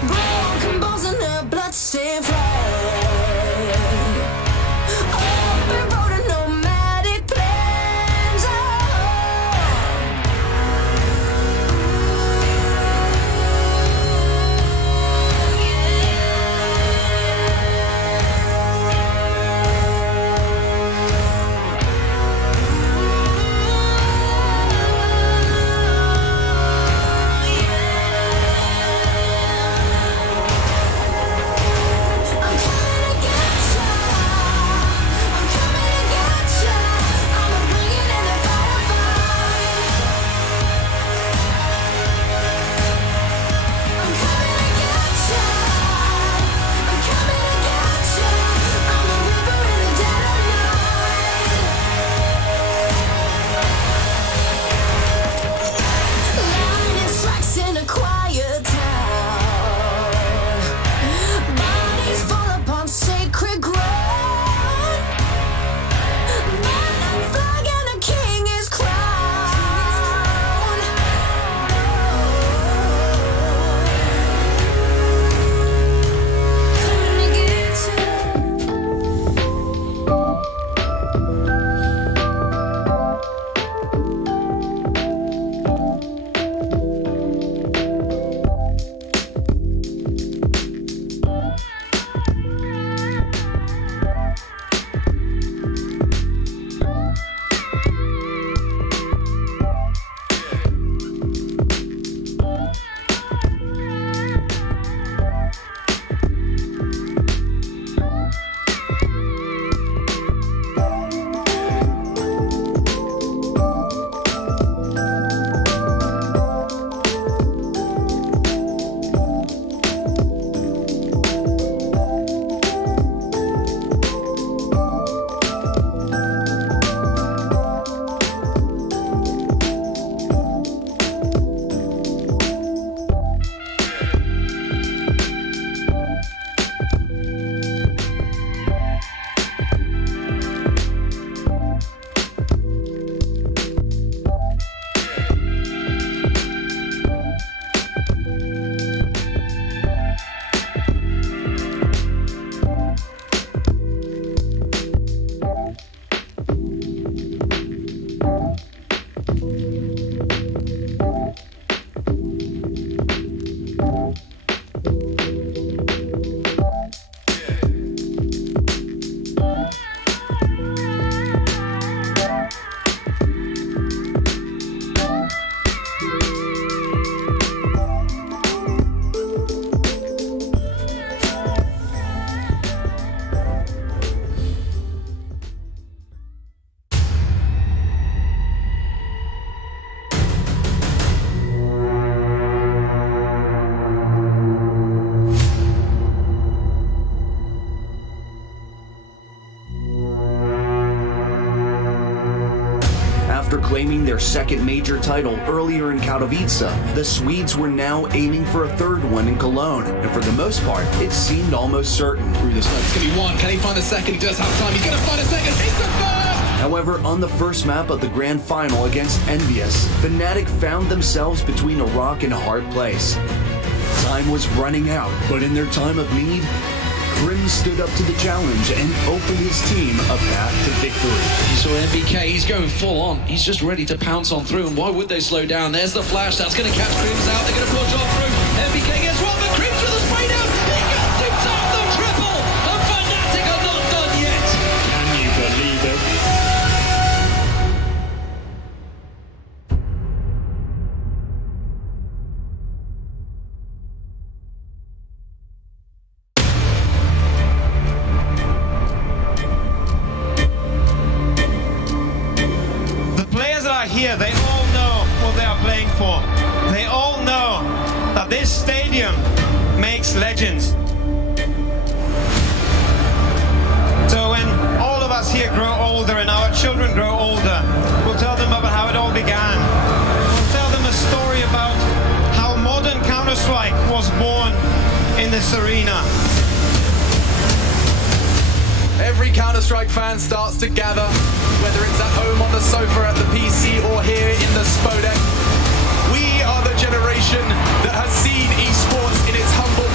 Broken bones and her bloodstained flag. Open road and nomadic plains. After claiming their second major title earlier in Katowice, the Swedes were now aiming for a third one in Cologne, and for the most part, it seemed almost certain. Through the smoke, it's going to be one. Can he find a second? He does have time. He's going to find a second. It's the first! However, on the first map of the grand final against Envious, Fnatic found themselves between a rock and a hard place. Time was running out, but in their time of need, Grim stood up to the challenge and opened his team a path to victory. You saw MBK, he's going full on. He's just ready to pounce on through, and why would they slow down? There's the flash, that's going to catch Crims out. They're going to push on through. MBK gets one, but Crims with a spray down. He gets to top the triple, and Fnatic are not done yet. Can you believe it? Here, they all know what they are playing for. They all know that this stadium makes legends. So when all of us here grow older and our children grow older, we'll tell them about how it all began. We'll tell them a story about how modern Counter-Strike was born in this arena. Every Counter-Strike fan starts to gather, whether it's at home on the sofa at the PC or here in the Spodek. We are the generation that has seen esports in its humble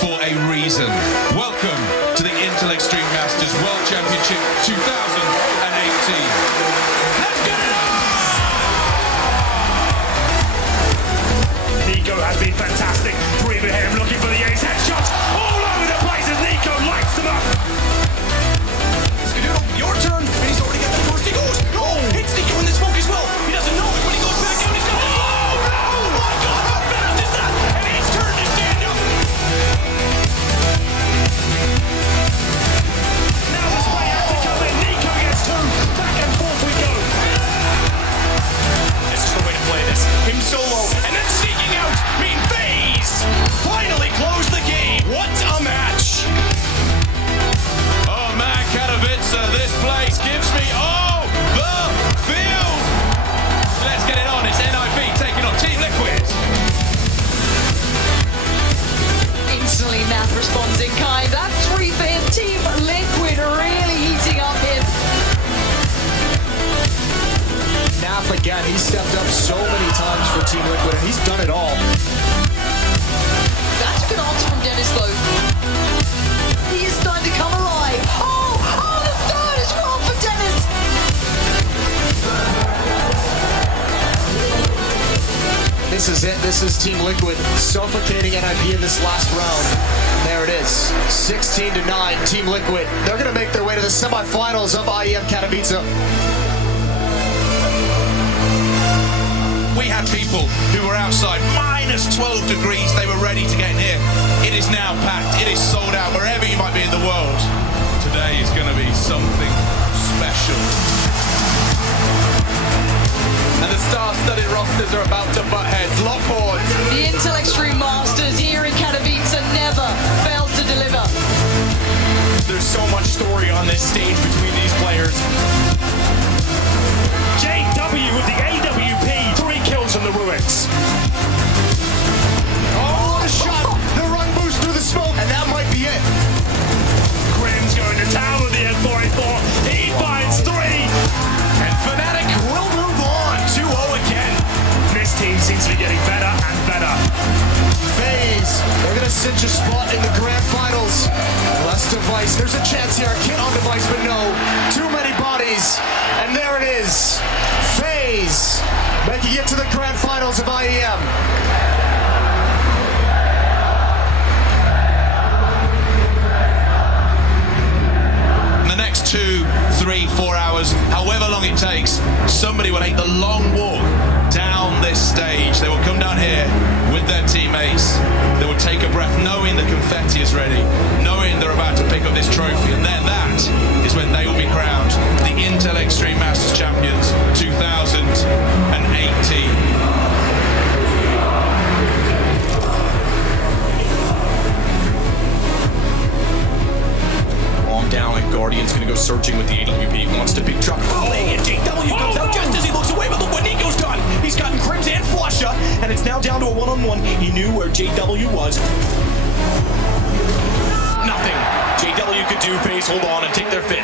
for a reason. Welcome to the Intel Extreme Masters World Championship 2018. Let's get it on! Nico has been fantastic. Breathe him, looking for the ace headshots all over the place as Nico lights them up. Skadoodle, your turn. And he's already got the first. He goes. Oh, hits Nico in the smoke as well. He doesn't know it when he goes back down. He's got. Oh no! My God, how fast is that? And he's turned to stand up. Now this way has to come in. Nico gets two. Back and forth we go. This is the way to play this. Him solo and then sneaking out. FaZe finally closed the game. What a match! Oh man, Katowice, this place gives me the field. Let's get it on. It's NIB taking on Team Liquid. Instantly Math responds in kind. That's 3 for him. Team Liquid really heating up here. Nath again, he's stepped up so many times for Team Liquid and he's done it all. That's a good answer from Dennis though. He is starting to come alive. Oh, the third is wrong for Dennis. This is it. This is Team Liquid suffocating NIP in this last round. There it is. 16-9, Team Liquid. They're going to make their way to the semifinals of IEM Katowice. We had people who were outside, minus 12 degrees. They were ready to get in here. It is now packed. It is sold out wherever you might be in the world. Today is going to be something special. And the star-studded rosters are about to butt heads. Lock horns. The Intel Extreme Masters here in Katowice never fails to deliver. There's so much story on this stage between these players. JW with the AWP, 3 kills from the ruins. Oh, the shot! The run boost through the smoke, and that might be it. Grim's going to town with the M4A4. He finds 3. And Fnatic will move on 2-0 again. This team seems to be getting better and better. FaZe, they're going to cinch a spot in the grand finals. Less device. There's a chance here. Kit on device, but no. Too many bodies. And there it is. FaZe making it to the grand finals of IEM. In the next 2, 3, 4 hours, however long it takes, somebody will take the long walk down this stage. They will come down here with their teammates. They will take a breath knowing the confetti is ready, knowing they're about to pick up this trophy, and then that is when they will be crowned the Intel Extreme Masters Champions 2018. Down and Guardian's gonna go searching with the AWP, wants to pick truck volley, and JW comes out just as he looks away, but look what Nico's done. He's gotten Crims and Flusha, and it's now down to a one-on-one. He knew where JW was. Nothing JW could do. FaZe hold on and take their 5th.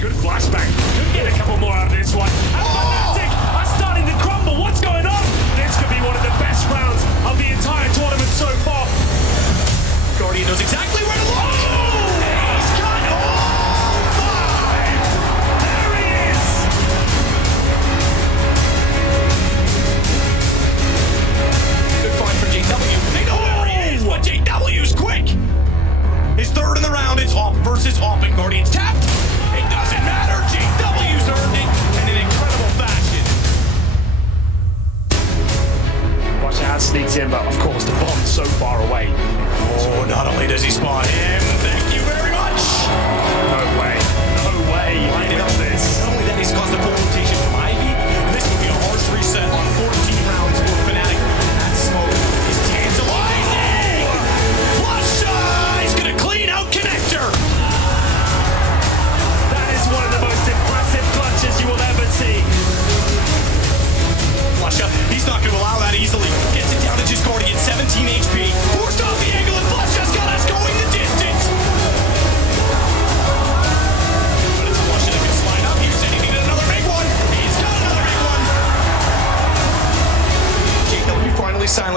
Good flashbang. Could get a couple more out of this one. And Fnatic are starting to crumble. What's going on? This could be one of the best rounds of the entire tournament so far. Guardian knows exactly where to look. Oh! He's got all 5. There he is. Good find for JW. They know where he is, but JW's quick. His 3rd in the round. It's Op versus Op, and Guardian's tapped. It doesn't matter. JW's earned it, and in incredible fashion. Russia has sneaked in, but of course the bomb's so far away. Oh, not only does he spot him, thank you very much. No way. No way. Lining up this. Not only that, he's caused a full rotation from Ivy. This will be a harsh reset on 14 rounds for Fnatic. That smoke is tantalizing. Flusha! He's going to clean out Connector. That is one of the most impressive clutches you will ever see. Flusha, he's not going to allow that easily. Gets it down to just Guardian, 17 HP. Forced off the angle, and Flusha's got us going the distance. But it's Flusha that can slide up. Here's anything to another big one.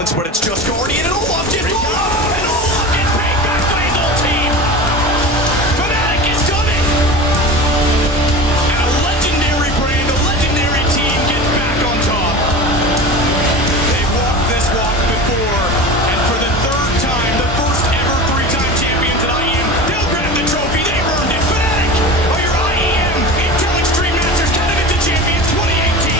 chance, but it's just Guardian and Olaf gets blown up, and Olaf gets paid back by his old team. Fnatic is coming. And a legendary brand, a legendary team gets back on top. They've walked this walk before, and for the third time, the first ever three-time champions at IEM, they'll grab the trophy. They've earned it. Fnatic are your IEM Intel Extreme Masters Tournament Champions 2018.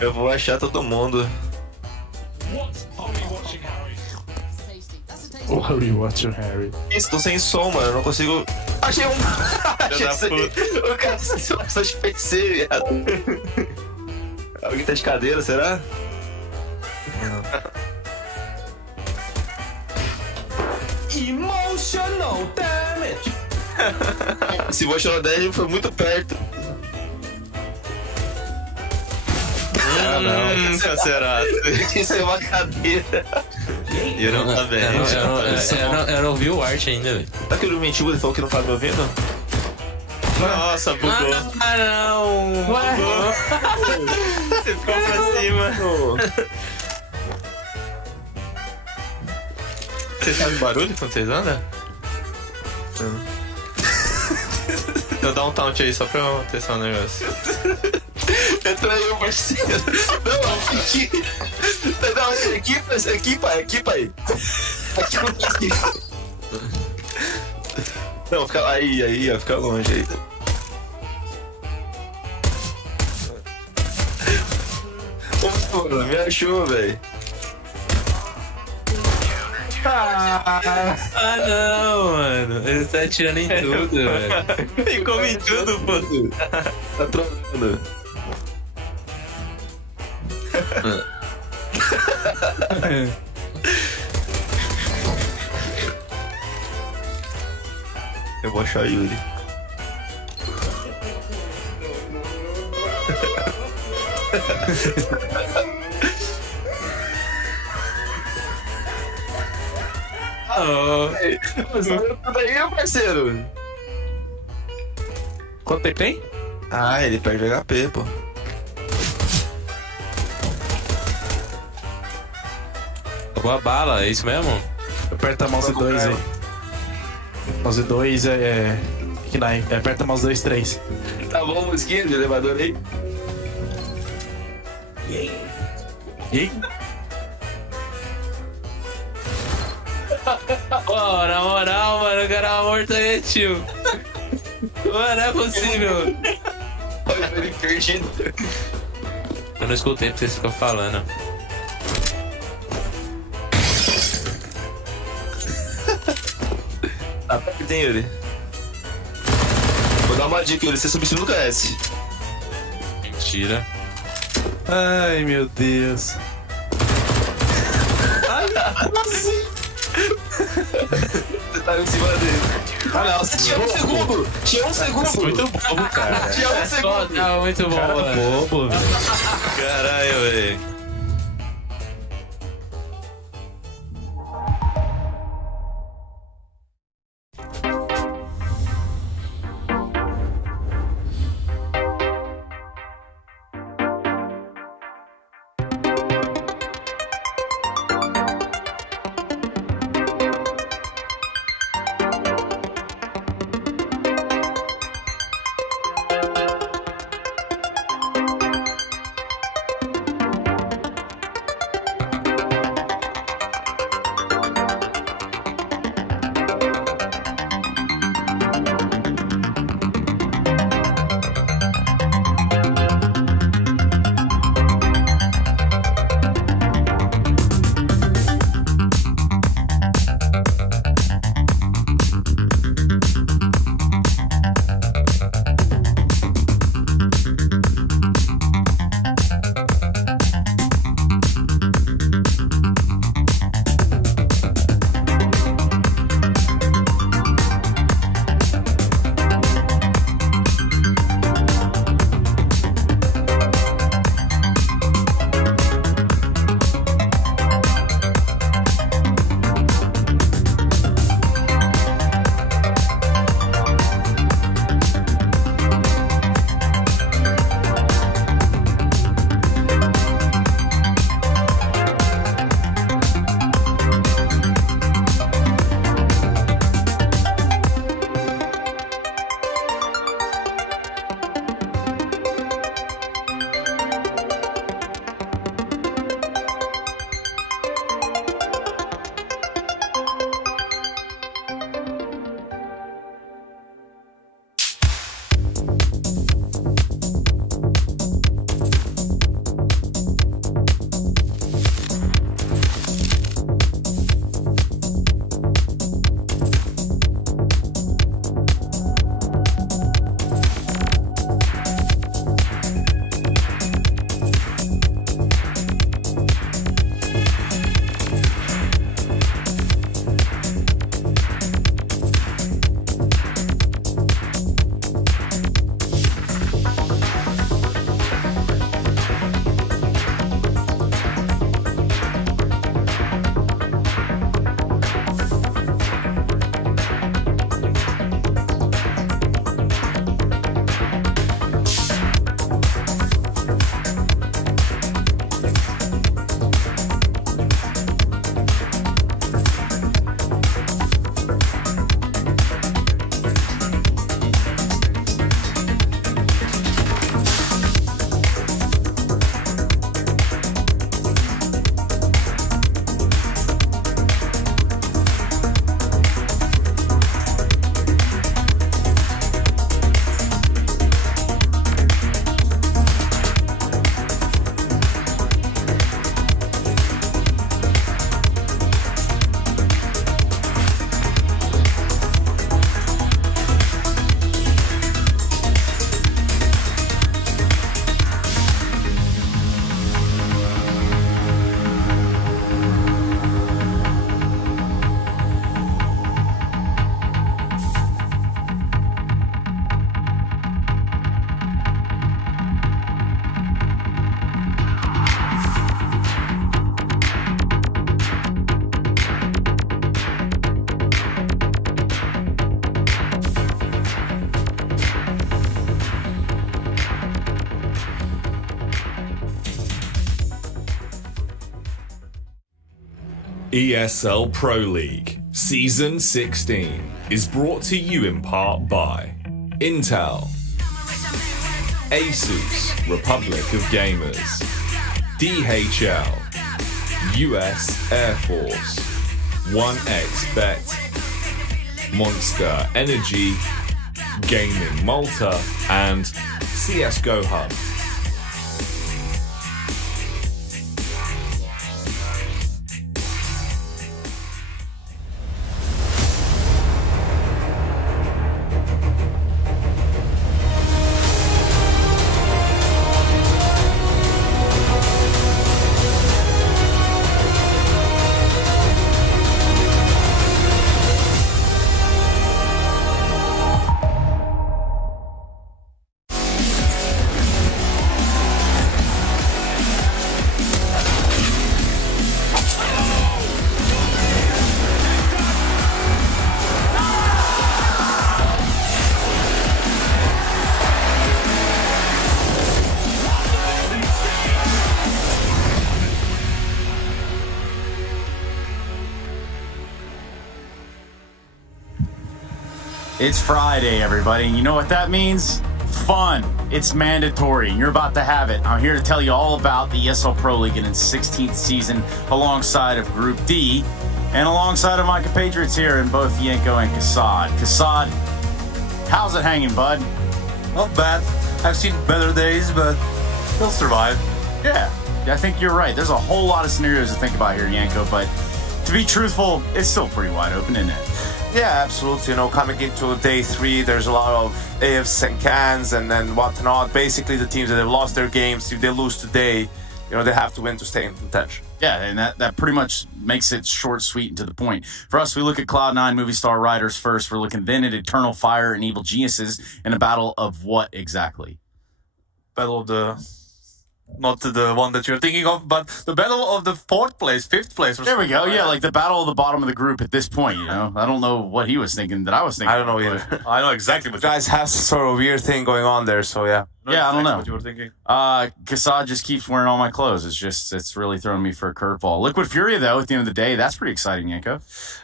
Eu vou achar todo mundo. What are you watching, Harry? Isso, tô sem som, mano. Eu não consigo. Achei um. Achei o cara só de PC, viado. Alguém tá de cadeira, será? Emotional damage. Esse emotional damage foi muito perto. Cancerado. Isso é uma cadeira. Eu não tá vendo. Eu não vi o art ainda, velho. Aquele mentiu, ele falou que não tá me ouvindo? Nossa, bugou. Ah, não! Ué? Você ficou pra cima. Vocês fazem barulho quando vocês andam? Eu dou um taunt aí só pra eu testar um negócio. Eu traí o parceiro. Não, aqui. Não, aqui, pai. Aqui não consegui. Não, fica aí, ó, fica longe aí. Ô, mano, me achou, velho. Ah, não, mano. Ele tá atirando em tudo, velho. Ele come em tudo, pô. Tá trolando. Eu vou achar Yuri. Você tá tudo aí, meu parceiro? Quanto tempo tem? Ah, ele perde HP, pô. Boa bala, é isso mesmo? Aperta mouse 2 aí. Mouse 2 que não, aperta mouse 2, 3. Tá bom, musiquinha de elevador aí. E? Pô, na moral, mano, o cara é morto aí, tio. Mano, não é possível. Olha ele perdido. Eu não escutei porque vocês ficam falando. Tá perto, hein, Yuri? Vou dar uma dica, Yuri. Você substitui no KS. Mentira. Ai, meu Deus. Você tá em cima dele. Ah, não, você tinha um segundo! Tinha um segundo! Muito bobo, cara. Tinha um segundo! Não, muito bom, Cara mano. bobo. Caralho, velho. ESL Pro League Season 16 is brought to you in part by Intel, Asus Republic of Gamers, DHL, US Air Force, 1xBet, Monster Energy, Gaming Malta, and CSGO Hub. It's Friday, everybody, and you know what that means? Fun. It's mandatory, and you're about to have it. I'm here to tell you all about the ESL Pro League in its 16th season alongside of Group D and alongside of my compatriots here in both Yanko and Kassad. Kassad, how's it hanging, bud? Not bad. I've seen better days, but they'll survive. Yeah, I think you're right. There's a whole lot of scenarios to think about here, Yanko, but to be truthful, it's still pretty wide open, isn't it? Yeah, absolutely. You know, coming into day 3, there's a lot of ifs and cans and whatnot. Basically, the teams that have lost their games, if they lose today, you know, they have to win to stay in contention. Yeah, and that pretty much makes it short, sweet, and to the point. For us, we look at Cloud9 Movistar Riders first. We're looking then at Eternal Fire and Evil Geniuses in a battle of what exactly? Battle of the... Not the one that you're thinking of, but the battle of the 4th place, 5th place. There we go. Yeah, like the battle of the bottom of the group at this point, you know. I don't know what he was thinking that I was thinking. I don't know either. I know exactly what you guys have some sort of weird thing going on there, so yeah. Yeah, I don't know. What you were thinking. Kassad just keeps wearing all my clothes. It's really throwing me for a curveball. Liquid Furia, though, at the end of the day, that's pretty exciting, Yanko.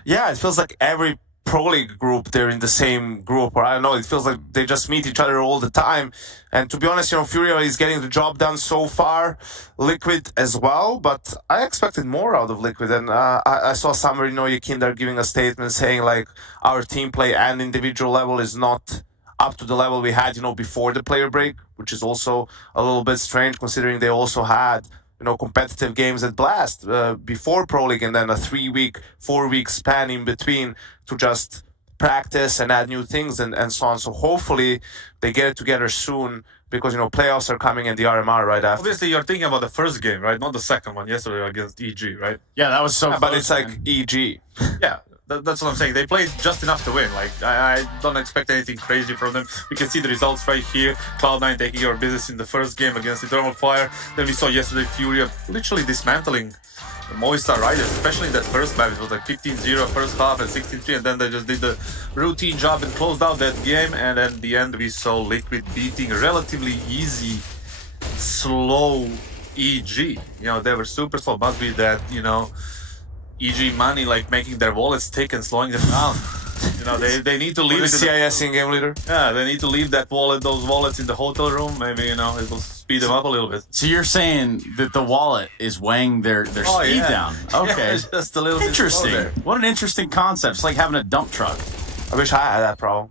Yeah, it feels like every Pro League group, they're in the same group, or I don't know, it feels like they just meet each other all the time. And to be honest, you know, Furia is getting the job done so far, Liquid as well, but I expected more out of Liquid. And I saw somewhere, you know, Yakinder giving a statement saying like our team play and individual level is not up to the level we had, you know, before the player break, which is also a little bit strange considering they also had, you know, competitive games at Blast before Pro League, and then a 3-week, 4-week span in between to just practice and add new things and so on. So hopefully they get it together soon because, you know, playoffs are coming and the RMR right after. Obviously, you're thinking about the first game, right? Not the second one yesterday against EG, right? Yeah, that was so close, but it's like EG. Yeah. That's what I'm saying. They played just enough to win. Like, I don't expect anything crazy from them. We can see the results right here. Cloud9 taking our business in the first game against Eternal Fire. Then we saw yesterday Furia literally dismantling the Movistar Riders, especially in that first map. It was like 15-0 first half and 16-3, and then they just did the routine job and closed out that game. And at the end, we saw Liquid beating relatively easy, slow EG. You know, they were super slow. Must be that, you know, EG money, like making their wallets tick and slowing them down. You know, they need to leave the CIS in-game leader. Yeah, they need to leave those wallets in the hotel room. Maybe, you know, it will speed them up a little bit. So you're saying that the wallet is weighing their speed down? Okay, yeah, just a little interesting. Bit slow there. What an interesting concept. It's like having a dump truck. I wish I had that problem.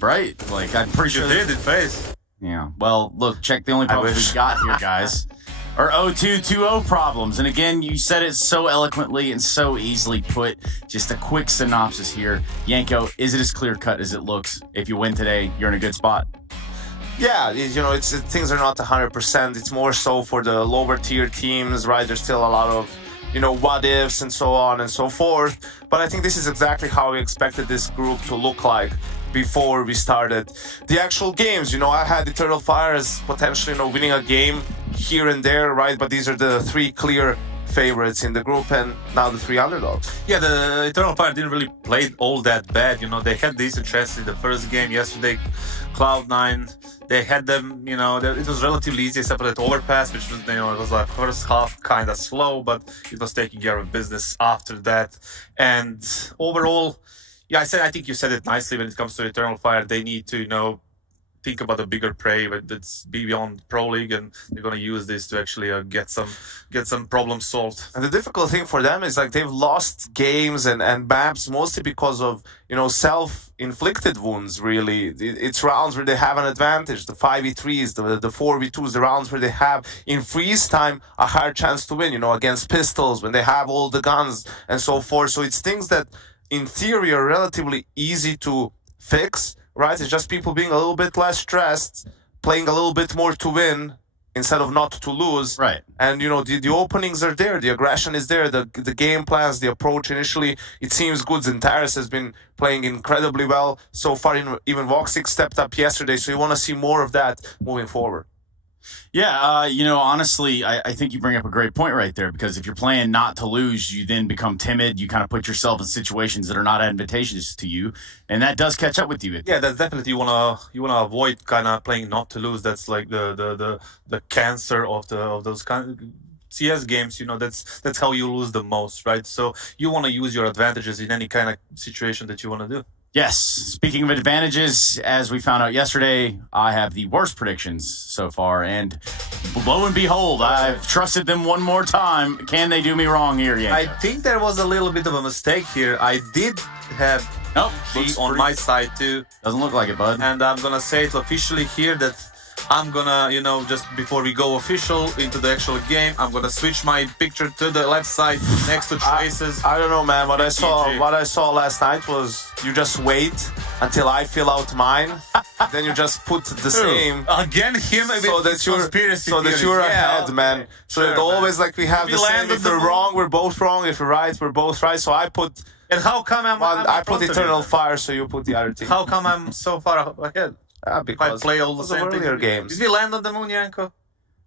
Right? Like, I'm pretty sure. You did in face. Yeah. Well, look, check the only problems we got here, guys. Or 0220 problems. And again, you said it so eloquently and so easily put. Just a quick synopsis here. Yanko, is it as clear-cut as it looks? If you win today, you're in a good spot. Yeah, you know, things are not 100%. It's more so for the lower tier teams, right? There's still a lot of, you know, what ifs and so on and so forth. But I think this is exactly how we expected this group to look like before we started the actual games. You know, I had Eternal Fire as potentially, you know, winning a game here and there, right? But these are the 3 clear favorites in the group and now the 3 underdogs. Yeah, the Eternal Fire didn't really play all that bad. You know, they had decent chances in the first game yesterday. Cloud9, they had them, you know, it was relatively easy except for that overpass, which was, you know, it was like first half kind of slow, but it was taking care of business after that. And overall, yeah, I think you said it nicely when it comes to Eternal Fire. They need to, you know, think about a bigger prey that's beyond Pro League, and they're gonna use this to actually get some problems solved. And the difficult thing for them is like they've lost games and maps mostly because of, you know, self-inflicted wounds. Really, it's rounds where they have an advantage. The 5v3s, the 4v2s, the rounds where they have in freeze time a higher chance to win. You know, against pistols when they have all the guns and so forth. So it's things that in theory are relatively easy to fix. Right, it's just people being a little bit less stressed, playing a little bit more to win instead of not to lose. Right. And you know the openings are there, the aggression is there, the game plans, the approach initially. It seems good. Zintaris has been playing incredibly well so far. Even Voxic stepped up yesterday, so you want to see more of that moving forward. Yeah, you know, honestly, I think you bring up a great point right there, because if you're playing not to lose, you then become timid. You kind of put yourself in situations that are not advantageous to you, and that does catch up with you. Yeah, that's definitely you wanna avoid kind of playing not to lose. That's like the cancer of those kind of CS games. You know, that's how you lose the most, right? So you want to use your advantages in any kind of situation that you want to do. Yes. Speaking of advantages, as we found out yesterday, I have the worst predictions so far, and lo and behold, I've trusted them one more time. Can they do me wrong here, Yanko? I think there was a little bit of a mistake here. I did have G on my side too. Doesn't look like it, bud. And I'm gonna say it officially here that I'm gonna, you know, just before we go official into the actual game, I'm gonna switch my picture to the left side next to Trace's. I don't know, man. What I saw last night was you just wait until I fill out mine, then you just put the same again. Him so that you're ahead, man. So it always like we have the same. If we're wrong, we're both wrong. If we're right, we're both right. So I put. And how come I put Eternal Fire, so you put the other team. How come I'm so far ahead? Because I play all the same earlier games. Did we land on the moon, Yanko?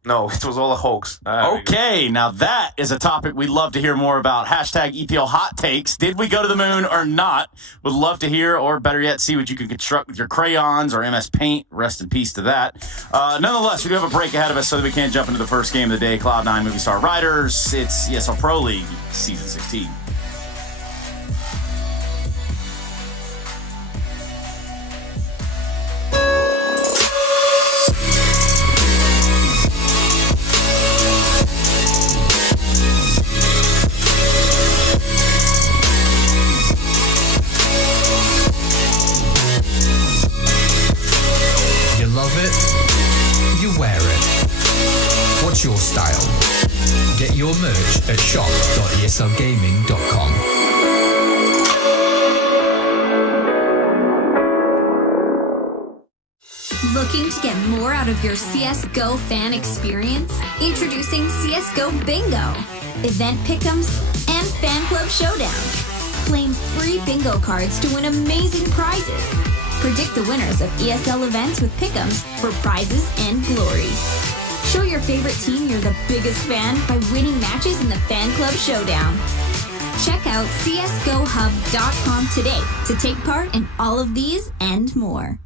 No, it was all a hoax. Okay, now that is a topic we'd love to hear more about. Hashtag EPL Hot Takes. Did we go to the moon or not? Would love to hear, or better yet, see what you can construct with your crayons or MS Paint. Rest in peace to that. Nonetheless, we do have a break ahead of us so that we can jump into the first game of the day. Cloud9 Movistar Riders. It's ESL Pro League Season 16. What's your style? Get your merch at shop.eslgaming.com. Looking to get more out of your CSGO fan experience? Introducing CSGO Bingo, event pick'ems, and fan club showdown. Claim free bingo cards to win amazing prizes. Predict the winners of ESL events with pick'ems for prizes and glory. Show your favorite team you're the biggest fan by winning matches in the Fan Club Showdown. Check out csgohub.com today to take part in all of these and more.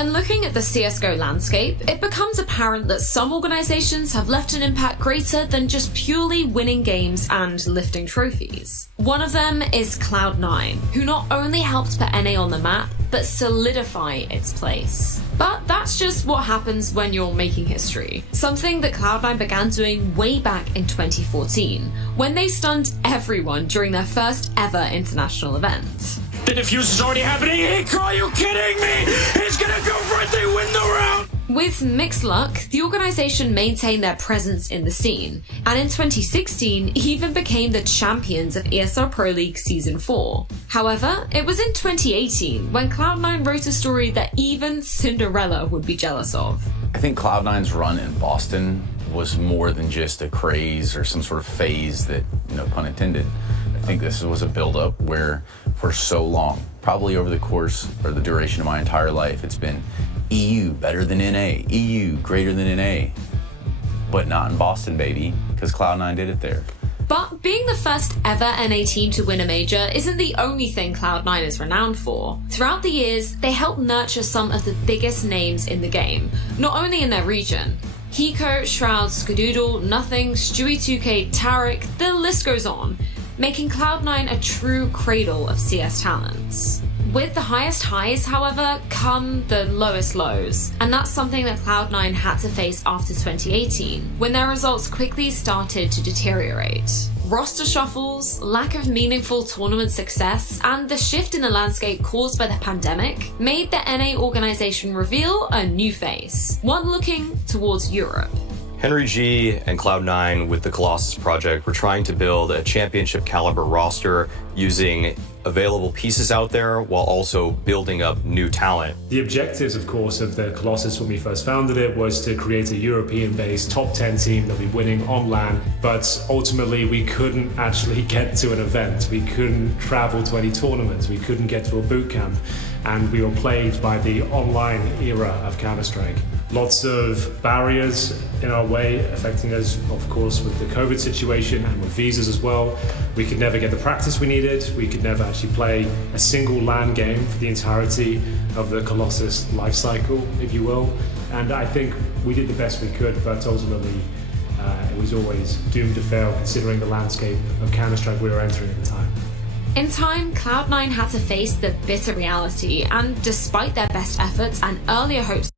When looking at the CSGO landscape, it becomes apparent that some organizations have left an impact greater than just purely winning games and lifting trophies. One of them is Cloud9, who not only helped put NA on the map, but solidify its place. But that's just what happens when you're making history. Something that Cloud9 began doing way back in 2014, when they stunned everyone during their first ever international event. The defuse is already happening. Hiko, are you kidding me? He's gonna go for it. They win the round. With mixed luck, the organization maintained their presence in the scene, and in 2016 even became the champions of ESL Pro League Season 4. However, it was in 2018 when Cloud9 wrote a story that even Cinderella would be jealous of. I think Cloud9's run in Boston was more than just a craze or some sort of phase that, no pun intended. I think this was a build-up where for so long, probably over the course or the duration of my entire life, it's been EU better than NA, EU greater than NA, but not in Boston, baby, because Cloud9 did it there. But being the first ever NA team to win a major isn't the only thing Cloud9 is renowned for. Throughout the years, they helped nurture some of the biggest names in the game, not only in their region. Hiko, Shroud, Skadoodle, Nothing, Stewie2K, Tarek, the list goes on, making Cloud9 a true cradle of CS talents. With the highest highs, however, come the lowest lows, and that's something that Cloud9 had to face after 2018, when their results quickly started to deteriorate. Roster shuffles, lack of meaningful tournament success, and the shift in the landscape caused by the pandemic made the NA organization reveal a new face, one looking towards Europe. Henry G and Cloud9 with the Colossus project were trying to build a championship caliber roster using available pieces out there while also building up new talent. The objectives, of course, of the Colossus when we first founded it was to create a European-based top 10 team that would be winning on LAN, but ultimately we couldn't actually get to an event. We couldn't travel to any tournaments. We couldn't get to a boot camp, and we were plagued by the online era of Counter-Strike. Lots of barriers in our way, affecting us, of course, with the COVID situation and with visas as well. We could never get the practice we needed. We could never actually play a single LAN game for the entirety of the Colossus life cycle, if you will. And I think we did the best we could, but ultimately it was always doomed to fail considering the landscape of Counter-Strike we were entering at the time. In time, Cloud9 had to face the bitter reality, and despite their best efforts and earlier hopes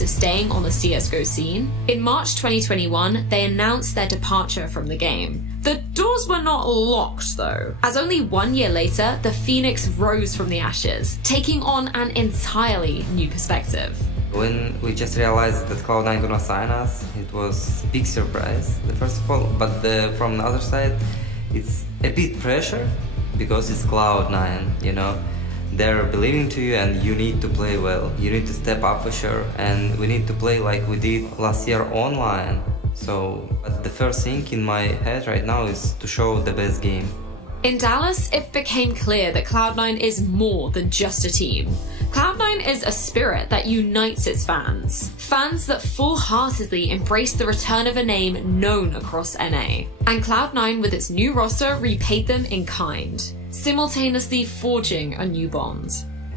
of staying on the CSGO scene, in March 2021, they announced their departure from the game. The doors were not locked though, as only 1 year later, the Phoenix rose from the ashes, taking on an entirely new perspective. When we just realized that Cloud9 gonna sign us, it was a big surprise, first of all, but from the other side, it's a bit pressure, because it's Cloud9, you know. They're believing to you and you need to play well. You need to step up for sure, and we need to play like we did last year online. So but the first thing in my head right now is to show the best game. In Dallas, it became clear that Cloud9 is more than just a team. Cloud9 is a spirit that unites its fans. Fans that full-heartedly embrace the return of a name known across NA. And Cloud9 with its new roster repaid them in kind, simultaneously forging a new bond.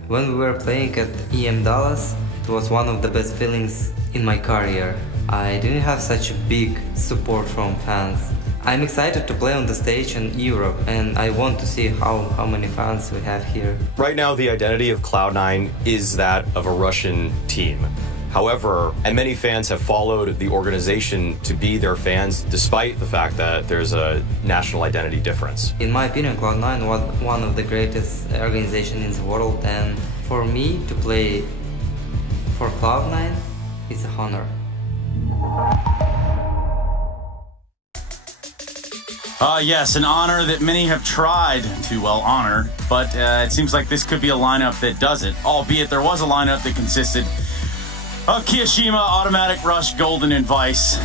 When we were playing at EM Dallas, it was one of the best feelings in my career. I didn't have such big support from fans. I'm excited to play on the stage in Europe, and I want to see how many fans we have here. Right now, the identity of Cloud9 is that of a Russian team. However, and many fans have followed the organization to be their fans despite the fact that there's a national identity difference. In my opinion, Cloud9 was one of the greatest organizations in the world, and for me to play for Cloud9, it's an honor. Yes, an honor that many have tried to, honor, but it seems like this could be a lineup that does it, albeit there was a lineup that consisted of Kiyashima, Automatic Rush, Golden, and Vice.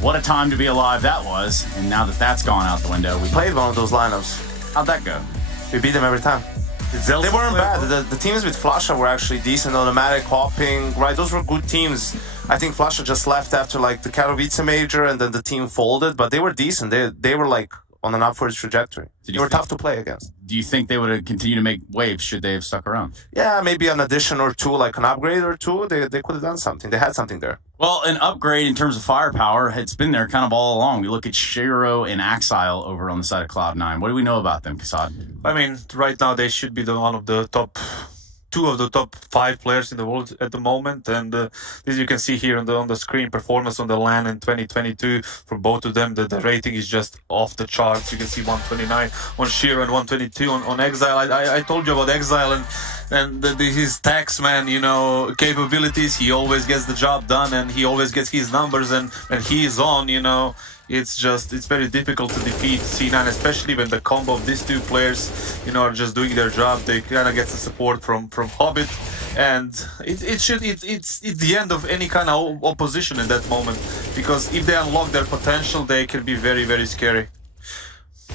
What a time to be alive that was, and now that that's gone out the window, we played one of those lineups. How'd that go? We beat them every time. They weren't bad. The teams with Flasha were actually decent. Automatic, Hopping, right? Those were good teams. I think Flasha just left after like the Katowice major, and then the team folded, but they were decent. They were like on an upwards trajectory. They were tough to play against. Do you think they would have continued to make waves should they have stuck around? Yeah, maybe an addition or two, like an upgrade or two, they could have done something. They had something there. Well, an upgrade in terms of firepower, it's been there kind of all along. We look at Shiro and Axile over on the side of Cloud9. What do we know about them, Kasad? I mean, right now they should be one of the top 2 of the top 5 players in the world at the moment, and as you can see here on the screen, performance on the LAN in 2022 for both of them, the rating is just off the charts. You can see 129 on Shiro and 122 on Exile. I told you about Exile and his taxman, capabilities. He always gets the job done, and he always gets his numbers, and he is on. It's very difficult to defeat C9, especially when the combo of these 2 players, are just doing their job. They kind of get the support from Hobbit, and it's the end of any kind of opposition in that moment, because if they unlock their potential, they can be very, very scary.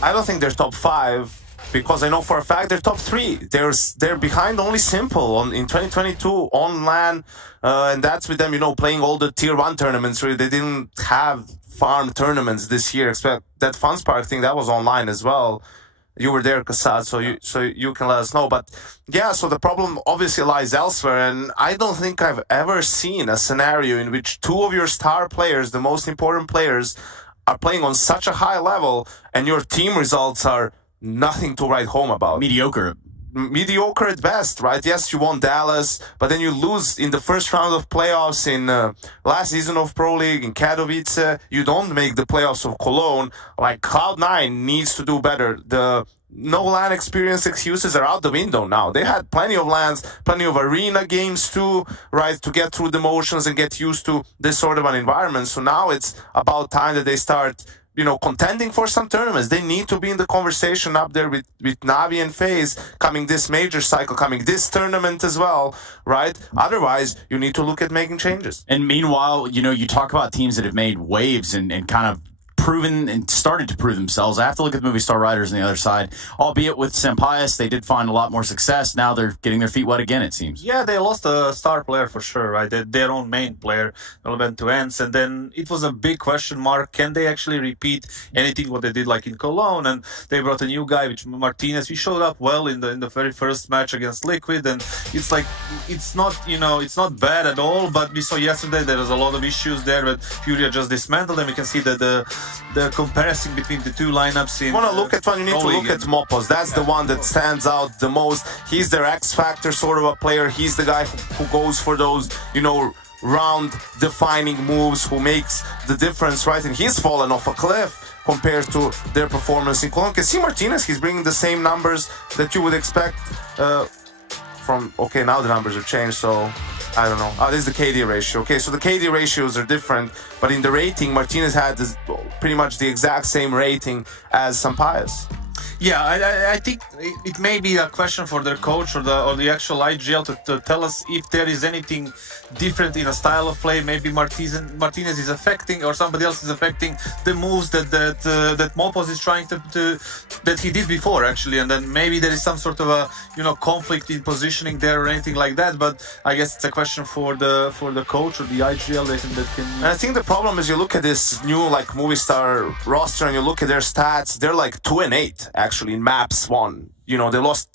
I don't think they're top 5. Because I know for a fact they're top 3. They're behind only Simple in 2022 on LAN, and that's with them, playing all the tier 1 tournaments. Really, they didn't have farm tournaments this year. Except that FunSpark thing that was online as well. You were there, Kasad, so you can let us know. But yeah, so the problem obviously lies elsewhere, and I don't think I've ever seen a scenario in which 2 of your star players, the most important players, are playing on such a high level, and your team results are nothing to write home about. Mediocre at best, right? Yes, you won Dallas, but then you lose in the first round of playoffs in last season of Pro League in Katowice. You don't make the playoffs of Cologne. Like, Cloud9 needs to do better. The no LAN experience excuses are out the window now. They had plenty of LANs, plenty of arena games too, right, to get through the motions and get used to this sort of an environment. So now it's about time that they start contending for some tournaments. They need to be in the conversation up there with Navi and FaZe coming this major cycle, coming this tournament as well, right? Otherwise, you need to look at making changes. And meanwhile, you talk about teams that have made waves and kind of proven and started to prove themselves. I have to look at the Movistar Riders on the other side. Albeit with Sampaias, they did find a lot more success. Now they're getting their feet wet again, it seems. Yeah, they lost a star player for sure, right? Their own main player went to ends, and then it was a big question mark. Can they actually repeat anything what they did like in Cologne? And they brought a new guy, which Martinez. He showed up well in the very first match against Liquid, and it's not bad at all. But we saw yesterday there was a lot of issues there, but Furia just dismantled them. We can see that the comparison between the 2 lineups in... You want to look at one, you need to look at Mopos. That's the one that stands out the most. He's their X-Factor sort of a player. He's the guy who goes for those, round-defining moves, who makes the difference, right? And he's fallen off a cliff compared to their performance in Cologne. Can see Martinez, he's bringing the same numbers that you would expect from... Okay, now the numbers have changed, so... I don't know. This is the KD ratio. Okay, so the KD ratios are different, but in the rating, Martinez had pretty much the exact same rating as Sampaias. Yeah, I think it may be a question for their coach or the actual IGL to tell us if there is anything different in a style of play. Maybe Martinez is affecting, or somebody else is affecting the moves that Mopos is trying to that he did before actually, and then maybe there is some sort of a conflict in positioning there or anything like that. But I guess it's a question for the coach or the IGL that can. And I think the problem is you look at this new Movistar roster and you look at their stats. They're 2-8 actually in maps won. They lost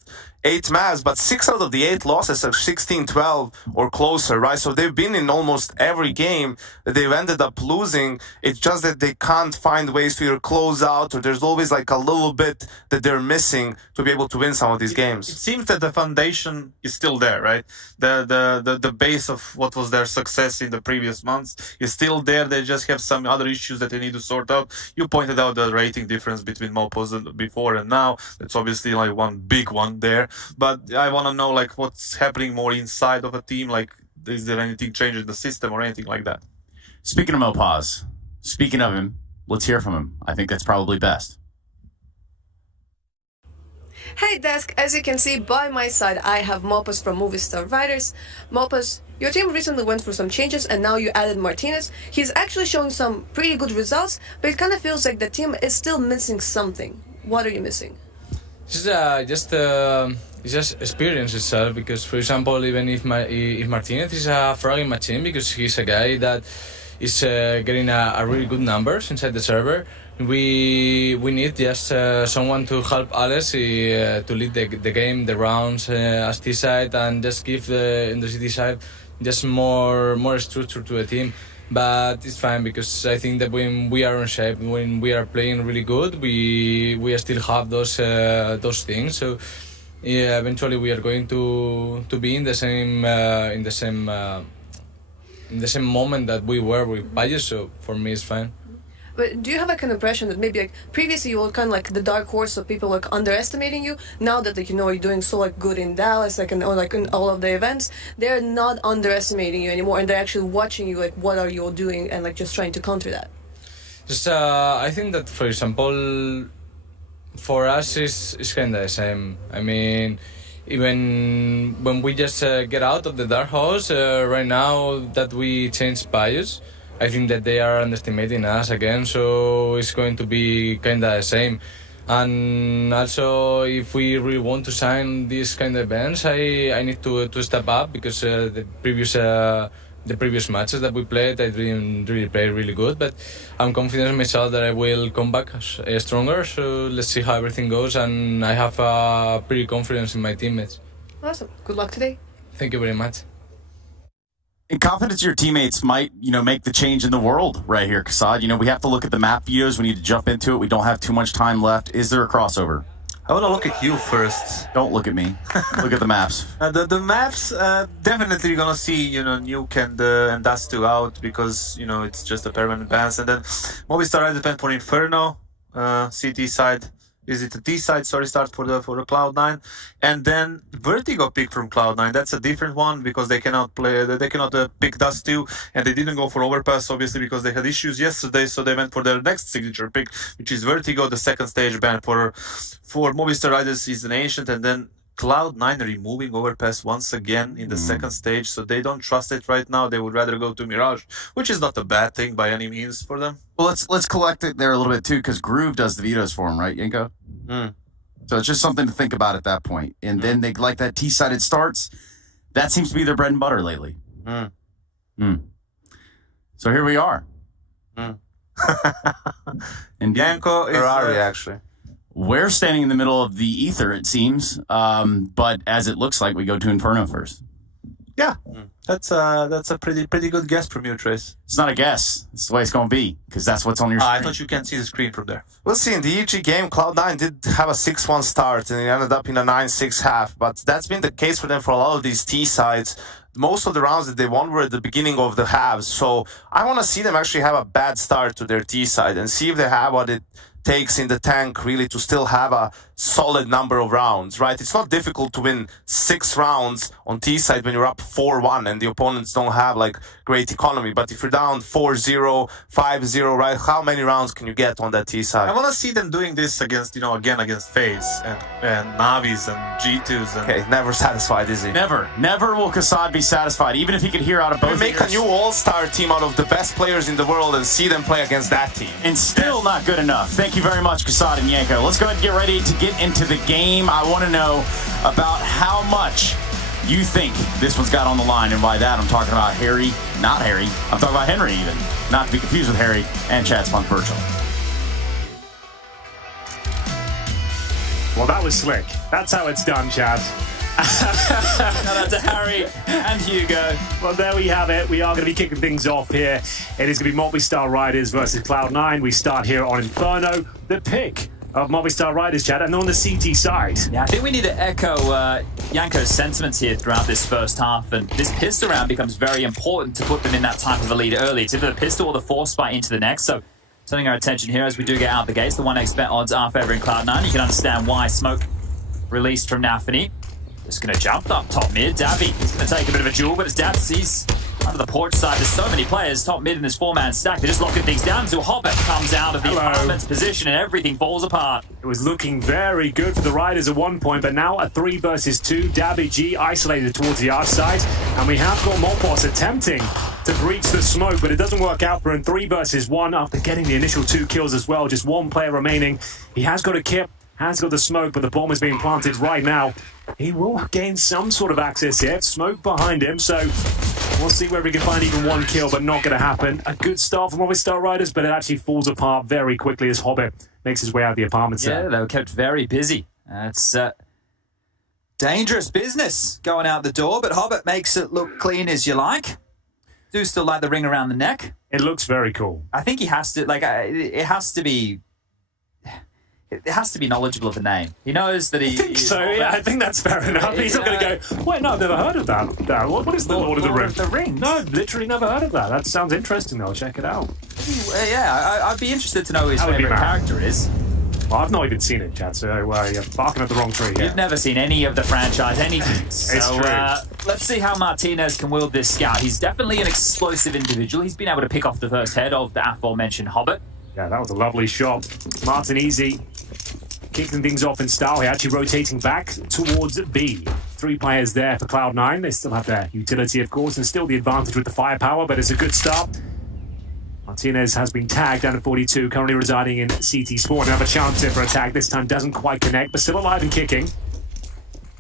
8 maps, but 6 out of the 8 losses are 16-12 or closer, right? So they've been in almost every game that they've ended up losing. It's just that they can't find ways to either close out, or there's always a little bit that they're missing to be able to win some of these games. It seems that the foundation is still there, right? The base of what was their success in the previous months is still there. They just have some other issues that they need to sort out. You pointed out the rating difference between Mopos before and now. That's obviously one big one there. But I want to know what's happening more inside of a team. Is there anything changed in the system or anything like that? Speaking of Mopos, speaking of him, let's hear from him. I think that's probably best. Hey Desk, as you can see by my side, I have Mopos from Movistar Riders. Mopos, your team recently went through some changes and now you added Martinez. He's actually showing some pretty good results, but it kind of feels like the team is still missing something. What are you missing? It's just experience itself, because for example, even if Martinez is a fragging machine, because he's a guy that is getting a really good numbers inside the server, we need just someone to help Alex to lead the game, the rounds as T side, and just give in the city side just more structure to the team. But it's fine because I think that when we are in shape, when we are playing really good, we still have those things. So yeah, eventually we are going to be in the same moment that we were with Payos. So for me, it's fine. But do you have like an impression that maybe like previously you were kind of like the dark horse, so people like underestimating you? Now that like you're doing so like good in Dallas, like or like in all of the events, they're not underestimating you anymore, and they're actually watching you like what are you doing and like just trying to counter that. Just I think that for example, for us it's kind of the same. I mean, even when we just get out of the dark horse, right now that we changed Payos, I think that they are underestimating us again, so it's going to be kind of the same. And also, if we really want to sign these kind of events, I need to step up because the previous matches that we played, I didn't really play really good. But I'm confident in myself that I will come back stronger. So let's see how everything goes, and I have pretty confidence in my teammates. Awesome. Good luck today. Thank you very much. And confidence your teammates might, make the change in the world right here, Kassad. We have to look at the map videos. We need to jump into it. We don't have too much time left. Is there a crossover? I want to look at you first. Don't look at me. Look at the maps. The maps, definitely you're going to see, Nuke and Dust2 out because, it's just a permanent bans. And then Movistar Riders went for Inferno, CT side. Is it a T side? Sorry, start for the Cloud9, and then Vertigo picked from Cloud9. That's a different one because they cannot play. They cannot pick Dust2, and they didn't go for Overpass obviously because they had issues yesterday. So they went for their next signature pick, which is Vertigo. The second stage ban for Movistar Riders is an Ancient, and then Cloud9 removing Overpass once again in the second stage. So they don't trust it right now. They would rather go to Mirage, which is not a bad thing by any means for them. Well, let's collect it there a little bit too, because Groove does the vetoes for him, right, Yenko? So it's just something to think about at that point. And then they like that T-sided starts. That seems to be their bread and butter lately. So here we are. And Yanko is Ferrari, actually. We're standing in the middle of the ether, it seems. But as it looks like, we go to Inferno first. Yeah, that's a pretty good guess from you, Trace. It's not a guess. It's the way it's going to be, because that's what's on your screen. I thought you can't see the screen from there. We'll see. In the EG game, Cloud9 did have a 6-1 start, and it ended up in a 9-6 half. But that's been the case for them for a lot of these T sides. Most of the rounds that they won were at the beginning of the halves. So I want to see them actually have a bad start to their T side and see if they have what it takes in the tank really to still have a solid number of rounds, right? It's not difficult to win 6 rounds on T side when you're up 4-1 and the opponents don't have like great economy. But if you're down 4-0, 5-0, right? How many rounds can you get on that T side? I want to see them doing this against, again against FaZe and Navis and G2s. And... Okay, never satisfied, is he? Never will Kassad be satisfied, even if he could hear out of both. Make a new all-star team out of the best players in the world and see them play against that team. And still not good enough. Thank you very much, Kassad and Yanko. Let's go ahead and get ready to get into the game. I want to know about how much you think this one's got on the line, and by that I'm talking about Harry, not Harry. I'm talking about Henry even, not to be confused with Harry and Chad Spunk Virtual. Well, that was slick. That's how it's done, Chad. Shout out to Harry and Hugo. Well, there we have it. We are going to be kicking things off here. It is going to be Movistar Riders versus Cloud9. We start here on Inferno. The pick of Movistar Riders, Chad, and on the CT side. Yeah, I think we need to echo Yanko's sentiments here throughout this first half, and this pistol round becomes very important to put them in that type of a lead early. It's either the pistol or the force spike into the next, so turning our attention here as we do get out the gates. The 1x bet odds are favouring Cloud9. You can understand why. Smoke released from Nafany. Just going to jump up top mid. Dabby is going to take a bit of a duel, but as Dab sees under the porch side, there's so many players top mid in this 4-man stack. They're just locking things down until Hobbit comes out of the apartment's position and everything falls apart. It was looking very good for the Riders at one point, but now a 3 versus 2. Dabby G isolated towards the arch side, and we have got Molpos attempting to breach the smoke, but it doesn't work out for him. 3 versus 1 after getting the initial 2 kills as well. Just 1 player remaining. He has got a kip, has got the smoke, but the bomb is being planted right now. He will gain some sort of access here. Smoke behind him, so We'll see where we can find even one kill, but not going to happen. A good start from Movistar Riders, but it actually falls apart very quickly as Hobbit makes his way out of the apartment set. Yeah, they were kept very busy. It's dangerous business going out the door, but Hobbit makes it look clean as you like. Do still like the ring around the neck. It looks very cool. I think he has to, it has to be knowledgeable of the name. He knows that he. I think so, yeah, I think that's fair enough. He's not going to go, wait, no, I've never heard of that. What is the Lord of the Rings? Lord of the Rings? No, literally never heard of that. That sounds interesting, though. Check it out. Yeah, I'd be interested to know who his favourite character is. Well, I've not even seen it, Chad, so you're barking at the wrong tree here. You've never seen any of the franchise, anything. So let's see how Martinez can wield this scout. He's definitely an explosive individual. He's been able to pick off the first head of the aforementioned Hobbit. Yeah, that was a lovely shot. Martin Easy kicking things off in style. He actually rotating back towards B. 3 players there for Cloud9. They still have their utility, of course, and still the advantage with the firepower, but it's a good start. Martinez has been tagged down at 42, currently residing in CT Sport. Another chance here for a tag. This time doesn't quite connect, but still alive and kicking.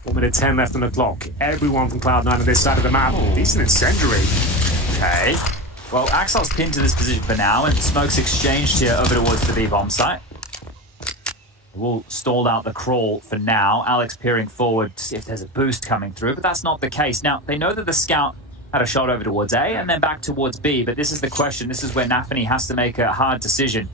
1 minute 10 left on the clock. Everyone from Cloud9 on this side of the map. Decent incendiary. Okay. Well, Axel's pinned to this position for now, and smoke's exchanged here over towards the B-bomb site. We'll stall out the crawl for now. Alex peering forward to see if there's a boost coming through, but that's not the case. Now, they know that the scout had a shot over towards A and then back towards B, but this is the question. This is where Nafany has to make a hard decision.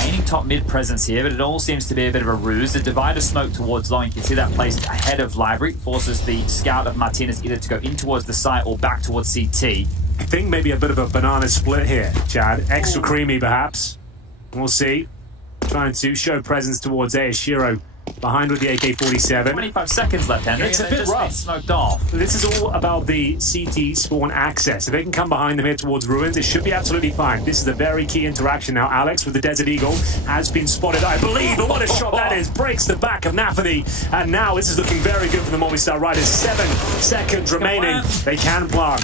Aiming top mid presence here, but it all seems to be a bit of a ruse. The divider smoke towards long. You can see that placed ahead of Library. Forces the scout of Martinez either to go in towards the site or back towards CT. I think maybe a bit of a banana split here, Chad. Extra creamy, perhaps. We'll see. Trying to show presence towards A. Shiro behind with the AK-47. 25 seconds left, Henry. It's a bit rough. Smoked off. This is all about the CT spawn access. If they can come behind them here towards Ruins, it should be absolutely fine. This is a very key interaction now. Alex with the Desert Eagle has been spotted, I believe. But what a shot that is. Breaks the back of Nafany. And now this is looking very good for the Movistar Riders. 7 seconds remaining. They can plant.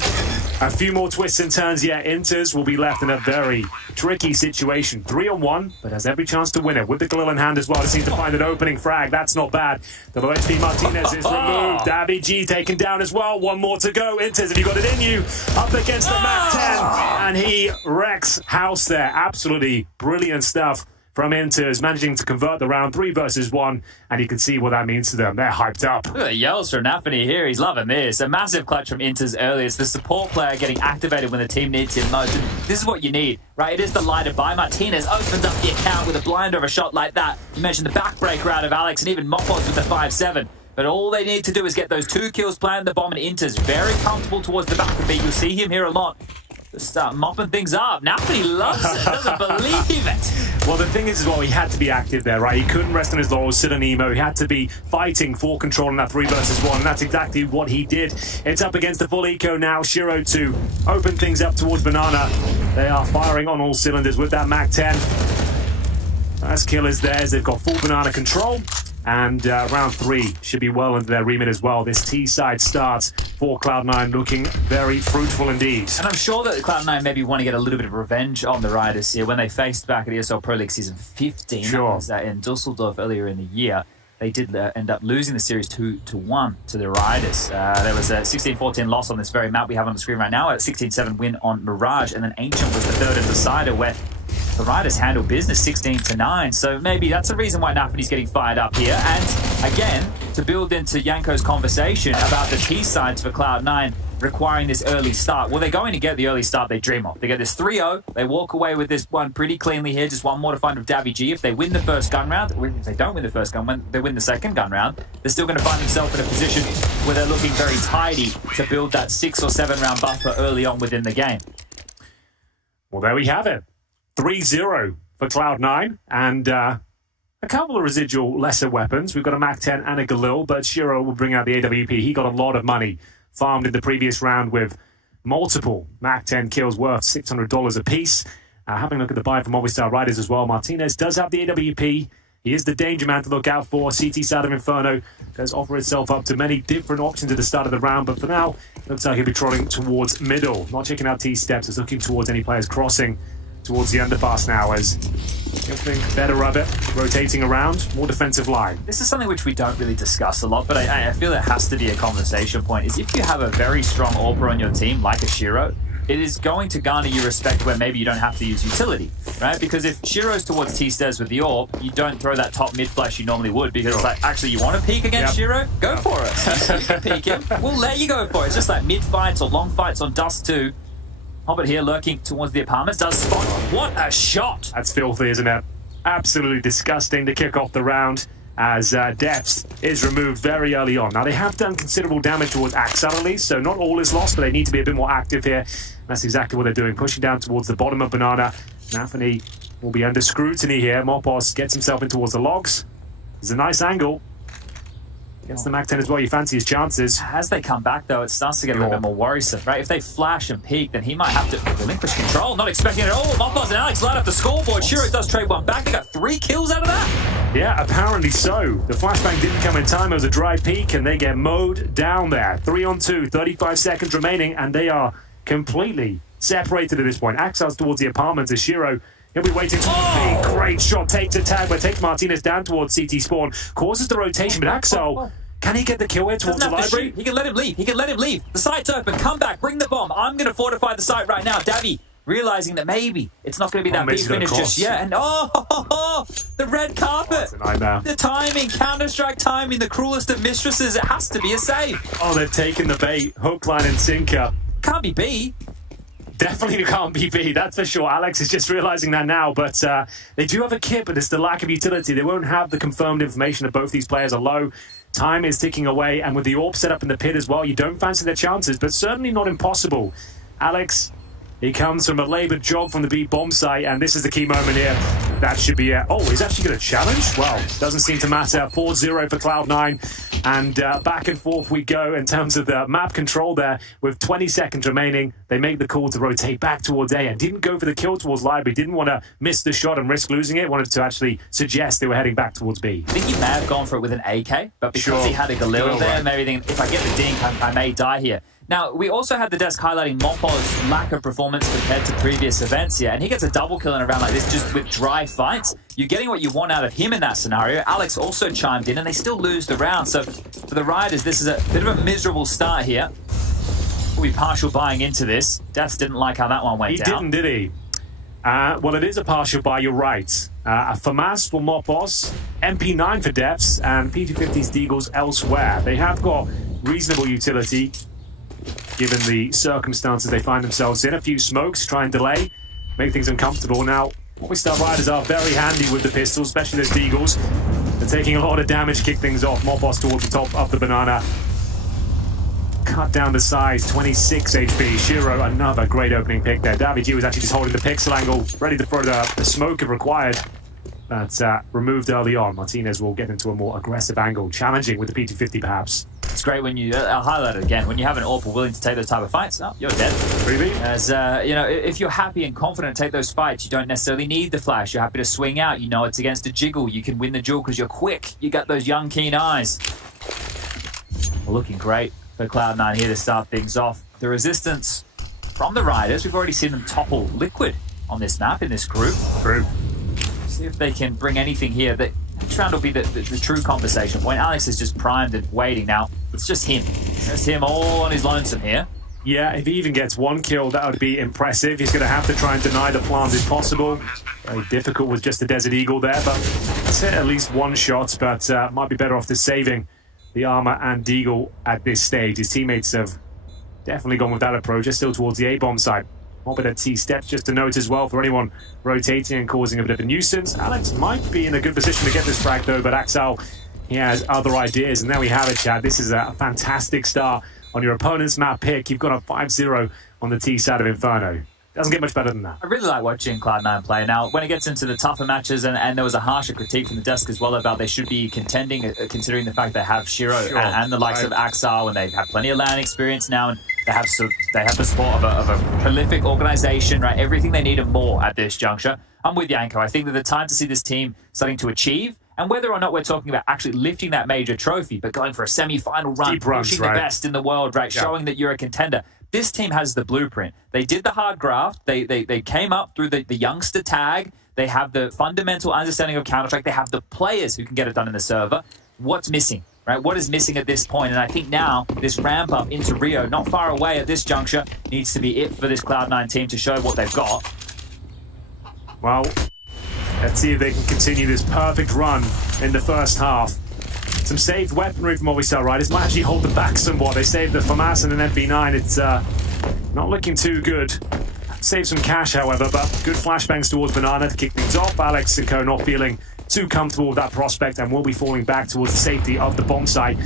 A few more twists and turns, yeah. Inters will be left in a very tricky situation. 3-on-1, but has every chance to win it. With the Galil in hand as well, to seem to find an opening frag. That's not bad. The low HP Martinez is removed. Davi G taken down as well. 1 more to go. Inters, have you got it in you? Up against the Mac 10. And he wrecks house there. Absolutely brilliant stuff from Inters, managing to convert the round 3 versus 1, and you can see what that means to them. They're hyped up. Look at the yells from Nafany here. He's loving this. A massive clutch from Inters earlier. It's the support player getting activated when the team needs him most. And this is what you need, right? It is the lighted by. Martinez opens up the account with a blind of a shot like that. You mentioned the backbreaker out of Alex and even Mopos with the 5-7. But all they need to do is get those 2 kills, plant the bomb, and Inters very comfortable towards the back of B. You'll see him here a lot. Just start mopping things up. Nafany loves it. Doesn't believe it. Well, the thing is, he had to be active there, right? He couldn't rest on his laurels, sit on emo. He had to be fighting for control in that 3 versus 1, and that's exactly what he did. It's up against the full eco now. Shiro to open things up towards Banana. They are firing on all cylinders with that Mac 10. Last kill is theirs. They've got full Banana control. And round 3 should be well into their remit as well. This T-side starts for Cloud9 looking very fruitful indeed. And I'm sure that Cloud9 maybe want to get a little bit of revenge on the Riders here. When they faced back at ESL Pro League Season 15, sure. That was in Dusseldorf earlier in the year, they did end up losing the series 2-1 to the Riders. There was a 16-14 loss on this very map we have on the screen right now, a 16-7 win on Mirage, and then Ancient was the third and decider where the Riders handle business 16-9, so maybe that's the reason why Nafany's getting fired up here. And again, to build into Yanko's conversation about the T-sides for Cloud9 requiring this early start. Well, they're going to get the early start they dream of. They get this 3-0, they walk away with this one pretty cleanly here, just 1 more to find with Davi G. If they win the first gun round, if they don't win the first gun, when they win the second gun round, they're still going to find themselves in a position where they're looking very tidy to build that 6 or 7 round buffer early on within the game. Well, there we have it. 3-0 for Cloud9, and a couple of residual lesser weapons. We've got a Mac 10 and a Galil, but Shiro will bring out the AWP. He got a lot of money farmed in the previous round with multiple Mac 10 kills worth $600 apiece. Having a look at the buy from Movistar Riders as well. Martinez does have the AWP. He is the danger man to look out for. CT side of Inferno does offer itself up to many different options at the start of the round, but for now, looks like he'll be trotting towards middle. Not checking out T-steps, is looking towards any players crossing. towards the underpass now as you'll think better of it, rotating around, more defensive line. This is something which we don't really discuss a lot, but I feel it has to be a conversation point, is if you have a very strong AWPer on your team, like a Shiro, it is going to garner you respect where maybe you don't have to use utility, right? Because if Shiro's towards T-Stairs with the AWP, you don't throw that top mid flash you normally would, because it's like, actually, you want to peek against Shiro? Go for it. You can peek him. We'll let you go for it. It's just like mid fights or long fights on Dust 2. Hobbit here lurking towards the apartments, does spot. What a shot! That's filthy, isn't it? Absolutely disgusting to kick off the round as Depths is removed very early on. Now, they have done considerable damage towards Axel at least, so not all is lost, but they need to be a bit more active here. That's exactly what they're doing, pushing down towards the bottom of Banana. Anthony will be under scrutiny here. Mopos gets himself in towards the logs. There's a nice angle. Gets the Mac 10 as well. You fancy his chances. As they come back, though, it starts to get a little bit more worrisome, right? If they flash and peek, then he might have to relinquish control. Not expecting it at all. Mopos and Alex light up the scoreboard. Shiro does trade one back. They got 3 kills out of that. Yeah, apparently so. The flashbang didn't come in time. It was a dry peek, and they get mowed down there. 3-on-2, 35 seconds remaining, and they are completely separated at this point. Axel's towards the apartments as Shiro. He'll be waiting for a big, great shot. Takes a tag, but takes Martinez down towards CT spawn. Causes the rotation, but Axel, can he get the kill here towards the library? He can let him leave. He can let him leave. The site's open. Come back. Bring the bomb. I'm going to fortify the site right now. Davy realizing that maybe it's not going to be that big finish just yet. And the red carpet. The timing, Counter-Strike timing, the cruelest of mistresses. It has to be a save. Oh, they've taken the bait. Hook, line, and sinker. Can't be B. Definitely can't be B, that's for sure. Alex is just realizing that now, but they do have a kit, but it's the lack of utility. They won't have the confirmed information that both these players are low. Time is ticking away, and with the AWP set up in the pit as well, you don't fancy their chances, but certainly not impossible. Alex, he comes from a laboured jog from the B bomb site, and this is the key moment here. That should be it. Oh, he's actually going to challenge? Well, doesn't seem to matter. 4-0 for Cloud9, and back and forth we go in terms of the map control there. With 20 seconds remaining, they make the call to rotate back towards A and didn't go for the kill towards Library. Didn't want to miss the shot and risk losing it. Wanted to actually suggest they were heading back towards B. I think he may have gone for it with an AK, but because he had a Galil there, maybe thinking, if I get the dink, I may die here. Now, we also had the desk highlighting Mopo's lack of performance compared to previous events here, and he gets a double kill in a round like this just with dry fights. You're getting what you want out of him in that scenario. Alex also chimed in, and they still lose the round. So for the Riders, this is a bit of a miserable start here. We'll be partial buying into this. Deaths didn't like how that one went down. He didn't, did he? Well, it is a partial buy, you're right. A FAMAS for Mopos, MP9 for Deaths, and P250's Deagles elsewhere. They have got reasonable utility, given the circumstances they find themselves in. A few smokes, try and delay, make things uncomfortable. Now, Movistar Riders are very handy with the pistols, especially those Deagles. They're taking a lot of damage, kick things off. Mopos towards the top of the banana. Cut down the size, 26 HP. Shiro, another great opening pick there. Davy G was actually just holding the pixel angle, ready to throw the smoke if required. But removed early on. Martinez will get into a more aggressive angle, challenging with the P250 perhaps. It's great when you, I'll highlight it again, when you have an AWPer willing to take those type of fights, you're dead. Really? As, you know, if you're happy and confident to take those fights, you don't necessarily need the flash. You're happy to swing out. You know it's against a jiggle. You can win the duel because you're quick. You got those young, keen eyes. Well, looking great for Cloud9 here to start things off. The resistance from the Riders, we've already seen them topple Liquid on this map, in this group. True. See if they can bring anything here. Next round will be the true conversation point. Alex is just primed and waiting now. It's just him. It's him all on his lonesome here. Yeah, if he even gets one kill, that would be impressive. He's going to have to try and deny the plant if possible. Very difficult with just the Desert Eagle there, but it's hit at least one shot, but might be better off just saving the armor and Deagle at this stage. His teammates have definitely gone with that approach. They're still towards the A-bomb side. Hobbit at T-steps, just to note as well for anyone rotating and causing a bit of a nuisance. Alex might be in a good position to get this frag though, but Axel, he has other ideas, and there we have it, Chad. This is a fantastic start on your opponent's map pick. You've got a 5-0 on the T side of Inferno. Doesn't get much better than that. I really like watching Cloud9 play. Now, when it gets into the tougher matches, and there was a harsher critique from the desk as well about they should be contending, considering the fact they have Shiro and the likes of Axel, and they've had plenty of LAN experience now, and they have the support of a prolific organization, right? Everything they need and more at this juncture. I'm with Yanko. I think that the time to see this team starting to achieve, and whether or not we're talking about actually lifting that major trophy, but going for a semi-final run, pushing the best in the world, right? Showing that you're a contender. This team has the blueprint. They did the hard graft. They came up through the youngster tag. They have the fundamental understanding of Counter-Strike. They have the players who can get it done in the server. What's missing, right? What is missing at this point? And I think now this ramp up into Rio, not far away at this juncture, needs to be it for this Cloud9 team to show what they've got. Well, let's see if they can continue this perfect run in the first half. Some saved weaponry from Movistar Riders might actually hold them back somewhat. They saved the FAMAS and an MP9. It's not looking too good. Save some cash, however, but good flashbangs towards Banana to kick things off. Alex and Co not feeling too comfortable with that prospect and will be falling back towards the safety of the bomb site.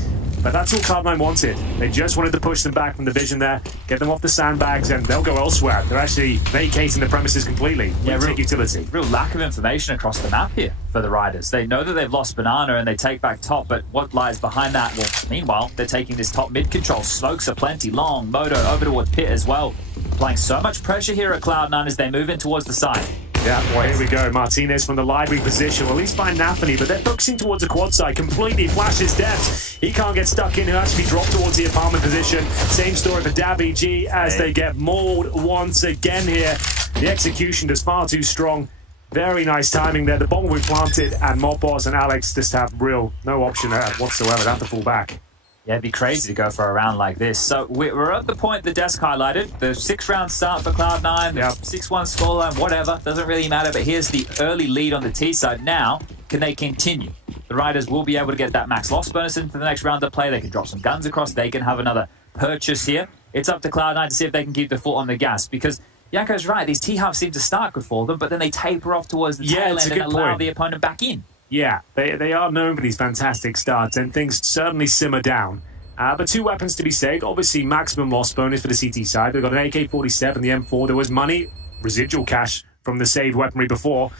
But that's all Cloud9 wanted. They just wanted to push them back from the vision there, get them off the sandbags, and they'll go elsewhere. They're actually vacating the premises completely. Yeah, real utility. Real lack of information across the map here for the Riders. They know that they've lost Banana and they take back top, but what lies behind that? Well, meanwhile, they're taking this top mid control. Smokes are plenty. Long, Moto over towards Pit as well. Applying so much pressure here at Cloud9 as they move in towards the side. Yeah, well, here we go. Martinez from the library position will at least find Nafany, but they're focusing towards the quad side. Completely flashes depth. He can't get stuck in. He'll actually drop towards the apartment position. Same story for Davy as they get mauled once again here. The execution is far too strong. Very nice timing there. The bomb will be planted, and Mobboss and Alex just have no option whatsoever. They have to fall back. Yeah, it'd be crazy to go for a round like this. So we're at the point the desk highlighted. The 6-round start for Cloud9, the 6-1 scoreline, whatever. Doesn't really matter, but here's the early lead on the T side. Now, can they continue? The Riders will be able to get that max loss bonus into the next round of play. They can drop some guns across. They can have another purchase here. It's up to Cloud9 to see if they can keep the foot on the gas, because Yanko's right. These T-halves seem to start good for them, but then they taper off towards the tail end and allow the opponent back in. Yeah, they are known for these fantastic starts, and things certainly simmer down. But 2 weapons to be saved. Obviously, maximum loss bonus for the CT side. They've got an AK-47, the M4. There was money, residual cash from the saved weaponry before.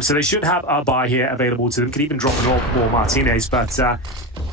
So they should have a buy here available to them. Could even drop an AWP for Martinez, but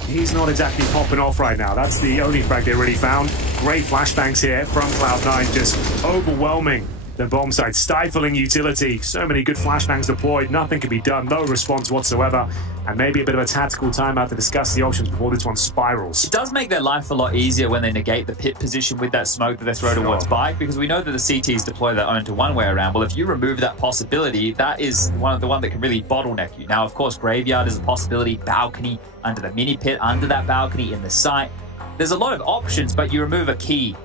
he's not exactly popping off right now. That's the only frag they really found. Great flashbangs here from Cloud9, just overwhelming the bomb site, stifling utility. So many good flashbangs deployed. Nothing can be done. No response whatsoever. And maybe a bit of a tactical timeout to discuss the options before this one spirals. It does make their life a lot easier when they negate the pit position with that smoke that they throw towards bike, because we know that the CTs deploy their own to one-way around. Well, if you remove that possibility, that is the one that can really bottleneck you. Now, of course, Graveyard is a possibility. Balcony under the mini pit, under that balcony in the site. There's a lot of options, but you remove a key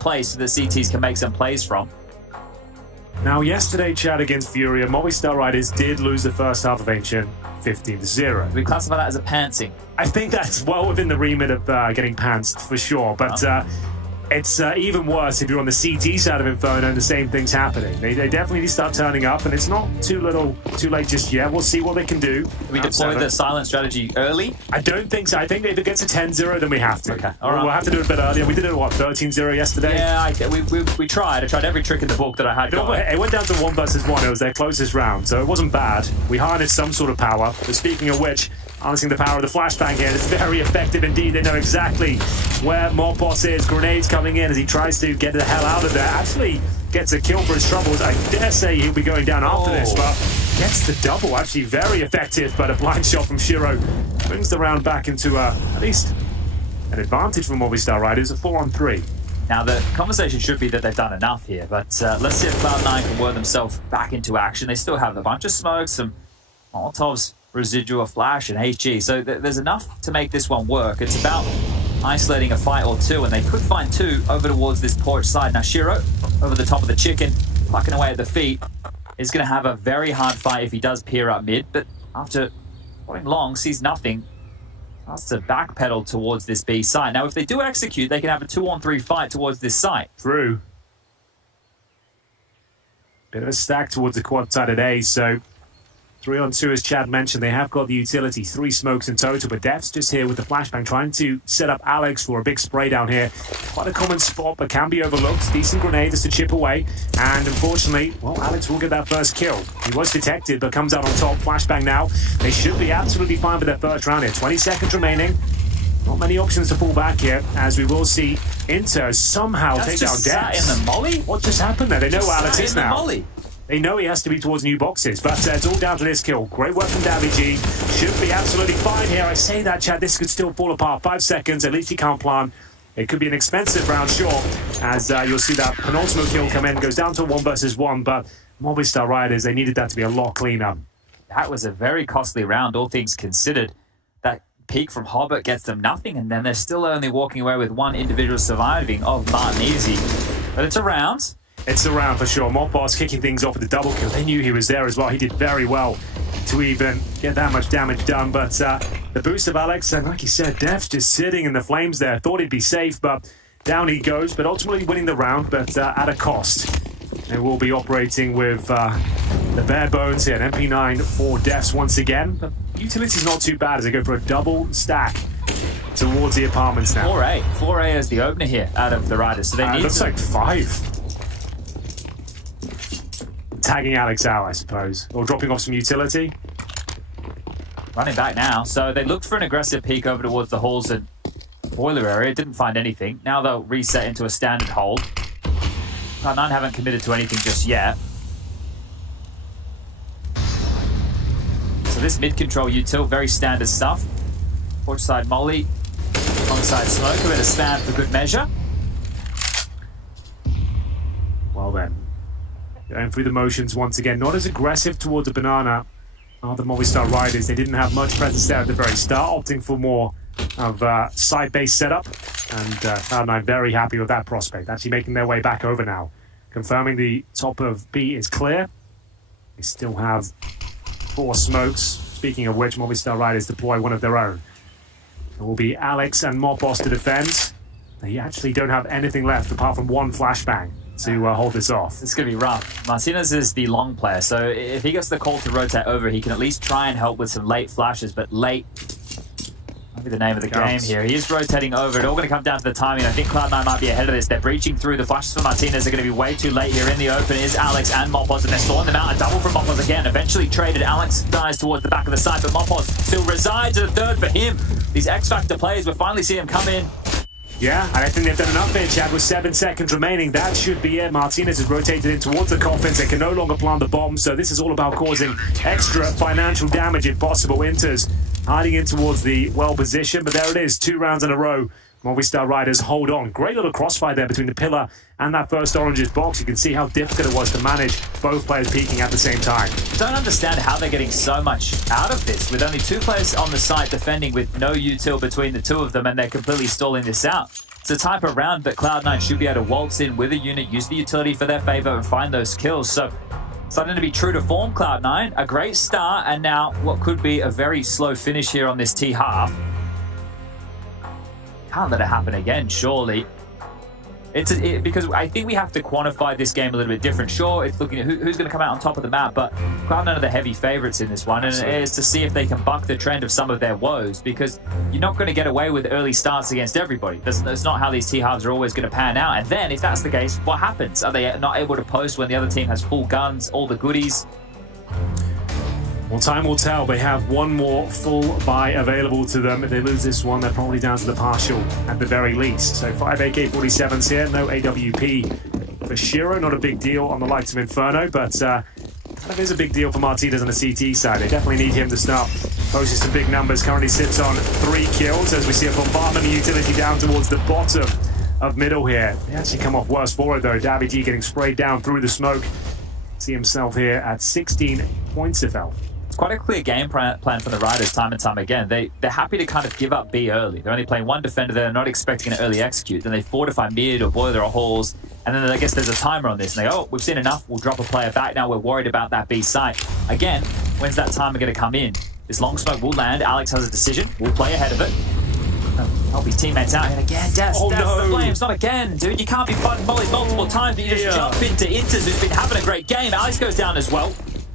place so the CTs can make some plays from. Now, yesterday, Chad, against Furia, Movistar Riders did lose the first half of Ancient 15-0. We classify that as a pantsing. I think that's well within the remit of getting pantsed, for sure. But it's even worse if you're on the CT side of Inferno and the same thing's happening. They definitely need to start turning up, and it's not too late just yet. We'll see what they can do. We deploy the silent strategy early? I don't think so. I think if it gets to 10-0, then we have to. Okay, all right. We'll have to do it a bit earlier. We did it, 13-0 yesterday? Yeah, we tried. I tried every trick in the book that I had going. It went down to 1 versus 1. It was their closest round, so it wasn't bad. We harnessed some sort of power. But speaking of which, harnessing the power of the flashbang here, it's very effective indeed. They know exactly where Mobboss is. Grenades coming in as he tries to get the hell out of there. Actually gets a kill for his troubles. I dare say he'll be going down after this, but gets the double. Actually very effective, but a blind shot from Shiro brings the round back into at least an advantage for Movistar Riders, a 4-on-3. Now, the conversation should be that they've done enough here, but let's see if Cloud9 can work themselves back into action. They still have a bunch of smokes, some Molotovs, residual flash, and HG, so there's enough to make this one work. It's about isolating a fight or two, and they could find 2 over towards this porch side. Now, Shiro, over the top of the chicken, plucking away at the feet, is going to have a very hard fight if he does peer up mid, but after going long, sees nothing, has to backpedal towards this B side. Now, if they do execute, they can have a 2-on-3 fight towards this site. True. Bit of a stack towards the quad side at A, so 3-on-2, as Chad mentioned. They have got the utility, 3 smokes in total, but Def's just here with the flashbang, trying to set up Alex for a big spray down here. Quite a common spot, but can be overlooked. Decent grenade just to chip away, and unfortunately, well, Alex will get that first kill. He was detected, but comes out on top. Flashbang now. They should be absolutely fine for their first round here. 20 seconds remaining. Not many options to fall back here, as we will see Inter somehow take down Def. In the molly? What just happened there? They know where Alex is now. They know he has to be towards new boxes, but it's all down to this kill. Great work from Davy G. Should be absolutely fine here. I say that, Chad, this could still fall apart. 5 seconds, at least he can't plan. It could be an expensive round, sure, as you'll see that penultimate kill come in, goes down to 1 versus 1, but Movistar Riders, they needed that to be a lot cleaner. That was a very costly round, all things considered. That peak from Hobbit gets them nothing, and then they're still only walking away with one individual surviving of Martinezzi. But it's a round. It's a round for sure. Mopos kicking things off with a double kill. They knew he was there as well. He did very well to even get that much damage done. But the boost of Alex, and like you said, Def's just sitting in the flames there. Thought he'd be safe, but down he goes. But ultimately winning the round, but at a cost. They will be operating with the bare bones here. An MP9 for Defs once again. But utility's not too bad as they go for a double stack towards the apartments now. 4A. 4A is the opener here out of the Riders. So they need looks like 5. Tagging Alex out, I suppose. Or dropping off some utility. Running back now. So they looked for an aggressive peek over towards the halls and boiler area. Didn't find anything. Now they'll reset into a standard hold. Cloud9 haven't committed to anything just yet. So this mid-control util, very standard stuff. Porch side molly, alongside smoke, a bit of stand for good measure. Well then, going through the motions once again. Not as aggressive towards the banana are the Movistar Riders. They didn't have much presence there at the very start, opting for more of side-based setup. And Cloud9 very happy with that prospect. Actually making their way back over now. Confirming the top of B is clear. They still have 4 smokes. Speaking of which, Movistar Riders deploy one of their own. It will be Alex and Mopos to defend. They actually don't have anything left apart from 1 flashbang to hold this off. It's going to be rough. Martinez is the long player, so if he gets the call to rotate over, he can at least try and help with some late flashes, but late might be the name of the game here. He is rotating over. It's all going to come down to the timing. I think Cloud9 might be ahead of this. They're breaching through. The flashes for Martinez are going to be way too late here. In the open is Alex and Mopos, and they're stalling them out. A double from Mopos again. Eventually traded. Alex dies towards the back of the side, but Mopos still resides at the third for him. These X-Factor players, we're finally seeing him come in. Yeah, and I think they've done enough here, Chad, with 7 seconds remaining. That should be it. Martinez is rotated in towards the coffins. They can no longer plant the bomb, so this is all about causing extra financial damage if possible. Inters hiding in towards the well position, but there it is, 2 rounds in a row. Movistar Riders hold on. Great little crossfire there between the pillar and that first Orange's box. You can see how difficult it was to manage both players peeking at the same time. Don't understand how they're getting so much out of this with only 2 players on the side defending with no util between the 2 of them, and they're completely stalling this out. It's the type of round that Cloud9 should be able to waltz in with a unit, use the utility for their favor, and find those kills. So starting to be true to form, Cloud9. A great start, and now what could be a very slow finish here on this T half. Can't let it happen again, surely. Because I think we have to quantify this game a little bit different. Sure, it's looking at who's going to come out on top of the map, but Cloud9 are the heavy favorites in this one, and it is to see if they can buck the trend of some of their woes, because you're not going to get away with early starts against everybody. That's not how these T-halves are always going to pan out. And then, if that's the case, what happens? Are they not able to post when the other team has full guns, all the goodies? Well, time will tell. They have 1 more full buy available to them. If they lose this one, they're probably down to the partial at the very least. So 5 AK-47s here, no AWP for Shiro. Not a big deal on the likes of Inferno, but that is a big deal for Martinez on the CT side. They definitely need him to start posting some big numbers. Currently sits on 3 kills as we see a bombardment of utility down towards the bottom of middle here. They actually come off worse for it though. Davy G getting sprayed down through the smoke. See himself here at 16 points of health. Quite a clear game plan for the Riders time and time again. They're happy to kind of give up B early. They're only playing 1 defender. They're not expecting an early execute. Then they fortify mid or boiler or halls. And then I guess there's a timer on this. And they go, oh, we've seen enough. We'll drop a player back. Now we're worried about that B site. Again, when's that timer going to come in? This long smoke will land. Alex has a decision. We'll play ahead of it. Help his teammates out. And again, that's the flames. Not again, dude. You can't be button mollied multiple times, but you just jump into Inters, who's been having a great game. Alex goes down as well.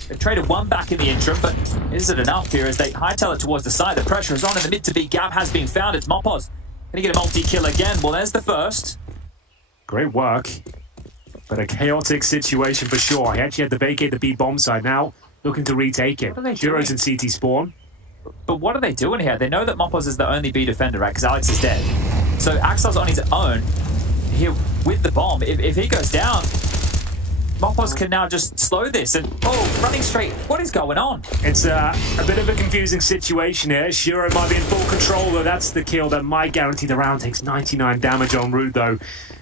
They traded 1 back in the interim, but is it enough here as they hightail it towards the side? The pressure is on in the mid to B gap has been found. It's Mopos. Can he get a multi-kill again? Well, there's the first. Great work, but a chaotic situation for sure. He actually had to vacate the B bomb side now, looking to retake it. Giro's in CT spawn. But what are they doing here? They know that Mopos is the only B defender, right? Because Alex is dead. So Axel's on his own here with the bomb. If he goes down, Mopos can now just slow this and, running straight. What is going on? It's a bit of a confusing situation here. Shiro might be in full control, though. That's the kill that might guarantee the round. Takes 99 damage en route, though.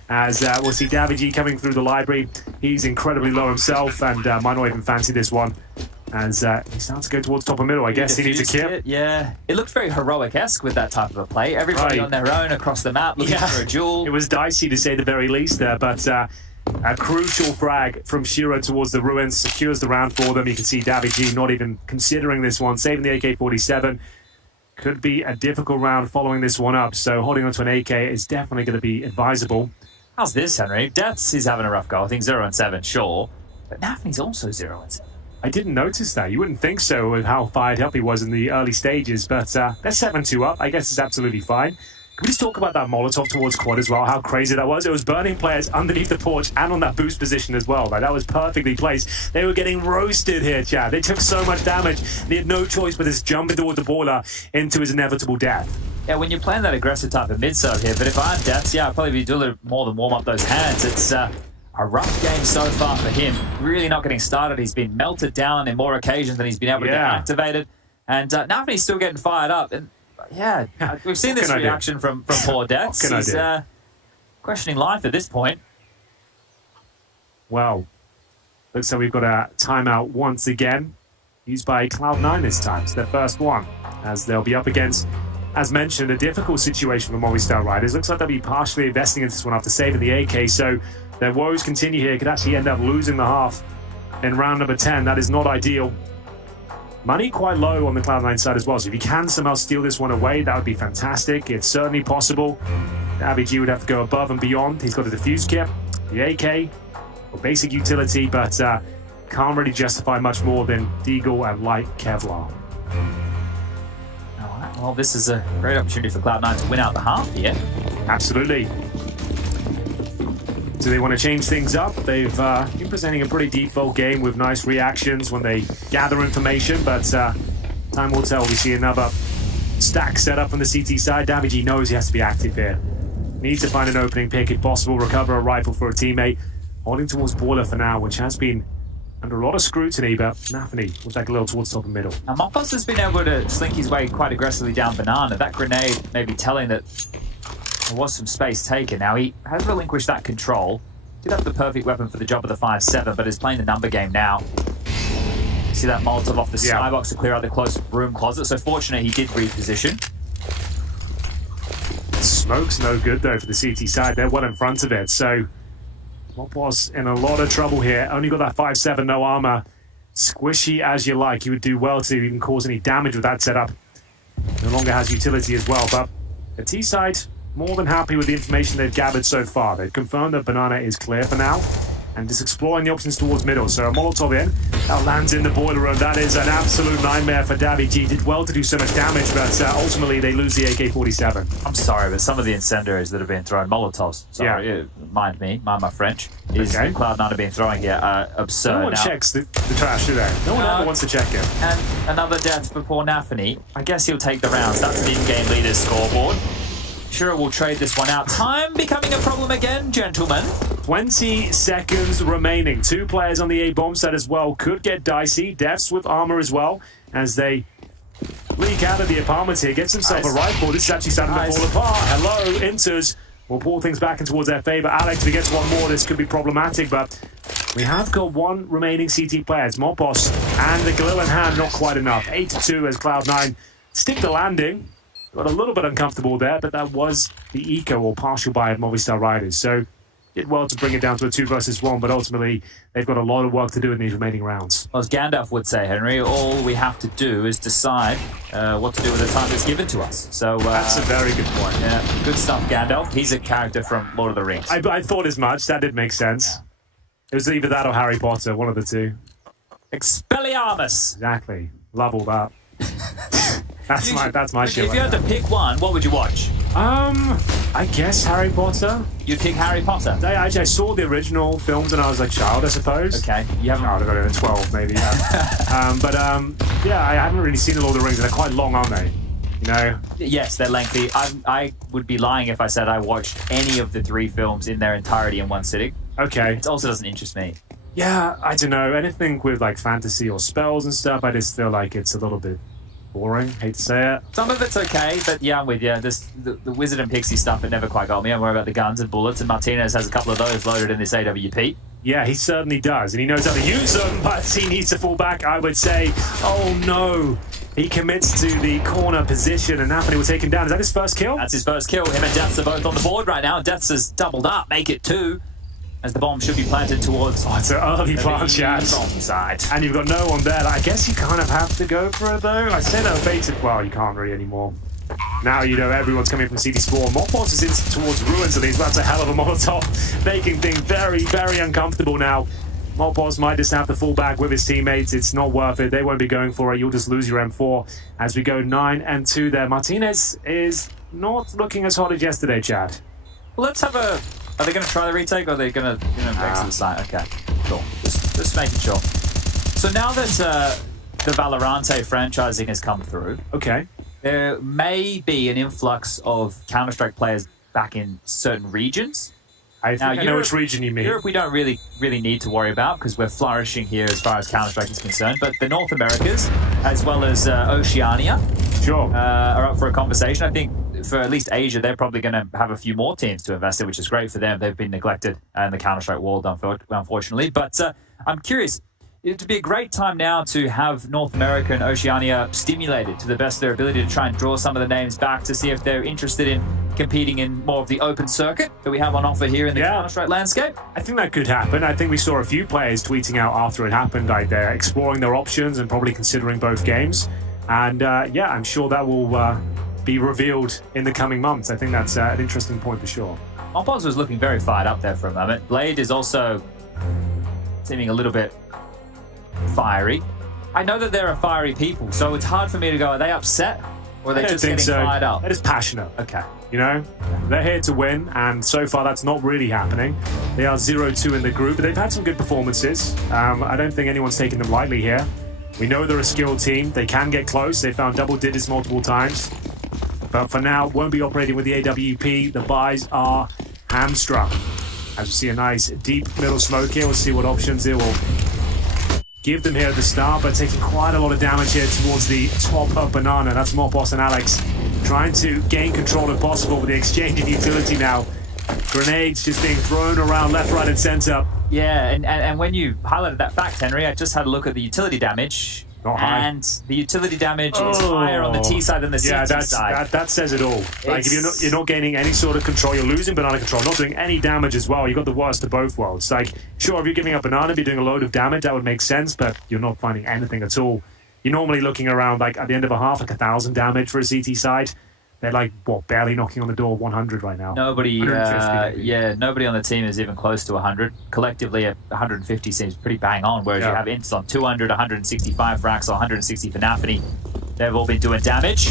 As we'll see Davigi coming through the library. He's incredibly low himself and might not even fancy this one. As he starts to go towards top of middle. I guess he needs a kill. Yeah. It looked very heroic-esque with that type of a play. Everybody on their own across the map looking for a duel. It was dicey to say the very least there, but a crucial frag from Shiro towards the ruins secures the round for them. You can see Davigi not even considering this one, saving the AK-47. Could be a difficult round following this one up, so holding onto an AK is definitely going to be advisable. How's this, Henry? Deaths is having a rough go. I think 0-7, sure. But Nafni's also 0-7. I didn't notice that. You wouldn't think so with how fired up he was in the early stages, but they're 7-2 up. I guess it's absolutely fine. Can we just talk about that Molotov towards quad as well? How crazy that was. It was burning players underneath the porch and on that boost position as well. Like, that was perfectly placed. They were getting roasted here, Chad. They took so much damage. They had no choice but just jumping towards the baller into his inevitable death. Yeah, when you're playing that aggressive type of mid-serve here, but if I had deaths, I'd probably be doing a little more than warm up those hands. It's a rough game so far for him. Really not getting started. He's been melted down in more occasions than he's been able to get activated. And Nafni's still getting fired up. And yeah, we've seen this reaction from poor Deaths. He's questioning life at this point. Well, looks like we've got a timeout once again, used by Cloud9 this time. It's their first one, as they'll be up against, as mentioned, a difficult situation for Movistar Riders. Looks like they'll be partially investing into this one after saving the AK, so their woes continue here. Could actually end up losing the half in round number 10. That is not ideal. Money quite low on the Cloud9 side as well, so if you can somehow steal this one away, that would be fantastic. It's certainly possible. Davigi would have to go above and beyond. He's got a defuse kit, the AK, or basic utility, but can't really justify much more than Deagle and light Kevlar. All right, well, this is a great opportunity for Cloud9 to win out the half here. Absolutely. Do they want to change things up? They've been presenting a pretty default game with nice reactions when they gather information, but time will tell. We see another stack set up on the CT side. Davigi knows he has to be active here. Needs to find an opening pick if possible, recover a rifle for a teammate. Holding towards Baller for now, which has been under a lot of scrutiny, but Nafni will take a little towards top and middle. Now, Mopos has been able to slink his way quite aggressively down Banana. That grenade may be telling that there was some space taken. Now, he has relinquished that control. Did have the perfect weapon for the job of the 5-7, but is playing the number game now. You see that Molotov off the skybox to clear out the close room closet. So fortunate he did reposition. Smoke's no good, though, for the CT side. They're well in front of it, so Mopos in a lot of trouble here. Only got that 5-7, no armor. Squishy as you like. He would do well to even cause any damage with that setup. No longer has utility as well, but the T side more than happy with the information they've gathered so far. They've confirmed that Banana is clear for now, and just exploring the options towards middle. So a Molotov in, that lands in the boiler room. That is an absolute nightmare for Davigi. Did well to do so much damage, but ultimately they lose the AK-47. I'm sorry, but some of the incendiaries that have been thrown, Molotovs, sorry, mind my French, is Cloud9 have been throwing here absurd. No one checks the trash, do they? No one ever wants to check it. And another death for poor Nafni. I guess he'll take the rounds. That's the in-game leader's scoreboard. Shiro will trade this one out. Time becoming a problem again, gentlemen. 20 seconds remaining. 2 players on the A-bomb set as well. Could get dicey. Defs with armor as well as they leak out of the apartments here. Gets himself a rifle. This is actually starting to fall apart. Hello, enters. Will pull things back in towards their favor. Alex, if he gets one more, this could be problematic, but we have got one remaining CT player. It's Mopos and the Galil in hand, not quite enough. 8-2 as Cloud9 stick the landing. Got a little bit uncomfortable there, but that was the eco or partial buy of Movistar Riders. So did well to bring it down to a 2 versus 1, but ultimately they've got a lot of work to do in these remaining rounds. Well, as Gandalf would say, Henry, all we have to do is decide what to do with the time that's given to us. So that's a very good point. Yeah, good stuff, Gandalf. He's a character from Lord of the Rings. I thought as much. That did make sense. It was either that or Harry Potter, one of the two. Expelliarmus. Exactly. Love all that. That's my shit. If you had to pick one, what would you watch? I guess Harry Potter. You'd pick Harry Potter? I saw the original films when I was a child, I suppose. Okay. You haven't? I've got it at 12, maybe. Yeah, I haven't really seen the Lord of the Rings, and they're quite long, aren't they? You know? Yes, they're lengthy. I would be lying if I said I watched any of the 3 films in their entirety in one sitting. Okay. It also doesn't interest me. Yeah, I don't know. Anything with like fantasy or spells and stuff, I just feel like it's a little bit boring. Hate to say it. Some of it's okay, but yeah, I'm with you. The Wizard and Pixie stuff, it never quite got me. I'm worried about the guns and bullets, and Martinez has a couple of those loaded in this AWP. Yeah, he certainly does, and he knows how to use them, but he needs to fall back, I would say. Oh no! He commits to the corner position, and Anthony will take him down. Is that his first kill? That's his first kill. Him and Deaths are both on the board right now. Deaths has doubled up, make it 2. As the bomb should be planted towards... Oh, it's an early plant shot. Side. And you've got no one there. I guess you kind of have to go for it, though. I said that baited... Well, you can't really anymore. Now you know everyone's coming from CD4. Mopos is in towards ruins at least. That's a hell of a Molotov, making things very, very uncomfortable now. Mopos might just have to fall back with his teammates. It's not worth it. They won't be going for it. You'll just lose your M4 as we go 9-2 there. Martinez is not looking as hot as yesterday, Chad. Well, let's have a... Are they going to try the retake, or are they going to exit the site? Okay, cool. Just making sure. So now that the Valorante franchising has come through, okay, there may be an influx of Counter-Strike players back in certain regions. I know which region you mean. Europe we don't really need to worry about because we're flourishing here as far as Counter-Strike is concerned. But the North Americas, as well as Oceania, sure, are up for a conversation. I think for at least Asia, they're probably going to have a few more teams to invest in, which is great for them. They've been neglected in the Counter-Strike world, unfortunately. But I'm curious. It'd be a great time now to have North America and Oceania stimulated to the best of their ability to try and draw some of the names back to see if they're interested in competing in more of the open circuit that we have on offer here in the Counter-Strike landscape. I think that could happen. I think we saw a few players tweeting out after it happened, like they're exploring their options and probably considering both games. And yeah, I'm sure that will be revealed in the coming months. I think that's an interesting point for sure. Mopos was looking very fired up there for a moment. Blade is also seeming a little bit fiery. I know that there are fiery people, so it's hard for me to go, are they upset? Or are they just getting fired up? They're just passionate. Okay. You know? They're here to win, and so far that's not really happening. They are 0-2 in the group, but they've had some good performances. I don't think anyone's taking them lightly here. We know they're a skilled team. They can get close. They found double digits multiple times. But for now, won't be operating with the AWP. The buys are hamstrung. As we see a nice deep middle smoke here, we'll see what options it will give them here at the start, but taking quite a lot of damage here towards the top of Banana. That's Mopos and Alex trying to gain control if possible with the exchange of utility now. Grenades just being thrown around left, right, and center. Yeah, and when you highlighted that fact, Henry, I just had a look at the utility damage. And the utility damage is higher on the T side than the CT side. That says it all. Like if you're not gaining any sort of control, you're losing Banana control, not doing any damage as well. You've got the worst of both worlds. Like, sure, if you're giving up Banana, be doing a load of damage, that would make sense, but you're not finding anything at all. You're normally looking around, like, at the end of a half, like 1,000 damage for a CT side. They're like, what, barely knocking on the door of 100 right now. Nobody, nobody on the team is even close to 100. Collectively, 150 seems pretty bang on, whereas you have Ints on 200, 165 for Axel, 160 for Nafany. They've all been doing damage.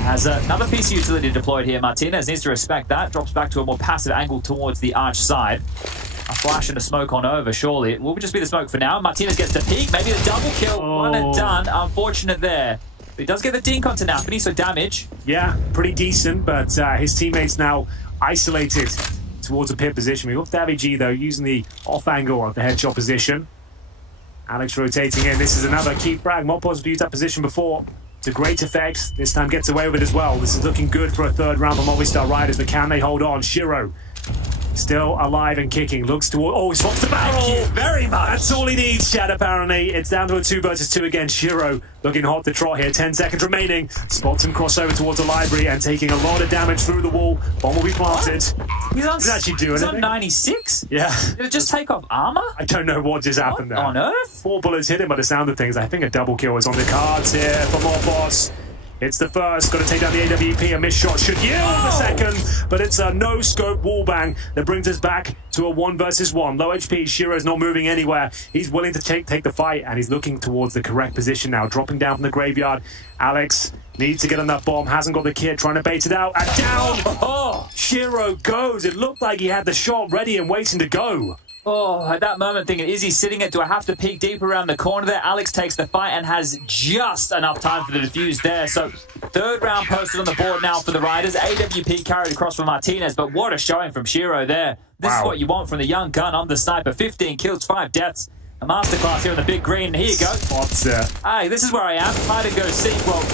Has another piece of utility deployed here. Martinez needs to respect that. Drops back to a more passive angle towards the arch side. A flash and a smoke on over, surely. It will just be the smoke for now. Martinez gets the peek, maybe the double kill. One and done. Unfortunate there. But he does get the dink onto Nafany, so damage. Yeah, pretty decent, but his teammates now isolated towards a pit position. We got Davy G, though, using the off angle of the headshot position. Alex rotating in. This is another key frag. Mopos used that position before to great effect. This time gets away with it as well. This is looking good for a third round for Movistar Riders, but can they hold on? Shiro still alive and kicking. Looks toward... Oh, he swaps the barrel. Thank you very much. That's all he needs, Chad, apparently. It's down to a 2 versus 2 again. Shiro looking hot to trot here. 10 seconds remaining. Spots him crossover towards the library and taking a lot of damage through the wall. Bomb will be planted. He's on, actually doing he's on 96? Yeah. Did it just take off armor? I don't know what just happened there. On earth? 4 bullets hit him by the sound of things. I think a double kill is on the cards here for Mopos. It's the first, got to take down the AWP. A missed shot should yield the second, but it's a no-scope wallbang that brings us back to a 1 versus 1. Low HP, Shiro's not moving anywhere. He's willing to take the fight, and he's looking towards the correct position now. Dropping down from the graveyard. Alex needs to get on that bomb, hasn't got the kit, trying to bait it out, and down! Oh, Shiro goes. It looked like he had the shot ready and waiting to go. Oh, at that moment thinking, is he sitting it? Do I have to peek deep around the corner there? Alex takes the fight and has just enough time for the defuse there. So, third round posted on the board now for the Riders. AWP carried across for Martinez, but what a showing from Shiro there. This is what you want from the young gun. I'm the sniper. 15 kills, 5 deaths. A masterclass here on the big green. Here you go. Spots it. Hey, this is where I am. Hide and go seek. Well,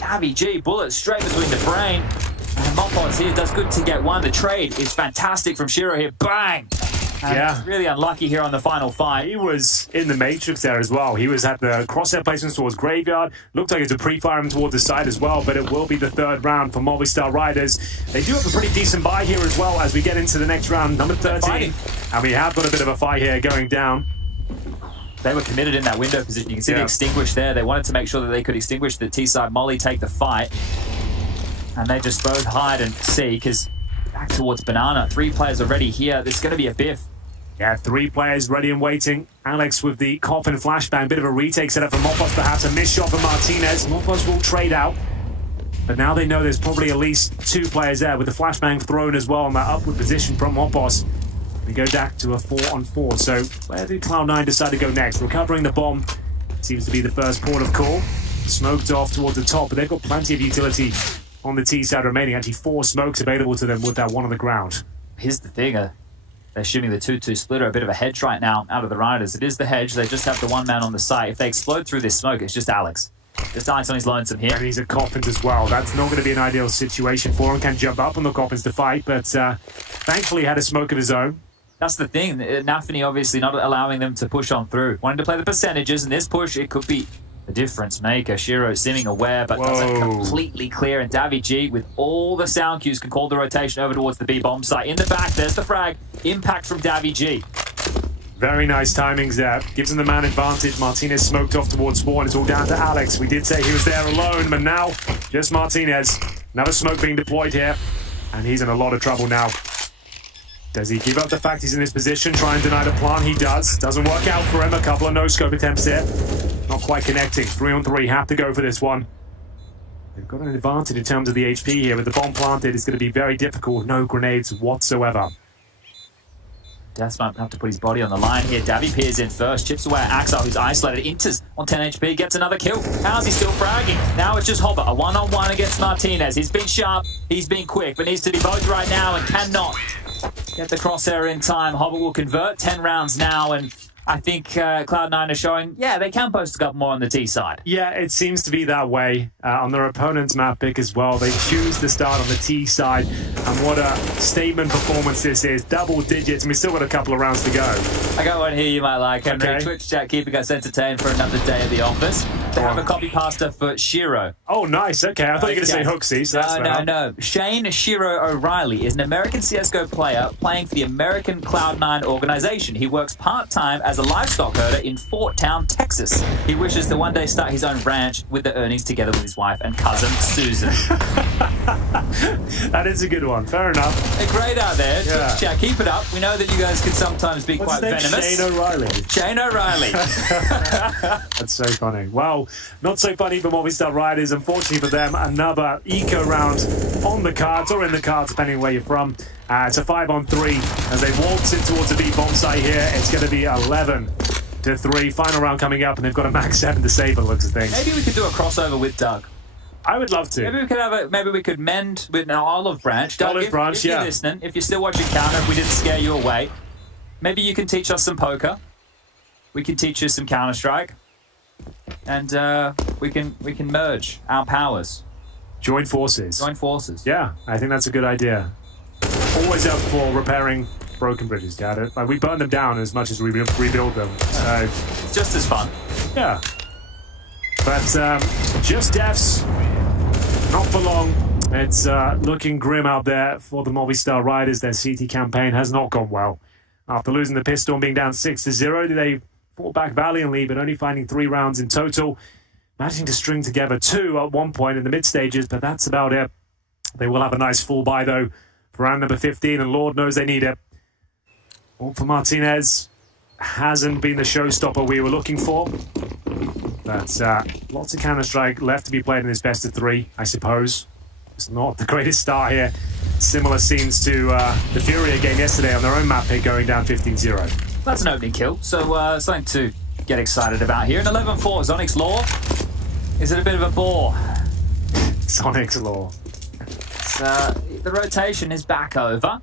Abby G, bullet straight between the brain. And Mopos here does good to get one. The trade is fantastic from Shiro here. Bang! And really unlucky here on the final fight. He was in the Matrix there as well. He was at the crosshair placements towards Graveyard. Looked like it's a pre-fire him towards the side as well, but it will be the third round for Movistar Riders. They do have a pretty decent buy here as well as we get into the next round, number 13. And we have got a bit of a fight here going down. They were committed in that window position. You can see the extinguish there. They wanted to make sure that they could extinguish the T-side Molly, take the fight. And they just both hide and see, because back towards Banana. 3 players already here. There's going to be a biff. Yeah, 3 players ready and waiting. Alex with the coffin flashbang. Bit of a retake set up for Mopos, perhaps. A missed shot for Martinez. Mopos will trade out. But now they know there's probably at least 2 players there with the flashbang thrown as well on that upward position from Mopos. We go back to a 4-on-4. So where did Cloud9 decide to go next? Recovering the bomb seems to be the first port of call. Smoked off towards the top, but they've got plenty of utility on the T side remaining. Actually 4 smokes available to them with that one on the ground. Here's the thing. They're shooting the 2-2 splitter, a bit of a hedge right now out of the Riders. It is the hedge. They just have the one man on the site. If they explode through this smoke, it's just Alex. Just Alex on his lonesome here. And he's at coffins as well. That's not going to be an ideal situation for him. Can jump up on the coffins to fight, but thankfully he had a smoke of his own. That's the thing. Nafany obviously not allowing them to push on through. Wanting to play the percentages, and this push, it could be a difference maker. Shiro seeming aware, but doesn't completely clear. And Davy G, with all the sound cues, can call the rotation over towards the B-bomb site. In the back, there's the frag. Impact from Davy G. Very nice timings there. Gives him the man advantage. Martinez smoked off towards spawn. It's all down to Alex. We did say he was there alone, but now just Martinez. Another smoke being deployed here, and he's in a lot of trouble now. Does he give up the fact he's in this position, try and deny the plan? He does. Doesn't work out for him. A couple of no-scope attempts here. Not quite connecting. 3-on-3. Have to go for this one. They've got an advantage in terms of the HP here. With the bomb planted, it's going to be very difficult. No grenades whatsoever. Death might have to put his body on the line here. Davy peers in first. Chips away at Axel, who's isolated. Enters on 10 HP. Gets another kill. How's he still fragging? Now it's just Hobber. A one-on-one against Martinez. He's been sharp. He's been quick. But needs to be both right now and cannot get the crosshair in time. Hobber will convert 10 rounds now, and I think Cloud9 are showing, they can post a couple more on the T side. Yeah, it seems to be that way. On their opponent's map pick as well, they choose to start on the T side, and what a statement performance this is. Double digits, and we still got a couple of rounds to go. I got one here you might like. Okay. Twitch chat keeping us entertained for another day at the office. They have a copy pasta for Shiro. Oh, nice. Okay, I thought you were going to say Hooksy. So No. Shane Shiro O'Reilly is an American CSGO player playing for the American Cloud9 organization. He works part-time as a livestock herder in Fort Town, Texas. He wishes to one day start his own ranch with the earnings together with his wife and cousin, Susan. That is a good one. Fair enough. They're great out there. Yeah. Twitch chat, keep it up. We know that you guys can sometimes be quite venomous. Shane O'Reilly. Shane O'Reilly. That's so funny. Well, not so funny for Movistar Riders. Unfortunately for them, another eco round on the cards, or in the cards, depending on where you're from. It's a 5-on-3 as they waltz in towards the B-bomb site here. It's going to be 11-3. Final round coming up, and they've got a max 7 to save, it looks of things. Maybe we could do a crossover with Doug. I would love to. Maybe we could mend with an olive branch. Doug, Olive branch, if you're listening, if you're still watching Counter, if we didn't scare you away, maybe you can teach us some poker. We can teach you some Counter-Strike. And we can merge our powers. Join forces. Yeah, I think that's a good idea. Always up for repairing broken bridges, got it? Like, we burn them down as much as we rebuild them. So it's just as fun. Yeah. But just deaths, not for long. It's looking grim out there for the Movistar Riders. Their CT campaign has not gone well. After losing the pistol and being down 6-0, they fought back valiantly, but only finding 3 rounds in total. Managing to string together 2 at one point in the mid stages, but that's about it. They will have a nice full buy though for round number 15, and Lord knows they need it. All for Martinez hasn't been the showstopper we were looking for. But lots of Counter-Strike left to be played in this best of 3, I suppose. It's not the greatest start here. Similar scenes to the Furia game yesterday on their own map pick, going down 15-0. That's an opening kill, so something to get excited about here. An 11-4, Zonic's Law. Is it a bit of a bore? Sonic's Law. The rotation is back over.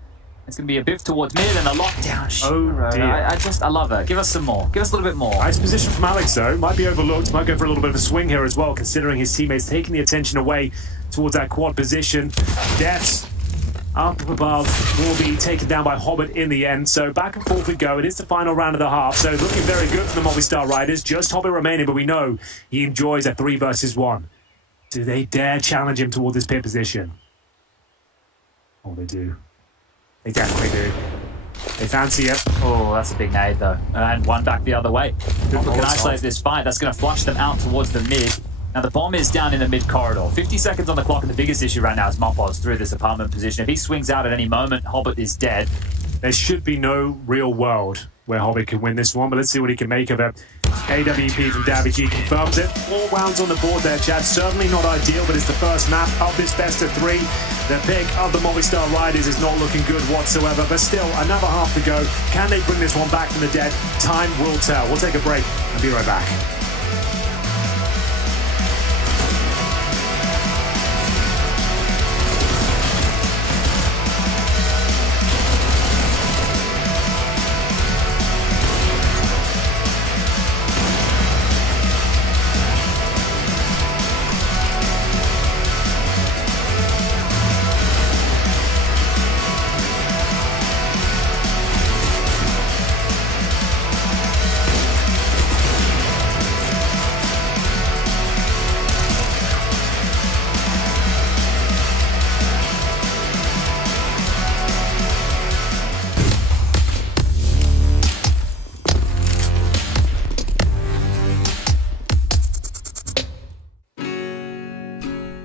It's going to be a biff towards mid and a lockdown. Oh, dear. I love her. Give us some more. Give us a little bit more. Nice position from Alex, though. Might be overlooked. Might go for a little bit of a swing here as well, considering his teammates taking the attention away towards that quad position. Deaths up above will be taken down by Hobbit in the end. So back and forth we go. It is the final round of the half. So looking very good for the Movistar Riders. Just Hobbit remaining, but we know he enjoys a 3 versus 1. Do they dare challenge him toward this pit position? Oh, they do. They definitely do. They fancy it. Oh, that's a big nade, though. And one back the other way. Grupa can isolate this fight. That's going to flush them out towards the mid. Now, the bomb is down in the mid corridor. 50 seconds on the clock, and the biggest issue right now is Mopos through this apartment position. If he swings out at any moment, Hobbit is dead. There should be no real world where Hobbit can win this one, but let's see what he can make of it. AWP from Davigi confirms it. 4 rounds on the board there, Chad. Certainly not ideal, but it's the first map of this best of 3. The pick of the Movistar Riders is not looking good whatsoever, but still, another half to go. Can they bring this one back from the dead? Time will tell. We'll take a break and be right back.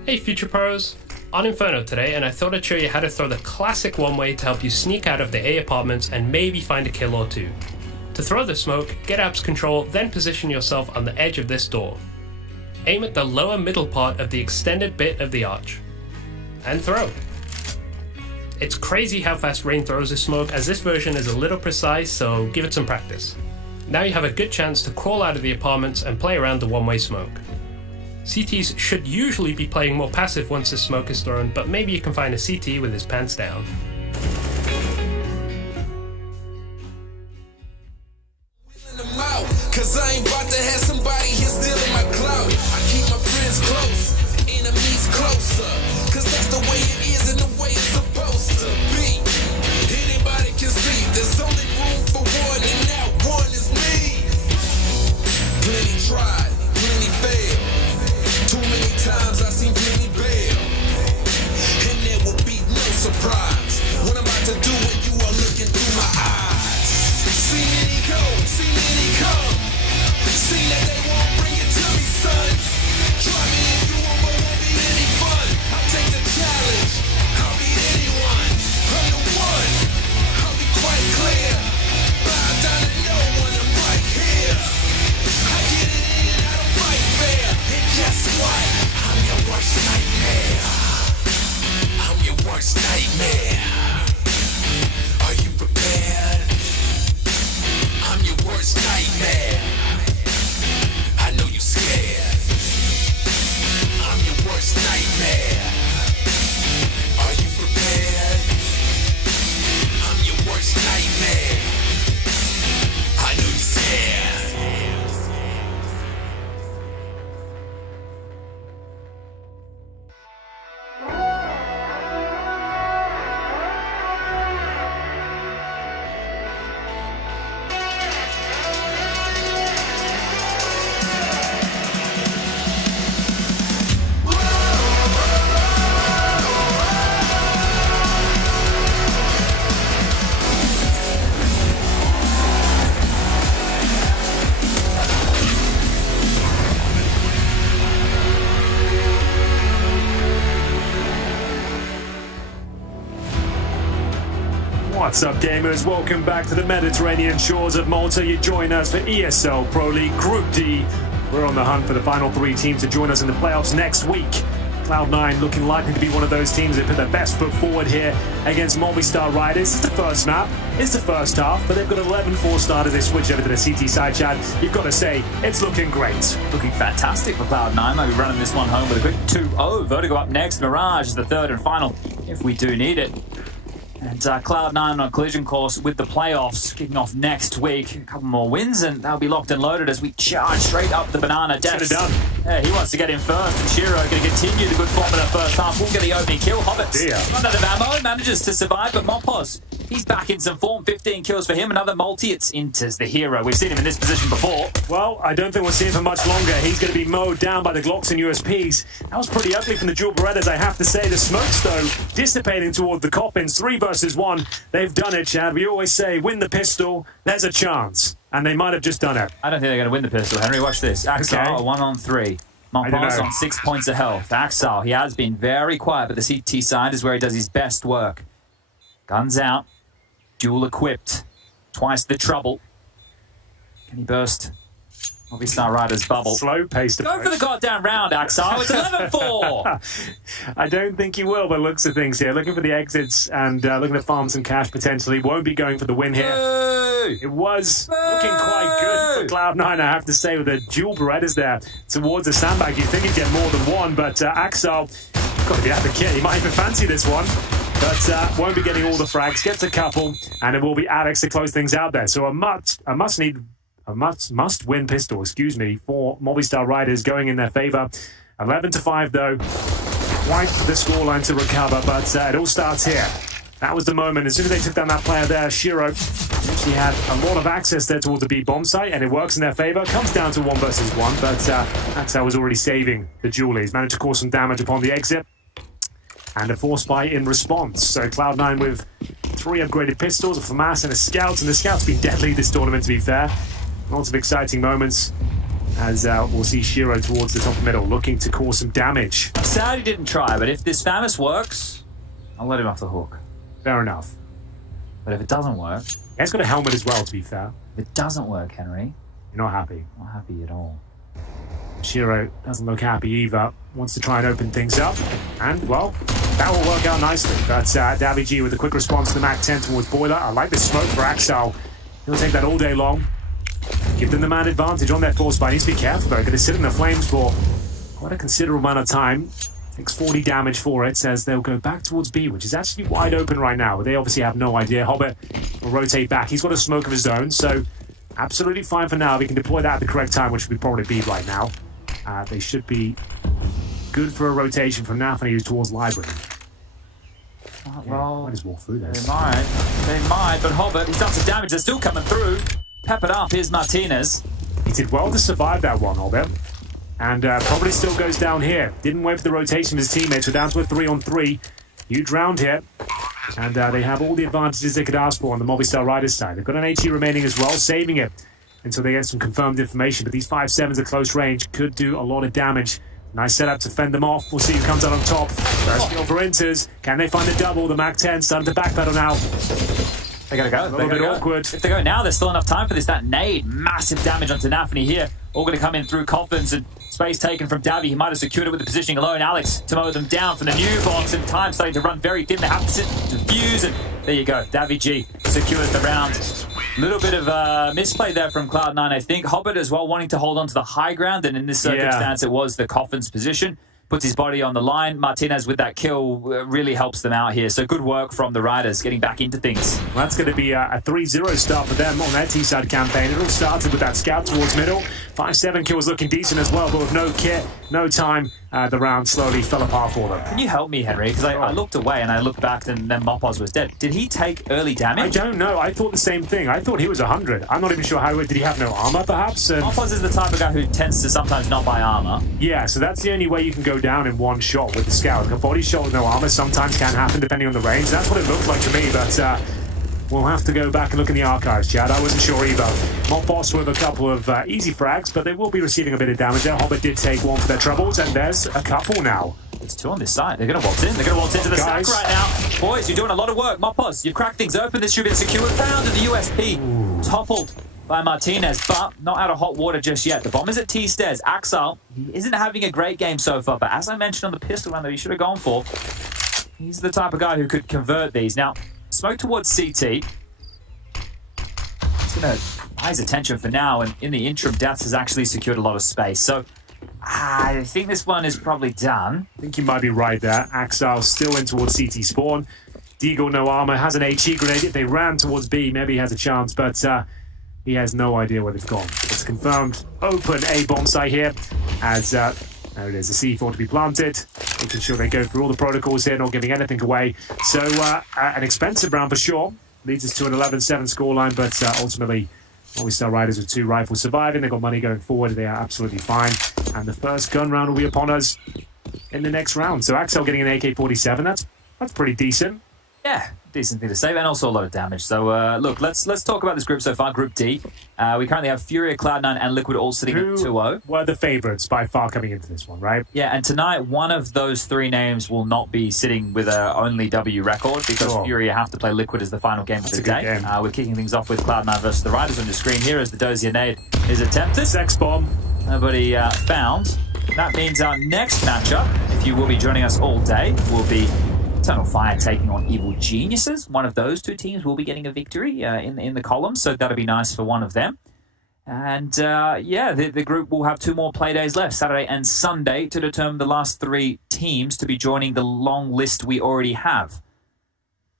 Hey Future Pros, on Inferno today, and I thought I'd show you how to throw the classic one-way to help you sneak out of the A apartments and maybe find a kill or 2. To throw the smoke, get apps control, then position yourself on the edge of this door. Aim at the lower middle part of the extended bit of the arch. And throw. It's crazy how fast Rain throws his smoke, as this version is a little precise, so give it some practice. Now you have a good chance to crawl out of the apartments and play around the one-way smoke. CTs should usually be playing more passive once the smoke is thrown, but maybe you can find a CT with his pants down. Cause I ain't about to have somebody here stealing my clout. I keep my friends close, enemies closer. Cause that's the way it is and the way it's supposed to be. Anybody can see there's only room for one, and that one is me. Plenty tried, plenty failed. Too many times I've seen plenty bail. And there will be no surprise what I'm about to do when you are looking through my eyes. See many go, see many come. See that they won't bring it to me, son. Try me if you want, but won't be any fun. I'll take the challenge, I'll beat anyone. I'm the one, I'll be quite clear. Bow down to no one, I'm right here. I get it in, I don't fight fair. And guess what? I'm your worst nightmare. I'm your worst nightmare. Are you prepared? I'm your worst nightmare. I know you're scared. I'm your worst nightmare. Are you prepared? I'm your worst nightmare. I know you're scared. What's up, gamers? Welcome back to the Mediterranean shores of Malta. You join us for ESL Pro League Group D. We're on the hunt for the final 3 teams to join us in the playoffs next week. Cloud9 looking likely to be one of those teams that put their best foot forward here against Movistar Riders. It's the first map, it's the first half, but they've got 11 4-starters. They switch over to the CT side, Chad. You've got to say, it's looking great. Looking fantastic for Cloud9. Maybe running this one home with a quick 2-0. Vertigo up next. Mirage is the third and final, if we do need it. And Cloud9 on a collision course with the playoffs kicking off next week. A couple more wins and they'll be locked and loaded as we charge straight up the banana. Death. Yeah, he wants to get in first, and Shiro going to continue the good form in the first half. We'll get the opening kill. Hobbit run out of ammo, manages to survive, but Mopos, he's back in some form. 15 kills for him. Another multi. It's Inter's the hero. We've seen him in this position before. Well, I don't think we'll see him for much longer. He's going to be mowed down by the Glocks and USPs. That was pretty ugly from the dual Berettas, I have to say. The smokes, though, dissipating toward the coffins. 3 versus 1. They've done it, Chad. We always say, win the pistol, there's a chance. And they might have just done it. I don't think they're going to win the pistol, Henry. Watch this. Axel, a 1-on-3. Montpos on 6 points of health. Axel, he has been very quiet, but the CT side is where he does his best work. Guns out. Dual equipped. Twice the trouble. Can he burst Movistar Riders' bubble? Slow-paced approach. Go for the goddamn round, Axel. It's 11-4. I don't think he will, but looks at things here. Looking for the exits and looking to farm some cash potentially. Won't be going for the win here. It was looking quite good for Cloud9, I have to say, with the dual Berettas there towards the sandbag. You'd think he'd get more than one, but Axel, got to be out the kit. He might even fancy this one. But won't be getting all the frags. Gets a couple, and it will be Alex to close things out there. So a must-win pistol, for Movistar Riders going in their favour. 11-5 though. Quite the scoreline to recover, but it all starts here. That was the moment. As soon as they took down that player there, Shiro actually had a lot of access there towards the B bomb site, and it works in their favour. Comes down to 1 versus 1, but Axel was already saving the Julies. Managed to cause some damage upon the exit. And a force buy in response. So Cloud9 with 3 upgraded pistols, a FAMAS and a Scout. And the Scout's been deadly this tournament, to be fair. Lots of exciting moments as we'll see Shiro towards the top of middle, looking to cause some damage. I'm sad he didn't try, but if this FAMAS works, I'll let him off the hook. Fair enough. But if it doesn't work... He's got a helmet as well, to be fair. If it doesn't work, Henry... You're not happy? Not happy at all. Shiro doesn't look happy either. Wants to try and open things up. And, well, that will work out nicely. But Davy G with a quick response to the Mac 10 towards Boiler. I like the smoke for Axel. He'll take that all day long. Give them the man advantage on their force buy. Needs to be careful, though. Going to sit in the flames for quite a considerable amount of time. Takes 40 damage for it, as they'll go back towards B, which is actually wide open right now. But they obviously have no idea. Hobbit will rotate back. He's got a smoke of his own, so absolutely fine for now. If he can deploy that at the correct time, which would probably be right now. They should be good for a rotation from Nafany towards Library. Well, might as well through this. They might, but Hobbit, he's done some damage. They're still coming through. Pep it up, here's Martinez. He did well to survive that one, Hobbit. And probably still goes down here. Didn't wait for the rotation of his teammates. We're down to a 3-on-3. Huge round here. And they have all the advantages they could ask for on the Movistar Riders side. They've got an AT remaining as well, saving it until they get some confirmed information. But these 5.7s at close range could do a lot of damage. Nice setup to fend them off. We'll see who comes out on top. First kill for Inters. Can they find a double? The Mac 10 starting to backpedal now. They gotta go. A little bit awkward. If they go now, there's still enough time for this. That nade, massive damage onto Nafany here. All going to come in through coffins, and space taken from Davy. He might have secured it with the positioning alone. Alex to mow them down from the new box, and time starting to run very thin. They have to sit to fuse, and there you go. Davy G secures the round. Little bit of misplay there from Cloud9, I think. Hobbit as well wanting to hold on to the high ground, and in this circumstance, it was the coffin's position. Puts his body on the line. Martinez with that kill really helps them out here. So good work from the Riders getting back into things. Well, that's going to be a 3-0 start for them on their T-side campaign. It all started with that scout towards middle. 5-7 kills looking decent as well, but with no kit, no time, the round slowly fell apart for them. Can you help me, Henry? Because I looked away and I looked back and then Mopos was dead. Did he take early damage? I don't know. I thought the same thing. I thought he was 100. I'm not even sure how. Did he have no armor, perhaps? Mopos is the type of guy who tends to sometimes not buy armor. Yeah, so that's the only way you can go down in one shot with the scout. A body shot with no armor sometimes can happen depending on the range. That's what it looked like to me, but we'll have to go back and look in the archives, Chad. I wasn't sure either. Mopos with a couple of easy frags, but they will be receiving a bit of damage there. Hobbit did take one for their troubles, and there's a couple now. It's 2 on this side. They're going to waltz in. They're going to waltz into the stack right now. Boys, you're doing a lot of work. Mopos, you've cracked things open. This should be a secure round in the USP. Toppled by Martinez, but not out of hot water just yet. The bomb is at T-stairs. Axel, he isn't having a great game so far, but as I mentioned on the pistol round that he should have gone for, he's the type of guy who could convert these. Now, smoke towards CT. He's going to buy his attention for now, and in the interim, Deaths has actually secured a lot of space. So, I think this one is probably done. I think you might be right there. Axel still in towards CT spawn. Deagle, no armor, has an HE grenade. If they ran towards B, maybe he has a chance, but he has no idea where they've gone. It's confirmed open A bomb site here, as there it is, a C4 to be planted, making sure they go through all the protocols here, not giving anything away. So an expensive round for sure. Leads us to an 11-7 scoreline, but ultimately, Movistar Riders with 2 rifles surviving. They've got money going forward. They are absolutely fine. And the first gun round will be upon us in the next round. So Axel getting an AK-47. That's pretty decent. Yeah, decent thing to save, and also a lot of damage. So, look, let's talk about this group so far. Group D. We currently have Furia, Cloud9, and Liquid all sitting at 2-0. Were the favourites by far coming into this one, right? Yeah, and tonight, one of those 3 names will not be sitting with a only W record because Furia have to play Liquid as the final game of the day. We're kicking things off with Cloud9 versus the Riders on your screen here as the Dozier nade is attempted. Sex bomb. Nobody found. That means our next matchup, if you will be joining us all day, will be Eternal Fire taking on Evil Geniuses. One of those 2 teams will be getting a victory in the column, so that'll be nice for one of them. And the group will have 2 more play days left, Saturday and Sunday, to determine the last 3 teams to be joining the long list we already have.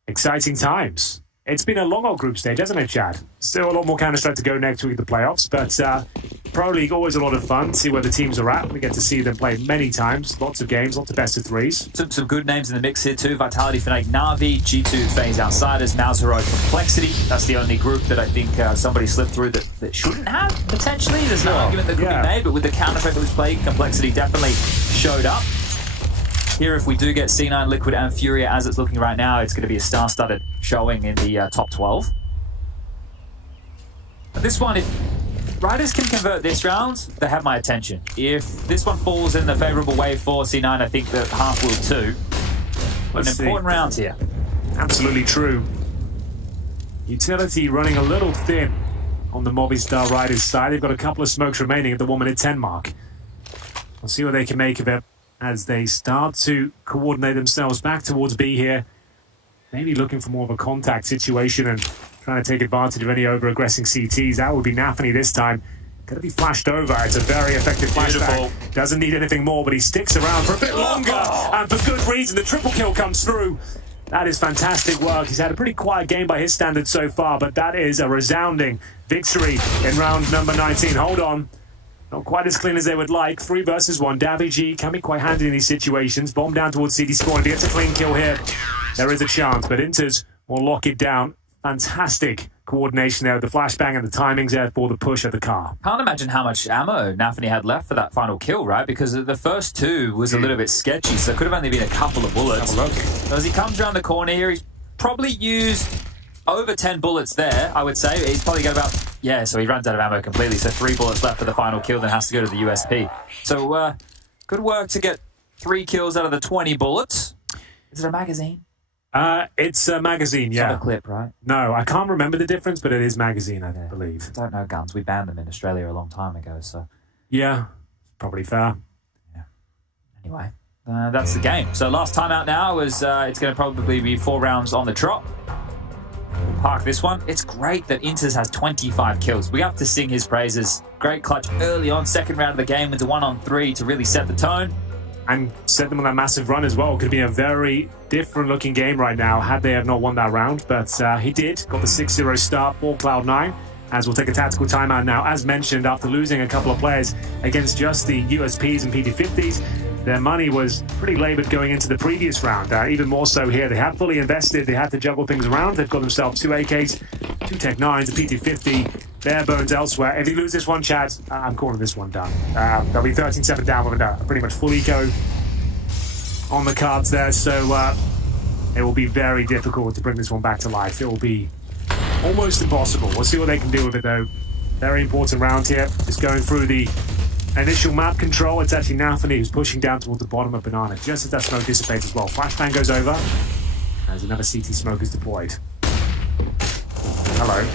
Exciting times. It's been a long old group stage, hasn't it, Chad? Still a lot more Counter-Strike to go next week, the playoffs, but Pro League, always a lot of fun. See where the teams are at. We get to see them play many times. Lots of games, lots of best of 3s. Some good names in the mix here too. Vitality, Fnatic, Na'Vi, G2, FaZe Outsiders, Malzero, Complexity. That's the only group that I think somebody slipped through that shouldn't have, potentially. There's no argument that could be made, but with the counter effect that was played, Complexity definitely showed up. Here, if we do get C9, Liquid, and Furia, as it's looking right now, it's going to be a star-studded showing in the top 12. But this one, if Riders can convert this round, they have my attention. If this one falls in the favourable way for C9, I think that half will too. But an important round here. Absolutely true. Utility running a little thin on the Movistar Riders side. They've got a couple of smokes remaining at the 1 minute 10 mark. We'll see what they can make of it as they start to coordinate themselves back towards B here. Maybe looking for more of a contact situation and trying to take advantage of any over-aggressing CTs. That would be Nafany this time. Going to be flashed over. It's a very effective flashback. Doesn't need anything more, but he sticks around for a bit longer. And for good reason, the triple kill comes through. That is fantastic work. He's had a pretty quiet game by his standards so far, but that is a resounding victory in round number 19. Hold on. Not quite as clean as they would like. 3 versus 1. Davi G can be quite handy in these situations. Bomb down towards CD spawn. If he gets a clean kill here, there is a chance, but Inters will lock it down. Fantastic coordination there with the flashbang and the timings there for the push of the car. Can't imagine how much ammo Nafany had left for that final kill, right? Because the first 2 was a little bit sketchy, so it could have only been a couple of bullets. So as he comes around the corner here, he's probably used over 10 bullets there, I would say. He's probably got about... Yeah, so he runs out of ammo completely, so 3 bullets left for the final kill, then has to go to the USP. So, good work to get 3 kills out of the 20 bullets. Is it a magazine? It's a magazine, yeah. It's not a clip, right? No, I can't remember the difference, but it is magazine, I believe. I don't know guns. We banned them in Australia a long time ago, so... Yeah, probably fair. Yeah. Anyway, that's the game. So last time out now is it's going to probably be 4 rounds on the trot. We'll park this one. It's great that Inters has 25 kills. We have to sing his praises. Great clutch early on, second round of the game with the 1-on-3 to really set the tone. And set them on that massive run as well. Could be a very different looking game right now had they have not won that round. But he did. Got the 6-0 start for Cloud9. As we'll take a tactical timeout now. As mentioned, after losing a couple of players against just the USPs and PT50s, their money was pretty laboured going into the previous round. Even more so here. They have fully invested. They had to juggle things around. They've got themselves 2 AKs, 2 Tech 9s, a PT50, bare bones elsewhere. If you lose this one, Chad, I'm calling this one done. They'll be 13-7 down with a pretty much full eco on the cards there. So it will be very difficult to bring this one back to life. It will be almost impossible. We'll see what they can do with it, though. Very important round here. Just going through the initial map control. It's actually Nafany who's pushing down towards the bottom of Banana, just as that smoke dissipates as well. Flashbang goes over. As another CT smoke is deployed. Hello.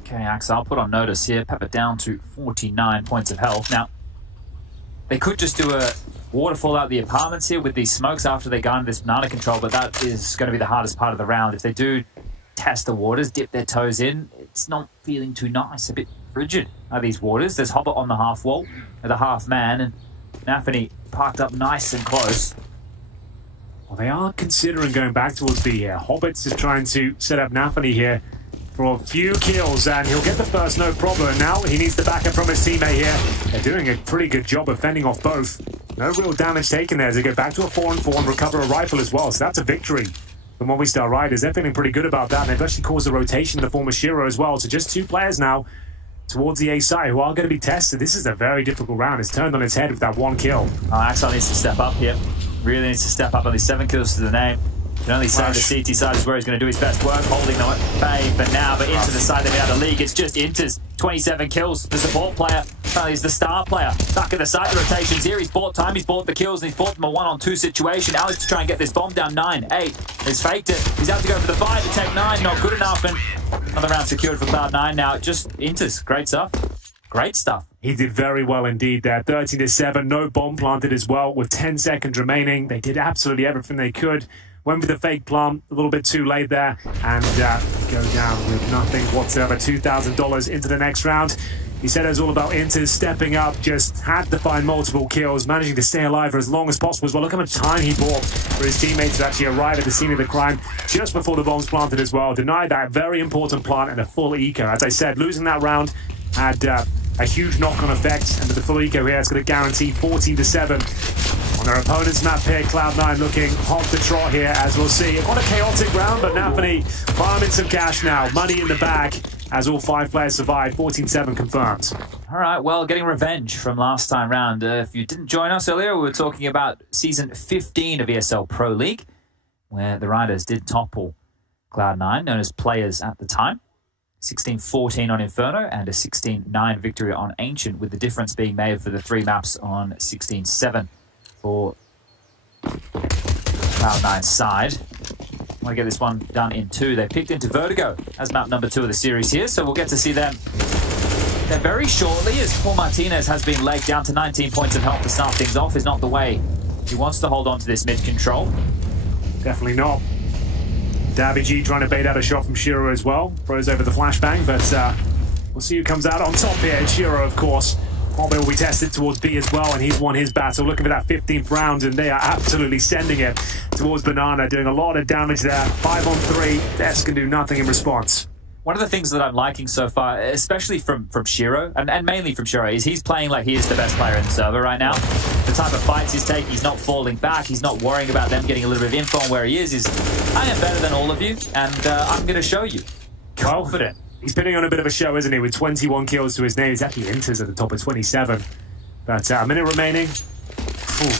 Okay, Axel, I'll put on notice here. Pepper down to 49 points of health. Now, they could just do a waterfall out the apartments here with these smokes after they go into this Banana control, but that is going to be the hardest part of the round. If they do test the waters, dip their toes in, it's not feeling too nice. A bit frigid are these waters. There's Hobbit on the half wall with a half man, and Nafany parked up nice and close. Well, they are considering going back towards B here. Hobbit's just trying to set up Nafany here for a few kills, and he'll get the first, no problem. Now he needs the backup from his teammate here. They're doing a pretty good job of fending off both. No real damage taken there as they go back to a 4-on-4 and recover a rifle as well. So that's a victory for Movistar Riders. They're feeling pretty good about that, and they've actually caused a rotation in the form of Shiro as well. So just 2 players now towards the A side who are going to be tested. This is a very difficult round. It's turned on its head with that 1 kill. Axel needs to step up here. Really needs to step up. Only 7 kills to the name. You can only say the CT side is where he's going to do his best work, holding them at bay for now, but into the side they've out of league. It's just Inter's 27 kills. The support player, apparently he's the star player. Back at the side, the rotations here. He's bought time, he's bought the kills, and he's bought them a 1-on-2 situation. Alex to try and get this bomb down 9-8. He's faked it. He's out to go for the 5 to take 9. Not good enough, and another round secured for Cloud9 now. Just Inter's. Great stuff. Great stuff. He did very well indeed there. 13-7, no bomb planted as well with 10 seconds remaining. They did absolutely everything they could. Went for the fake plant a little bit too late there, and go down with nothing whatsoever. $2,000 into the next round. He said it was all about Inter stepping up, just had to find multiple kills, managing to stay alive for as long as possible as well. Look how much time he bought for his teammates to actually arrive at the scene of the crime just before the bombs planted as well. Denied that very important plant and a full eco. As I said, losing that round had a huge knock-on effect, and with the full eco here, it's going to guarantee 14-7. On their opponent's map here, Cloud9 looking hot to trot here, as we'll see. Quite a chaotic round, but Nafany farming some cash now. Money in the bag as all 5 players survive. 14-7 confirmed. All right, well, getting revenge from last time round. If you didn't join us earlier, we were talking about Season 15 of ESL Pro League, where the Riders did topple Cloud9, known as players at the time. 16-14 on Inferno and a 16-9 victory on Ancient, with the difference being made for the 3 maps on 16-7 for Cloud9's side. I want to get this one done in 2. They picked into Vertigo as map number 2 of the series here, so we'll get to see them very shortly, as Paul Martinez has been legged down to 19 points of health to start things off. Is not the way he wants to hold on to this mid control. Definitely not. Davy trying to bait out a shot from Shiro as well. Throws over the flashbang, but we'll see who comes out on top here. Shiro, of course. Hobbit will be tested towards B as well, and he's won his battle. Looking for that 15th round, and they are absolutely sending it towards Banana, doing a lot of damage there. 5-on-3. Deaths can do nothing in response. One of the things that I'm liking so far, especially from Shiro, and mainly from Shiro, is he's playing like he is the best player in the server right now. The type of fights he's taking, he's not falling back, he's not worrying about them getting a little bit of info on where he is. I am better than all of you, and I'm going to show you. Confident. He's putting on a bit of a show, isn't he, with 21 kills to his name. He's actually enters at the top of 27. But a minute remaining.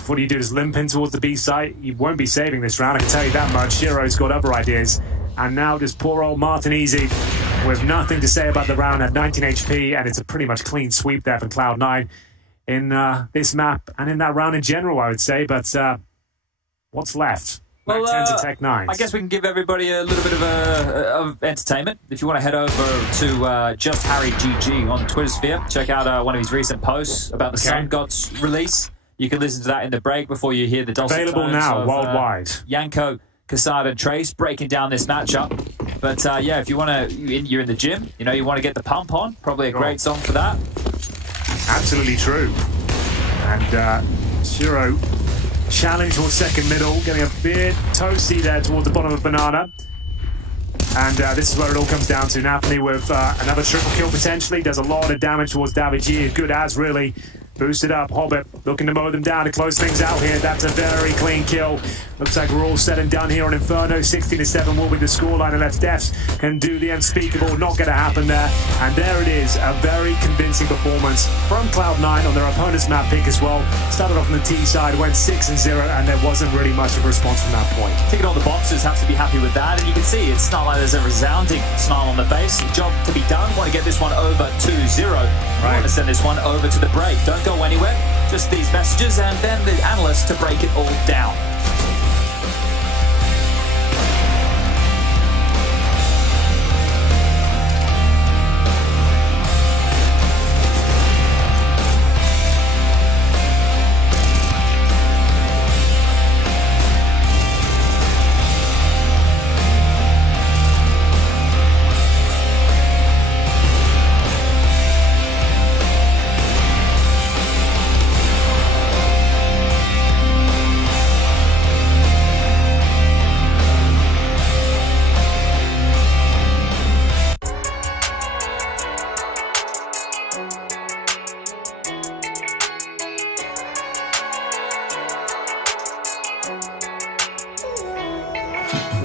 What do you do? Just limp in towards the B site? You won't be saving this round, I can tell you that much. Shiro's got other ideas. And now just poor old Martinez with nothing to say about the round at 19 HP, and it's a pretty much clean sweep there for Cloud9 in this map and in that round in general, I would say. But what's left? Well, Tech 9. I guess we can give everybody a little bit of entertainment. If you want to head over to Just Harry GG on the Twitter sphere, check out one of his recent posts about the Sun Gods release. You can listen to that in the break before you hear the dulcet available tones now of, worldwide. Yanko, Casada, and Trace breaking down this matchup. But yeah, if you want to, you're in the gym, you want to get the pump on. Probably a great song for that. Absolutely true. And Shiro challenge towards second middle, getting a bit toasty there towards the bottom of Banana. And this is where it all comes down to. Nafany with another triple kill potentially. Does a lot of damage towards Davy. Good as really. Boosted up, Hobbit looking to mow them down to close things out here. That's a very clean kill. Looks like we're all said and done here on Inferno. 16-7 will be the scoreline, unless Defs can do the unspeakable. Not going to happen there. And there it is, a very convincing performance from Cloud9 on their opponent's map pick as well. Started off on the T side, went 6-0, and there wasn't really much of a response from that point. Ticking all the boxes, have to be happy with that. And you can see it's not like there's a resounding smile on the face. Job to be done. Want to get this one over 2-0. Right. Want to send this one over to the break. Don't go anywhere. Just these messages, and then the analyst to break it all down.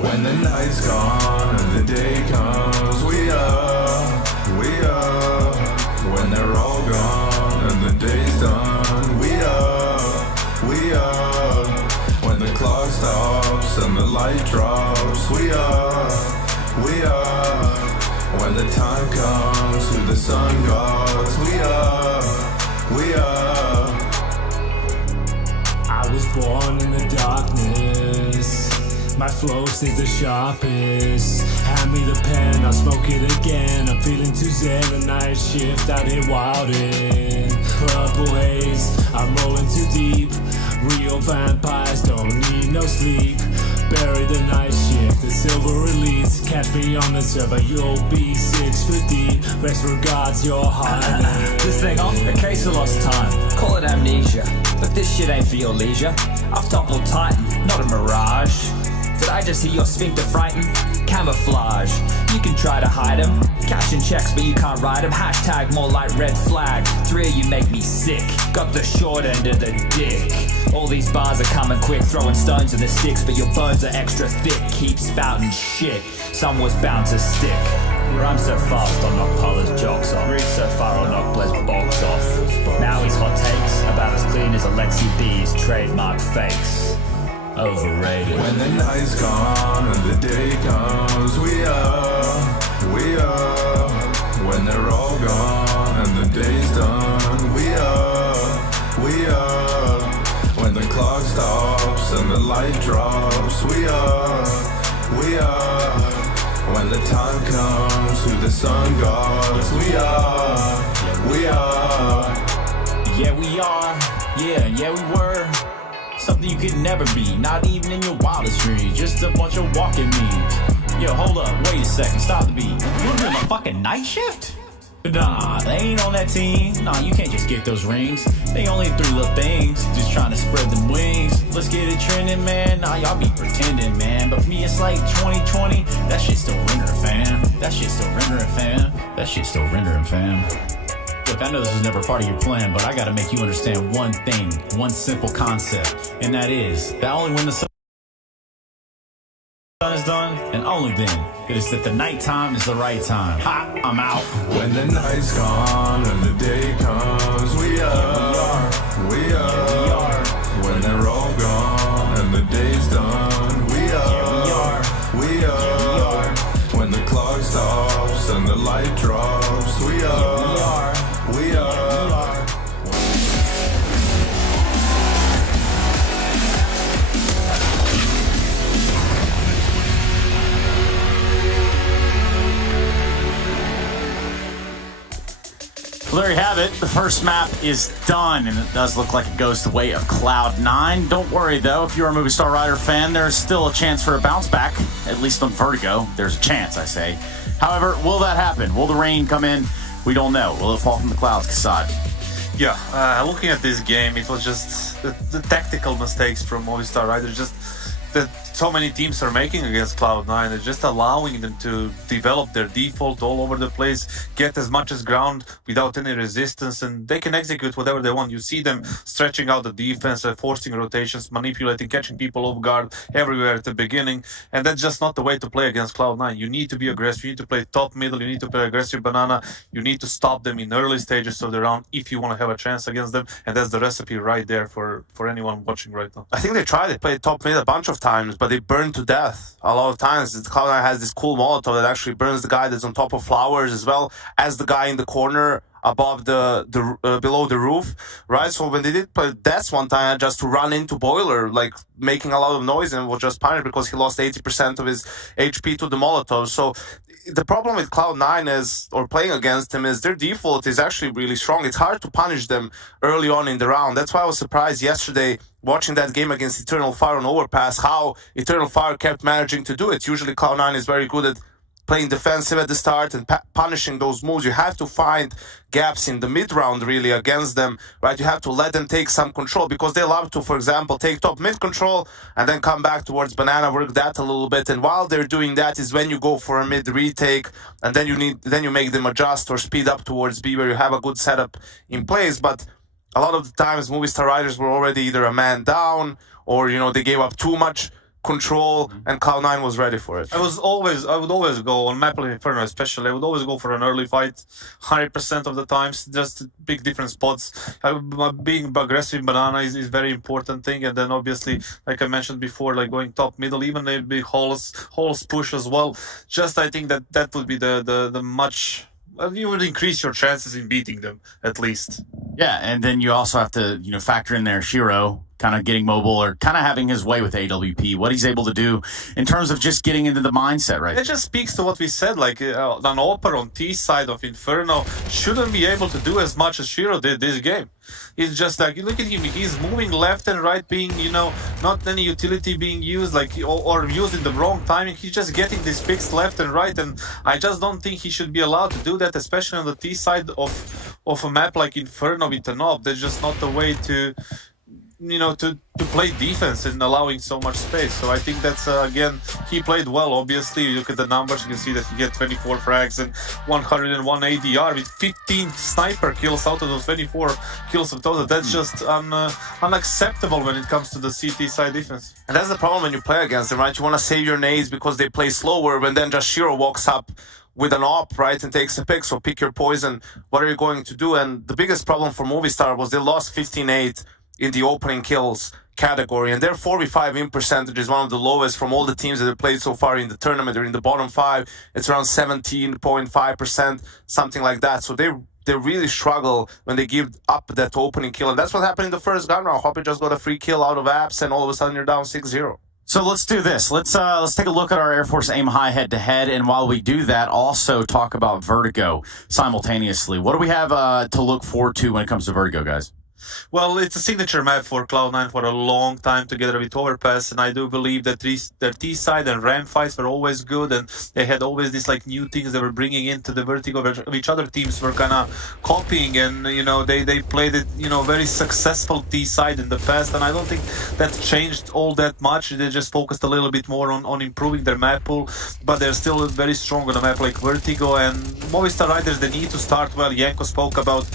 When the night's gone and the day comes, we up, we up. When they're all gone and the day's done, we up, we up. When the clock stops and the light drops, we up, we up. When the time comes with the sun gods, we up, we up. I was born in the darkness. My flow stays the sharpest. Hand me the pen, I'll smoke it again. I'm feeling too zen, the night shift out here wildin'. Purple haze, I'm rolling too deep. Real vampires don't need no sleep. Bury the night shift, the silver release. Catch me on the server, you'll be 6 foot deep. Best regards, your highness. This thing on, a case of lost time. Call it amnesia, but this shit ain't for your leisure. I've toppled Titan, not a mirage. Did I just hear your sphincter frighten? Camouflage, you can try to hide them. Cashing checks but you can't ride them. Hashtag more like red flag. 3 of you make me sick. Got the short end of the dick. All these bars are coming quick, throwing stones in the sticks, but your bones are extra thick. Keep spouting shit, some was bound to stick. Rhyme so fast I'll knock Paula's jocks off. Read so far I'll knock Blair's box off. Maui's hot takes, about as clean as Alexi B's trademark fakes. Overrated. When the night's gone and the day comes, we up, we up. When they're all gone and the day's done, we up, we up. When the clock stops and the light drops, we up, we up. When the time comes with the sun gods, we are, we are. Yeah, we are. Yeah, we were. Something you could never be, not even in your wildest dreams. Just a bunch of walking memes. Yo, hold up, wait a second, stop the beat. You're doing a fucking night shift? Nah, they ain't on that team. Nah, you can't just get those rings. They only 3 little things, just trying to spread them wings. Let's get it trending, man. Nah, y'all be pretending, man. But for me, it's like 2020. That shit's still rendering, fam. That shit's still rendering, fam. That shit's still rendering, fam. Look, I know this was never part of your plan, but I gotta make you understand one thing, one simple concept, and that is that only when the sun is done, and only then, it is that the nighttime is the right time. Ha! I'm out. When the night's gone and the day comes, we are, we are. When they're all gone and the day's done, we are, we are. When the clock stops and the light drops, we are, we are. Well, there you have it. The first map is done, and it does look like it goes the way of Cloud9. Don't worry, though. If you're a Movistar Rider fan, there's still a chance for a bounce back, at least on Vertigo. There's a chance, I say. However, will that happen? Will the rain come in? We don't know. Will it fall from the clouds, Kassad? Yeah, looking at this game, it was just the tactical mistakes from Movistar Riders, just that so many teams are making against Cloud9. They're just allowing them to develop their default all over the place, get as much as ground without any resistance, and they can execute whatever they want. You see them stretching out the defense, forcing rotations, manipulating, catching people off guard everywhere at the beginning, and that's just not the way to play against Cloud9. You need to be aggressive, you need to play top middle, you need to play aggressive banana, you need to stop them in early stages of the round if you want to have a chance against them, and that's the recipe right there for anyone watching right now. I think they played top mid a bunch of times, but they burned to death a lot of times. Cloud9 has this cool Molotov that actually burns the guy that's on top of flowers as well as the guy in the corner above the below the roof, right? So when they did play deaths one time, just to run into Boiler, like making a lot of noise, and was just punished because he lost 80% of his HP to the Molotov. So the problem with Cloud9 is, or playing against him, is their default is actually really strong. It's hard to punish them early on in the round. That's why I was surprised yesterday watching that game against Eternal Fire on Overpass, how Eternal Fire kept managing to do it. Usually Cloud9 is very good at playing defensive at the start and punishing those moves. You have to find gaps in the mid-round really against them, right? You have to let them take some control, because they love to, for example, take top mid control and then come back towards banana, work that a little bit. And while they're doing that is when you go for a mid retake, and then you make them adjust or speed up towards B, where you have a good setup in place. But a lot of the times Movistar Riders were already either a man down, or they gave up too much control, and Cloud9 was ready for it. I would always go on map like Inferno, especially. I would always go for an early fight, 100% of the times. Just big different spots. Being aggressive in banana is very important thing, and then obviously, like I mentioned before, like going top, middle, even maybe halls push as well. Just I think that would be the much. You would increase your chances in beating them at least. Yeah, and then you also have to, factor in there Shiro kind of getting mobile or kind of having his way with AWP, what he's able to do in terms of just getting into the mindset, right? It just speaks to what we said, like an Opera on T side of Inferno shouldn't be able to do as much as Shiro did this game. It's just like, you look at him, he's moving left and right, being, not any utility being used, like, or used in the wrong timing. He's just getting these picks left and right, and I just don't think he should be allowed to do that, especially on the T side of a map like Inferno with an op. That's just not the way to play defense and allowing so much space. So I think that's, again, he played well. Obviously, you look at the numbers, you can see that he get 24 frags and 101 ADR with 15 sniper kills out of those 24 kills of total. That's just unacceptable when it comes to the CT side defense. And that's the problem when you play against them, right? You want to save your nades because they play slower, when then just Shiro walks up with an op, right, and takes a pick. So pick your poison. What are you going to do? And the biggest problem for Movistar was they lost 15-8 in the opening kills category, and their 4v5 win percentage is one of the lowest from all the teams that have played so far in the tournament. They're in the bottom 5. It's around 17.5%, something like that. So they really struggle when they give up that opening kill, and that's what happened in the first gun round. Hoppy just got a free kill out of apps, and all of a sudden you're down 6-0. So let's do this. Let's take a look at our Air Force Aim High head-to-head, and while we do that, also talk about Vertigo simultaneously. What do we have to look forward to when it comes to Vertigo, guys? Well, it's a signature map for Cloud9 for a long time together with Overpass, and I do believe that their T-side and RAM fights were always good, and they had always these like new things they were bringing into the Vertigo, which other teams were kind of copying, and they played it, very successful T-side in the past, and I don't think that changed all that much. They just focused a little bit more on improving their map pool, but they're still very strong on a map like Vertigo, and Movistar Riders, they need to start well. Janko spoke about,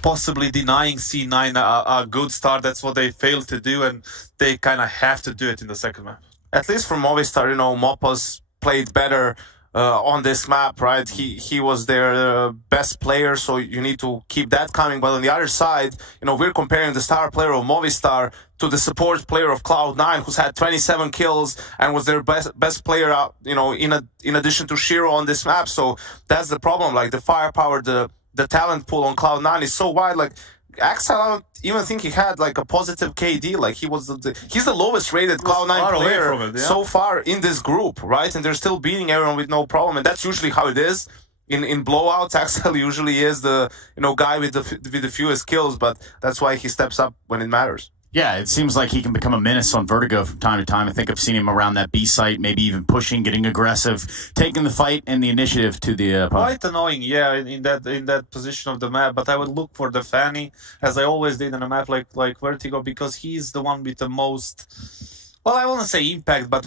possibly denying C9 a good start. That's what they failed to do, and they kind of have to do it in the second map. At least for Movistar, Mopos played better on this map, right? He was their best player, so you need to keep that coming. But on the other side, we're comparing the star player of Movistar to the support player of Cloud9, who's had 27 kills and was their best player, in addition to Shiro on this map. So that's the problem. Like, the firepower, the talent pool on Cloud9 is so wide. Like, Axel, I don't even think he had like a positive KD. Like, he's the lowest rated Cloud9 player so far in this group, right? And they're still beating everyone with no problem. And that's usually how it is in blowouts. Axel usually is the guy with the fewest kills, but that's why he steps up when it matters. Yeah, it seems like he can become a menace on Vertigo from time to time. I think I've seen him around that B site, maybe even pushing, getting aggressive, taking the fight and the initiative to the opponent. Quite annoying, yeah, in that position of the map. But I would look for the Fanny, as I always did on a map like Vertigo, because he's the one with the most. Well, I won't say impact, but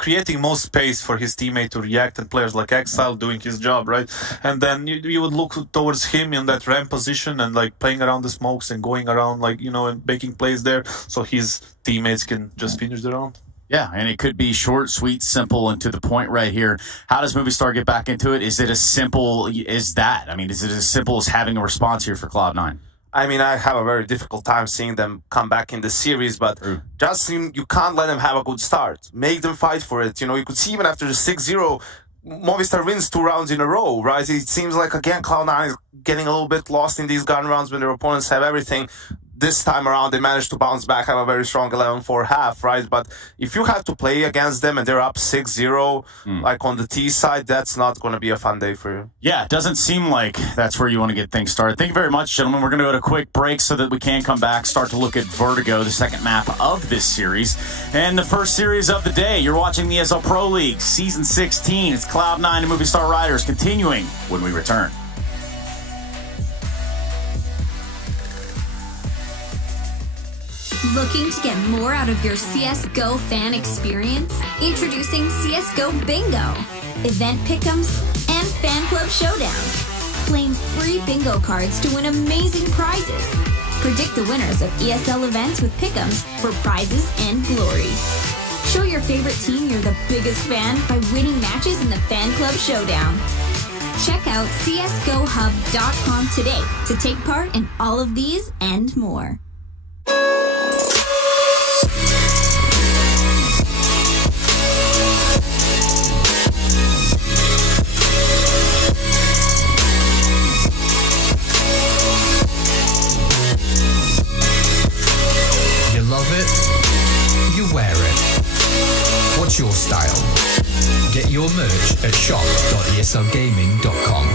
creating most space for his teammate to react, and players like Exile doing his job, right? And then you would look towards him in that ramp position and like playing around the smokes and going around and making plays there, so his teammates can just finish their own. Yeah, and it could be short, sweet, simple, and to the point right here. How does Movistar get back into it? Is it as simple as that? I mean, is it as simple as having a response here for Cloud9? I mean, I have a very difficult time seeing them come back in the series, but you can't let them have a good start. Make them fight for it. You could see even after the 6-0, Movistar wins 2 rounds in a row, right? It seems like, again, Cloud9 is getting a little bit lost in these gun rounds when their opponents have everything. This time around, they managed to bounce back, have a very strong 11-4 half, right? But if you have to play against them and they're up 6-0, like on the T side, that's not going to be a fun day for you. Yeah, it doesn't seem like that's where you want to get things started. Thank you very much, gentlemen. We're going to go to a quick break so that we can come back, start to look at Vertigo, the second map of this series, and the first series of the day. You're watching the ESL Pro League, Season 16. It's Cloud9 and Movistar Riders continuing when we return. Looking to get more out of your CSGO fan experience? Introducing CSGO Bingo, event pick'ems, and fan club showdown. Claim free bingo cards to win amazing prizes. Predict the winners of ESL events with pick'ems for prizes and glory. Show your favorite team you're the biggest fan by winning matches in the Fan Club Showdown. Check out csgohub.com today to take part in all of these and more. You love it, you wear it. What's your style? Get your merch at shop.eslgaming.com.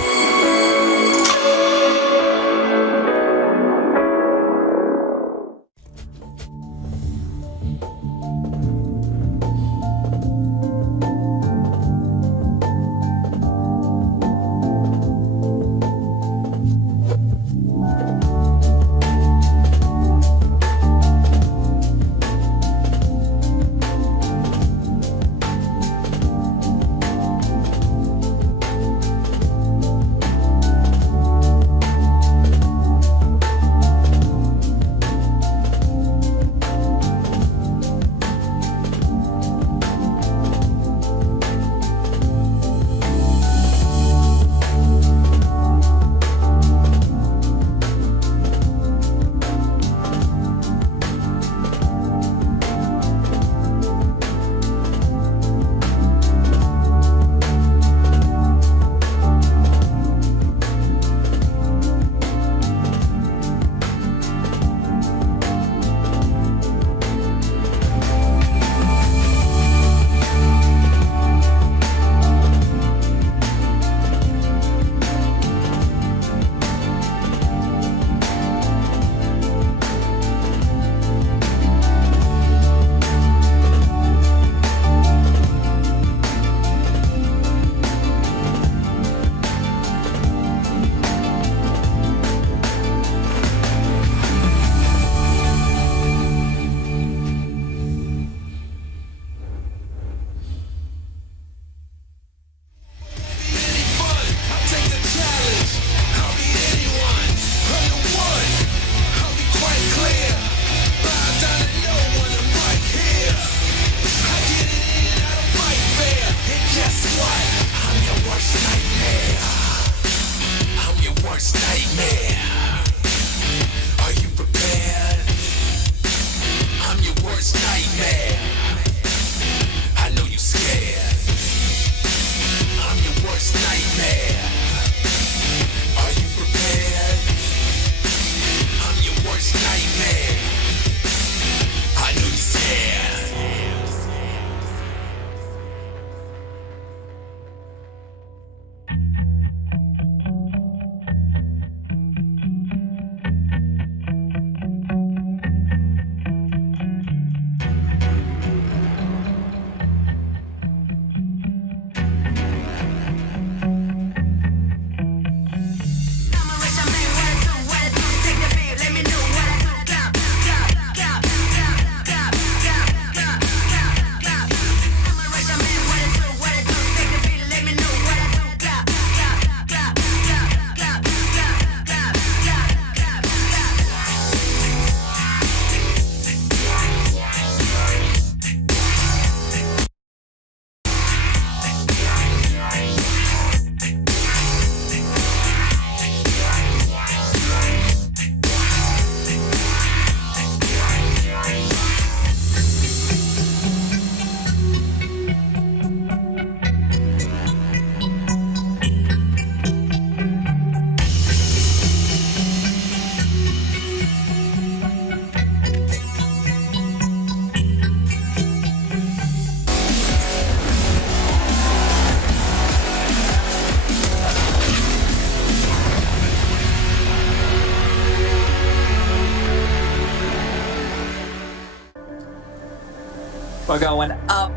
We're going up,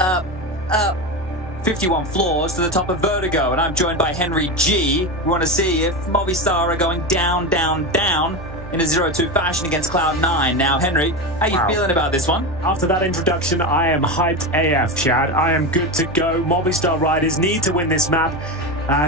up, up. 51 floors to the top of Vertigo, and I'm joined by Henry G. We want to see if Movistar are going down, down, down in a 0-2 fashion against Cloud9. Now, Henry, how you feeling about this one? After that introduction, I am hyped AF, Chad. I am good to go. Movistar riders need to win this map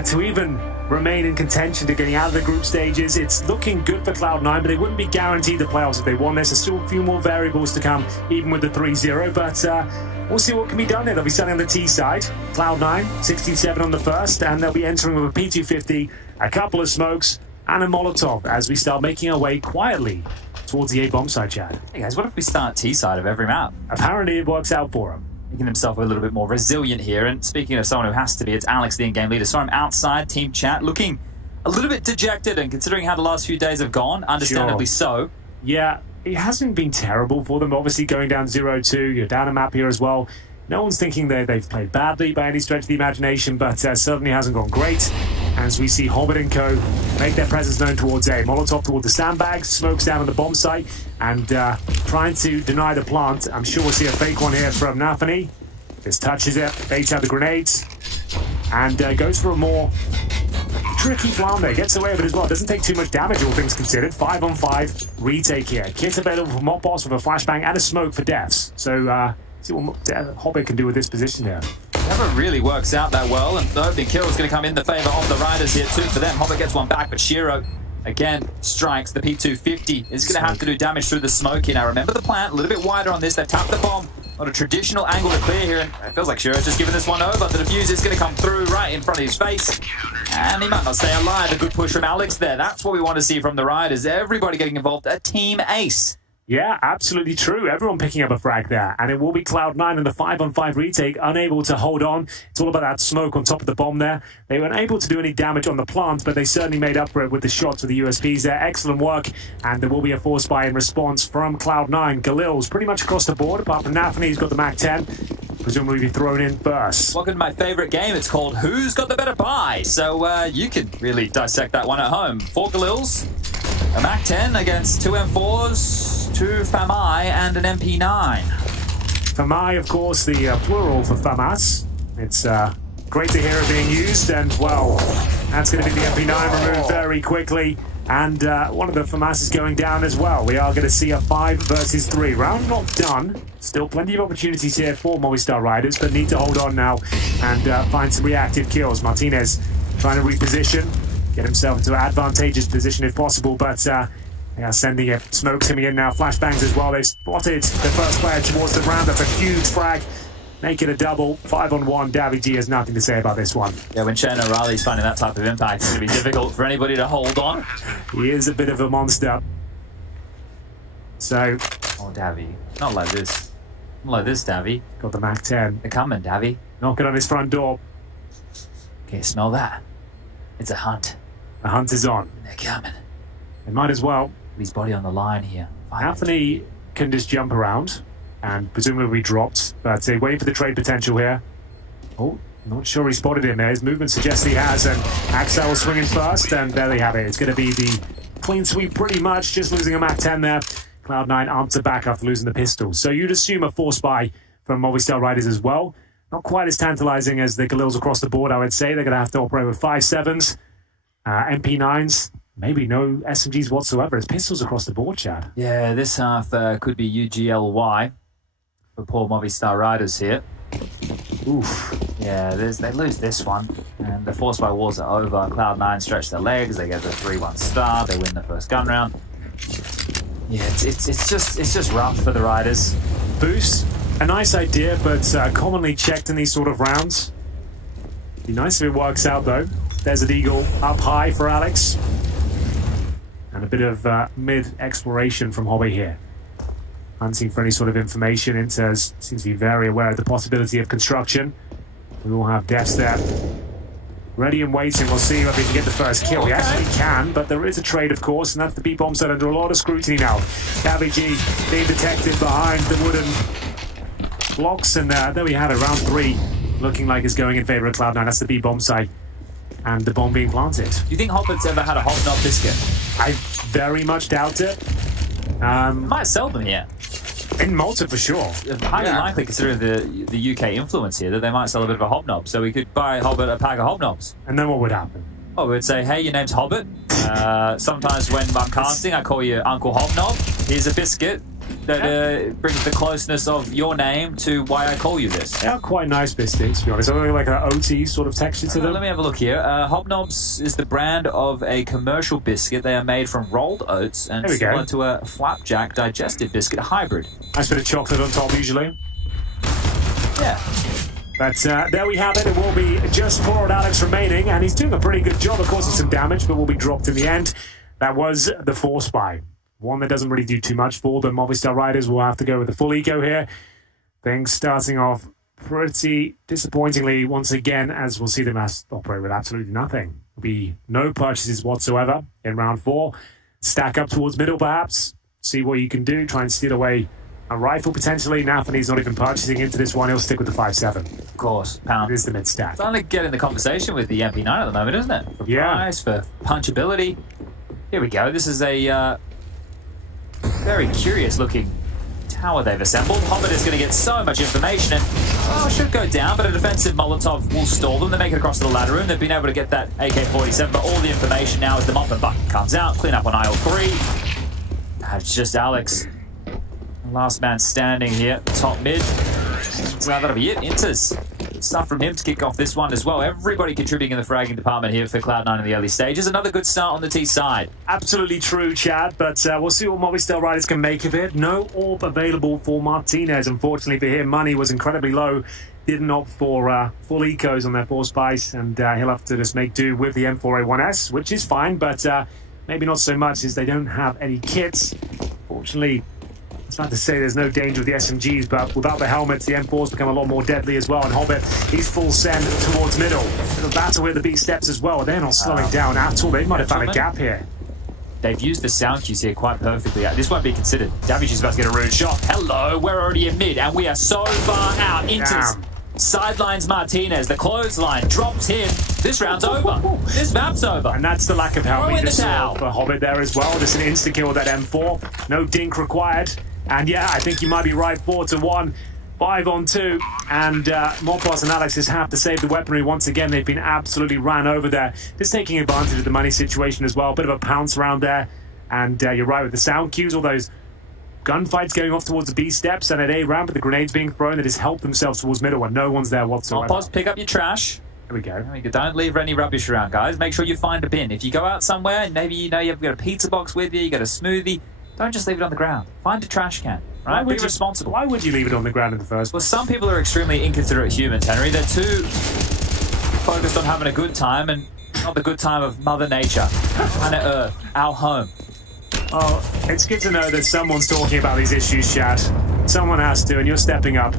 to even remain in contention to getting out of the group stages. It's looking good for Cloud9, but they wouldn't be guaranteed the playoffs if they won this. There's still a few more variables to come, even with the 3-0, but we'll see what can be done here. They'll be starting on the T side. Cloud9, 16-7 on the first, and they'll be entering with a P250, a couple of smokes, and a Molotov as we start making our way quietly towards the A-bomb side, Chad. Hey guys, what if we start T side of every map? Apparently it works out for them. Making himself a little bit more resilient here. And speaking of someone who has to be, it's Alex, the in-game leader. Saw him outside team chat, looking a little bit dejected, and considering how the last few days have gone, understandably so. Yeah, it hasn't been terrible for them. Obviously going down 0-2, you're down a map here as well. No one's thinking that they've played badly by any stretch of the imagination, but certainly hasn't gone great. As we see Hobbit and co make their presence known towards A. Molotov towards the sandbags, smokes down on the bomb site, and trying to deny the plant. I'm sure we'll see a fake one here from Nafani. Just touches it, baits out the grenades, and goes for a more tricky plant there. Gets away with it as well. Doesn't take too much damage, all things considered. 5-on-5 retake here. Kit available for Mop Boss with a flashbang and a smoke for deaths. So see what Hobbit can do with this position here. Never really works out that well, and the opening kill is going to come in the favour of the Riders here too. For them, Hobbit gets one back, but Shiro again strikes. The P250 is going to have to do damage through the smoke here. Now remember the plant, a little bit wider on this. They've tapped the bomb. Not a traditional angle to clear here, and it feels like Shiro's just giving this one over. The diffuser is going to come through right in front of his face, and he might not stay alive. A good push from Alex there. That's what we want to see from the Riders. Everybody getting involved. A team ace. Yeah, absolutely true. Everyone picking up a frag there. And it will be Cloud9 in the 5-on-5 retake, unable to hold on. It's all about that smoke on top of the bomb there. They weren't able to do any damage on the plant, but they certainly made up for it with the shots with the USPs there. Excellent work. And there will be a force buy in response from Cloud9. Galil's pretty much across the board, apart from Nafani, who's got the Mac 10. Presumably be thrown in first. Welcome to my favourite game. It's called Who's Got the Better Buy? So you can really dissect that one at home. 4 Galils, a Mac 10 against 2 M4s, 2 Famai, and an MP9. Famai, of course, the plural for FAMAS. It's great to hear it being used, and well, that's going to be the MP9 removed very quickly. And one of the FAMAS is going down as well. We are going to see a 5 versus 3 round. Not done. Still plenty of opportunities here for Movistar Riders, but need to hold on now and find some reactive kills. Martinez trying to reposition, get himself into an advantageous position if possible, but they are sending it. Smoke's coming in now. Flashbangs as well. They've spotted the first player towards the round. That's a huge frag. Make it a double. 5-on-1. Davy G has nothing to say about this one. Yeah, when Shane O'Reilly's finding that type of impact, it's going to be difficult for anybody to hold on. He is a bit of a monster. So... Oh, Davy. Not like this. Not like this, Davy. Got the Mac 10. They're coming, Davy. Knocking on his front door. Okay, smell that. It's a hunt. The hunt is on. They're coming. They might as well. His body on the line here. Anthony can just jump around and presumably dropped, but waiting for the trade potential here. Oh, not sure he spotted him there. His movement suggests he has, and Axel swinging first, and there they have it. It's going to be the clean sweep pretty much, just losing a Mac 10 there. Cloud9 armed to back after losing the pistol. So you'd assume a force buy from Movistar Riders as well. Not quite as tantalizing as the Galils across the board, I would say. They're going to have to operate with 5.7s, MP9s, maybe no SMGs whatsoever. It's pistols across the board, Chad. Yeah, this half could be UGLY for poor Movistar Riders here. Oof. Yeah, they lose this one. And the force by wars are over. Cloud9 stretch their legs. They get the 3-1 start. They win the first gun round. Yeah, it's just rough for the Riders. Boost, a nice idea, but commonly checked in these sort of rounds. Be nice if it works out, though. Desert Eagle up high for Alex. And a bit of mid-exploration from Hobby here. Hunting for any sort of information. Inters seems to be very aware of the possibility of construction. We all have deaths there. Ready and waiting. We'll see if he can get the first kill. He actually can, but there is a trade, of course, and that's the B-bomb set under a lot of scrutiny now. Davy G being detected behind the wooden blocks, and there we have it. Round 3 looking like it's going in favor of Cloud9. That's the B-bomb site. And the bomb being planted. Do you think Hobbitt's ever had a hobnob biscuit? I very much doubt it. Might sell them here. In Malta for sure. Highly likely, considering the UK influence here, that they might sell a bit of a hobnob. So we could buy Hobbit a pack of hobnobs. And then what would happen? Well, we would say, hey, your name's Hobbit. Sometimes when I'm casting, I call you Uncle Hobnob. Here's a biscuit. that brings the closeness of your name to why I call you this. They are quite nice biscuits, to be honest. They're like an OT sort of texture to them. Let me have a look here. Hobnobs is the brand of a commercial biscuit. They are made from rolled oats and similar to a flapjack digestive biscuit hybrid. Nice bit of chocolate on top, usually. Yeah. But there we have it. It will be just 4 on Alex remaining, and he's doing a pretty good job of causing some damage, but will be dropped in the end. That was the Force Buy. One that doesn't really do too much for the Movistar Riders. Will have to go with the full eco here. Things starting off pretty disappointingly once again, as we'll see them operate with absolutely nothing. There'll be no purchases whatsoever in round 4. Stack up towards middle, perhaps. See what you can do. Try and steal away a rifle, potentially. Nathani's not even purchasing into this one. He'll stick with the 5.7. Of course, Pound. It is the mid-stack. It's only getting the conversation with the MP9 at the moment, isn't it? For price, for punchability. Here we go. This is a very curious-looking tower they've assembled. Hobbit is going to get so much information and should go down, but a defensive Molotov will stall them. They make it across to the ladder room. They've been able to get that AK-47, but all the information now as the mop and bucket comes out. Clean up on aisle 3. It's just Alex. Last man standing here, top mid. So that'll be it. Inters. Stuff from him to kick off this one as well. Everybody contributing in the fragging department here for Cloud9 in the early stages. Another good start on the T side. Absolutely true, Chad, but we'll see what Movistar Riders can make of it. No orb available for Martinez. Unfortunately for him, money was incredibly low. Didn't opt for full ecos on their Force Buys, and he'll have to just make do with the M4A1S, which is fine, but maybe not so much as they don't have any kits. Fortunately, it's not to say there's no danger with the SMGs, but without the helmets, the M4s become a lot more deadly as well. And Hobbit, he's full send towards middle. The battle with the B steps as well. They're not slowing down at all. They might have found a gap here. They've used the sound cues here quite perfectly. This won't be considered. Damage is about to get a rude shot. Hello, we're already in mid, and we are so far out. Inters. Sidelines Martinez. The clothesline drops him. This round's over. This map's over. And that's the lack of help we just saw for Hobbit there as well. Just an insta-kill with that M4. No dink required. And yeah, I think you might be right. 4-1, 5-on-2, and Mopos and Alex just have to save the weaponry once again. They've been absolutely ran over there, just taking advantage of the money situation as well. Bit of a pounce around there, and you're right with the sound cues. All those gunfights going off towards the B steps, and at A ramp, with the grenades being thrown, they just help themselves towards middle when no one's there whatsoever. Mopos, pick up your trash. There we go. Don't leave any rubbish around, guys. Make sure you find a bin. If you go out somewhere, and maybe you know you've got a pizza box with you, you got a smoothie. Don't just leave it on the ground. Find a trash can, right? Be responsible. Why would you leave it on the ground in the first place? Well, some people are extremely inconsiderate humans, Henry. They're too focused on having a good time and not the good time of Mother Nature, planet Earth, our home. Oh, it's good to know that someone's talking about these issues, Chad. Someone has to, and you're stepping up.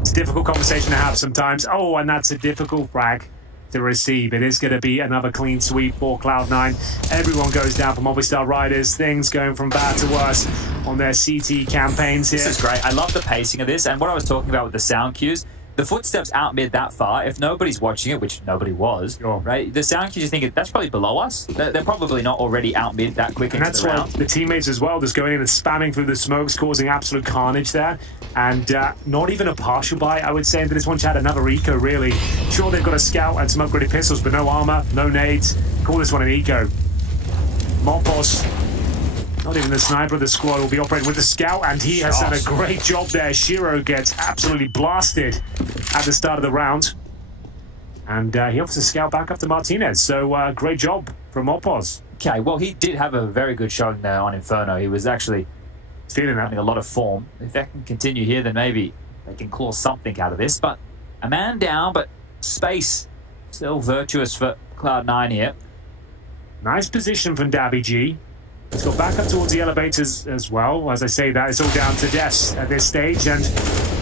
It's a difficult conversation to have sometimes. Oh, and that's a difficult frag to receive. It is going to be another clean sweep for Cloud9. Everyone goes down for Movistar Riders. Things going from bad to worse on their CT campaigns here. This is great. I love the pacing of this, and what I was talking about with the sound cues. The footsteps out mid that far, if nobody's watching it, which nobody was, right? The sound cues, you think that's probably below us. They're probably not already out mid that quick into the round. And that's why the teammates as well, just going in and spamming through the smokes, causing absolute carnage there. And not even a partial buy, I would say, into this one, Chad. Another eco, really. Sure, they've got a scout and some upgraded pistols, but no armor, no nades. Call this one an eco. Mopos, not even the sniper of the squad, will be operating with the scout, and he has done a great job there. Shiro gets absolutely blasted at the start of the round. And he offers a scout back up to Martinez. So great job from Mopos. Okay, well, he did have a very good showing there on Inferno. He was actually feeling a lot of form. If that can continue here, then maybe they can claw something out of this. But a man down, but space still virtuous for Cloud9 here. Nice position from Dabby G. Let's go back up towards the elevators as well. As I say that, it's all down to deaths at this stage, and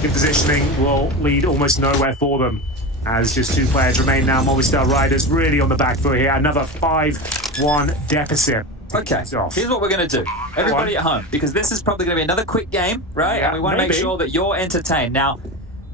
good positioning will lead almost nowhere for them. As just 2 players remain now. Movistar Riders really on the back foot here. Another 5-1 deficit. Okay, here's what we're going to do. Everybody at home, because this is probably going to be another quick game, right? Yeah, and we want to make sure that you're entertained. Now,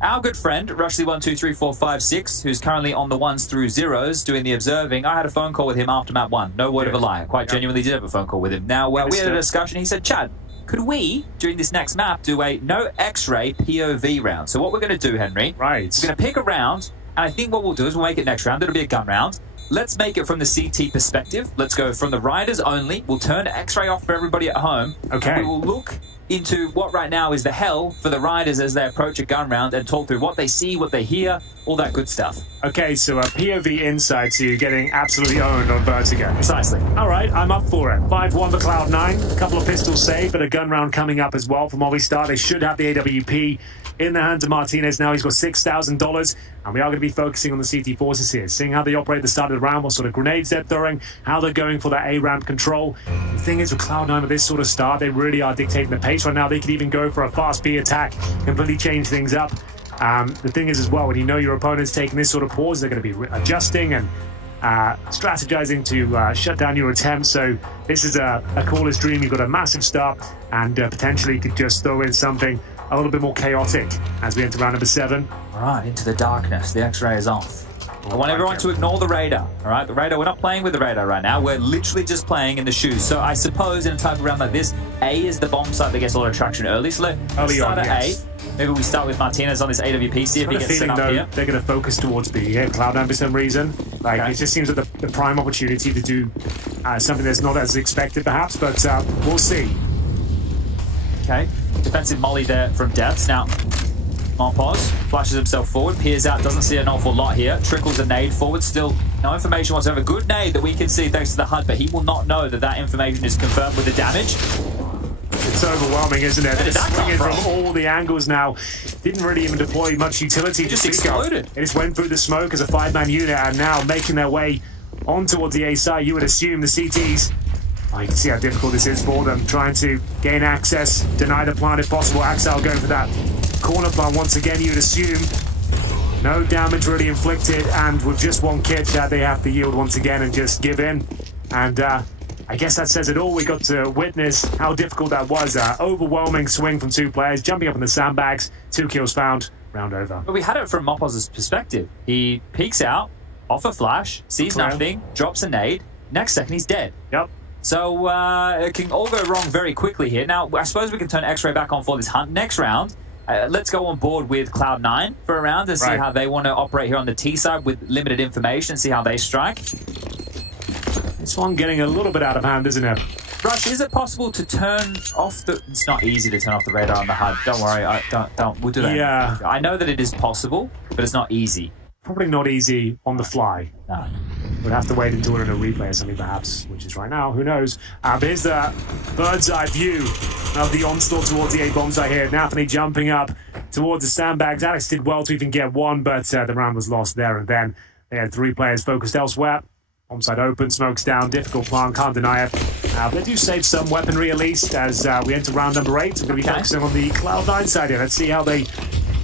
our good friend, Rushley1234556, who's currently on the 1s through 0s doing the observing, I had a phone call with him after map 1. No word of a lie. I quite genuinely did have a phone call with him. Now, we had a discussion. He said, Chad, could we, during this next map, do a no X-ray POV round? So what we're going to do, Henry, we're going to pick a round, and I think what we'll do is we'll make it next round. It'll be a gun round. let's make it from the CT perspective. Let's go from the riders only. We'll turn X-ray off for everybody at home. Okay. And we will look into what right now is the hell for the riders as they approach a gun round and talk through what they see, what they hear, all that good stuff. Okay, so a POV insight to you getting absolutely owned on Vertigo. Precisely. All right, I'm up for it. 5-1 for Cloud9. A couple of pistols saved, but a gun round coming up as well from Movistar. They should have the AWP in the hands of Martinez now. He's got $6,000, and we are going to be focusing on the CT forces here, seeing how they operate at the start of the round, what sort of grenades they're throwing, how they're going for that A-ramp control. The thing is, with Cloud9 at this sort of start, they really are dictating the pace right now. They could even go for a fast B attack, completely change things up. The thing is as well, when you know your opponent's taking this sort of pause, they're going to be adjusting and strategizing to shut down your attempts. So this is a caller's dream. You've got a massive start and potentially could just throw in something a little bit more chaotic as we enter round number 7. All right, into the darkness. The X-ray is off. I want everyone to ignore the radar, all right? The radar, we're not playing with the radar right now. We're literally just playing in the shoes. So I suppose in a type of round like this, A is the bomb site that gets a lot of traction early. So let's start at yes. A. Maybe we start with Martinez on this AWP, see if he gets set up here. They're going to focus towards B here, Cloud9 for some reason. Like, it just seems like the prime opportunity to do something that's not as expected, perhaps, but we'll see. Okay, defensive molly there from Depths. Now, Monpos flashes himself forward, peers out, doesn't see an awful lot here, trickles a nade forward, still no information whatsoever. Good nade that we can see thanks to the HUD, but he will not know that that information is confirmed with the damage. It's overwhelming, isn't it? Where did that come Swinging from? all the angles now. Didn't really even deploy much utility. It just exploded. It just went through the smoke as a 5-man unit and now making their way on towards the A side. You would assume the CTs, you can see how difficult this is for them, trying to gain access, deny the plant if possible. Axel going for that corner plant once again. You would assume no damage really inflicted, and with just one kit that they have to yield once again and just give in. And I guess that says it all. We got to witness how difficult that was. Overwhelming swing from 2 players, jumping up in the sandbags, 2 kills found, round over. But we had it from Mopos' perspective. He peeks out, off a flash, sees nothing, drops a nade, next second he's dead. Yep. So it can all go wrong very quickly here. Now, I suppose we can turn X-Ray back on for this hunt. Next round, let's go on board with Cloud9 for a round and see how they want to operate here on the T side with limited information, see how they strike. This one getting a little bit out of hand, isn't it? Rush, is it possible to turn off the... It's not easy to turn off the radar on the HUD. Don't worry, don't. We'll do that. Yeah. I know that it is possible, but it's not easy. Probably not easy on the fly. No. We'd have to wait until we're in a replay or something, perhaps, which is right now. Who knows? But here's the bird's eye view of the onslaught towards the A-bomb site here. Nathany jumping up towards the sandbags. Alex did well to even get one, but the round was lost there and then. They had 3 players focused elsewhere. Bomb site open, smokes down, difficult plan, can't deny it. They do save some weaponry at least as we enter round number 8. We're going to be focusing on the Cloud9 side here. Let's see how they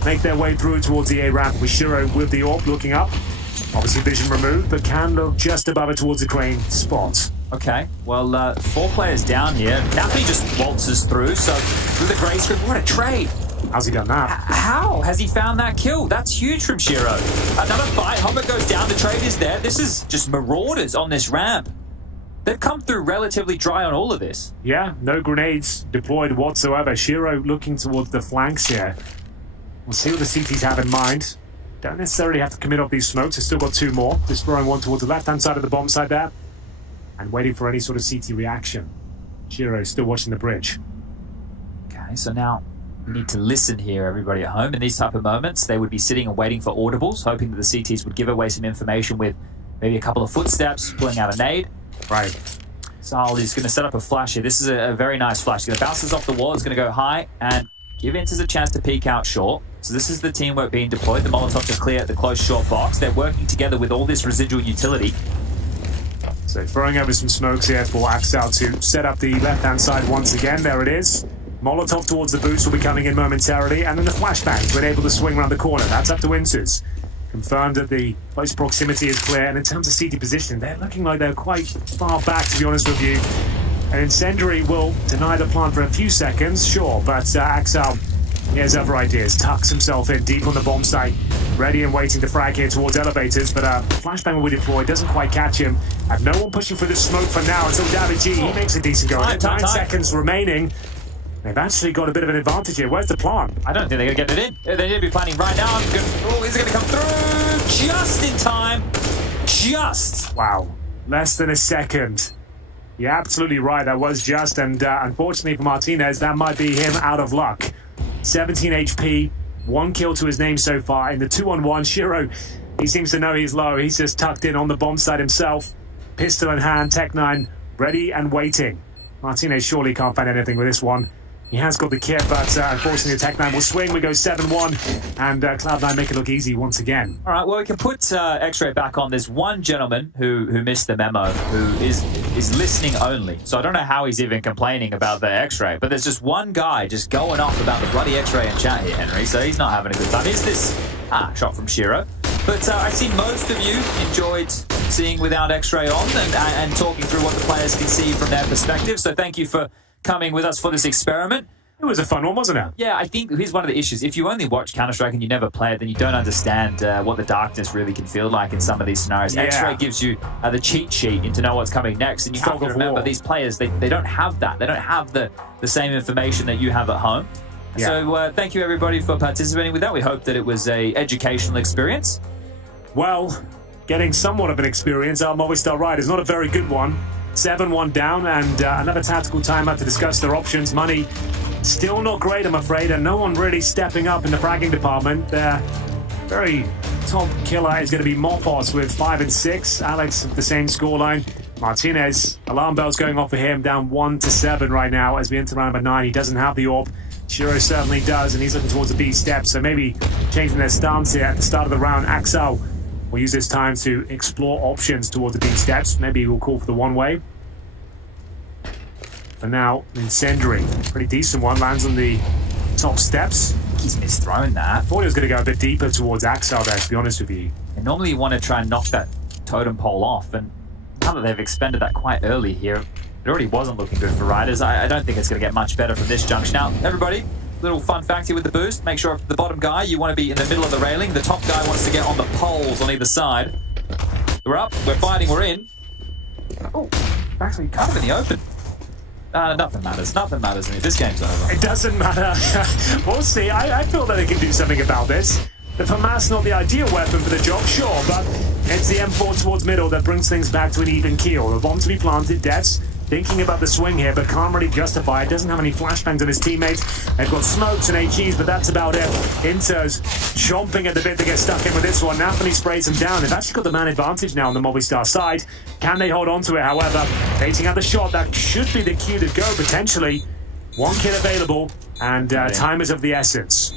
make their way through towards the A-ramp with Shiro with the AWP looking up. Obviously vision removed, but can look just above it towards the crane spot. Okay, well, 4 players down here. Nathany just waltzes through, so with a grey screen, what a trade! How's he done that? How has he found that kill? That's huge from Shiro. Another fight, Homer goes down, the trade is there. This is just marauders on this ramp. They've come through relatively dry on all of this. Yeah, no grenades deployed whatsoever. Shiro looking towards the flanks here. We'll see what the CTs have in mind. Don't necessarily have to commit off these smokes. They've still got 2 more. Just throwing one towards the left-hand side of the bomb site there. And waiting for any sort of CT reaction. Shiro still watching the bridge. Okay, so now we need to listen here, everybody at home. In these type of moments, they would be sitting and waiting for audibles, hoping that the CTs would give away some information with maybe a couple of footsteps, pulling out a nade. Right. Sal is going to set up a flash here. This is a very nice flash. He's going to bounce this off the wall. It's going to go high and give Inters a chance to peek out short. So this is the teamwork being deployed. The Molotov to clear the close short box. They're working together with all this residual utility. So throwing over some smokes here for Axel to set up the left-hand side once again. There it is. Molotov towards the boost will be coming in momentarily. And then the flashbang, when able to swing around the corner. That's up to Inters. Confirmed that the close proximity is clear. And in terms of CT positioning, they're looking like they're quite far back, to be honest with you. An incendiary will deny the plant for a few seconds, sure, but Axel, he has other ideas. Tucks himself in deep on the bomb site, ready and waiting to frag here towards elevators, but flashbang will be deployed, doesn't quite catch him. Have no one pushing for the smoke for now until David G, he makes a decent go. 9 seconds remaining. They've actually got a bit of an advantage here. Where's the plan? I don't think they're going to get it in. They need to be planning right now. Oh, is it going to come through just in time? just. Wow. Less than a second. You're absolutely right. That was just. And unfortunately for Martinez, that might be him out of luck. 17 HP. 1 kill to his name so far. In the 2-on-1, Shiro, he seems to know he's low. He's just tucked in on the bomb site himself. Pistol in hand. Tech9 ready and waiting. Martinez surely can't find anything with this one. He has got the kit, but unfortunately the Tech9 will swing. We go 7-1, and Cloud9 make it look easy once again. All right, well, we can put X-Ray back on. There's one gentleman who missed the memo, who is listening only. So I don't know how he's even complaining about the X-Ray, but there's just one guy just going off about the bloody X-Ray in chat here, Henry, so he's not having a good time. Is this... shot from Shiro. But I see most of you enjoyed seeing without X-Ray on and talking through what the players can see from their perspective, so thank you for coming with us for this experiment. It was a fun one, wasn't it? Yeah, I think here's one of the issues. If you only watch Counter-Strike and you never play it, then you don't understand what the darkness really can feel like in some of these scenarios. Yeah. X-Ray gives you the cheat sheet to know what's coming next, and you have to remember these players, they don't have that. They don't have the same information that you have at home. Yeah. So thank you, everybody, for participating with that. We hope that it was a educational experience. Well, getting somewhat of an experience, our Movistar ride is not a very good one. 7-1 down, and another tactical timeout to discuss their options. Money still not great, I'm afraid, and no one really stepping up in the fragging department. Their very top killer is going to be Mopos with 5 and 6. Alex the same scoreline. Martinez, alarm bells going off for him, down 1-7 right now as we enter round number 9. He doesn't have the orb. Shiro certainly does, and he's looking towards the B step, so maybe changing their stance here at the start of the round. Axel will use this time to explore options towards the B steps. Maybe we'll call for the one-way. For now, Incendiary, pretty decent one, lands on the top steps. He's misthrown that. I thought he was going to go a bit deeper towards Axel there, to be honest with you. And normally you want to try and knock that totem pole off, and now that they've expended that quite early here, it already wasn't looking good for Riders. I don't think it's going to get much better from this junction. Now, everybody, little fun fact here with the boost. Make sure if the bottom guy, you want to be in the middle of the railing. The top guy wants to get on the poles on either side. We're up, we're fighting, we're in. Oh, actually kind of in the open. Nothing matters. Nothing matters to me. This game's over. It doesn't matter. We'll see. I feel that they can do something about this. The FAMAS not the ideal weapon for the job, sure, but it's the M4 towards middle that brings things back to an even keel. The bomb to be planted, Devs thinking about the swing here, but can't really justify it. Doesn't have any flashbangs on his teammates. They've got smokes and HEs, but that's about it. Inter's chomping at the bit to get stuck in with this one. Napoli sprays him down. They've actually got the man advantage now on the Movistar side. Can they hold on to it, however? Baiting out the shot, that should be the cue to go, potentially. 1 kill available, and time is of the essence.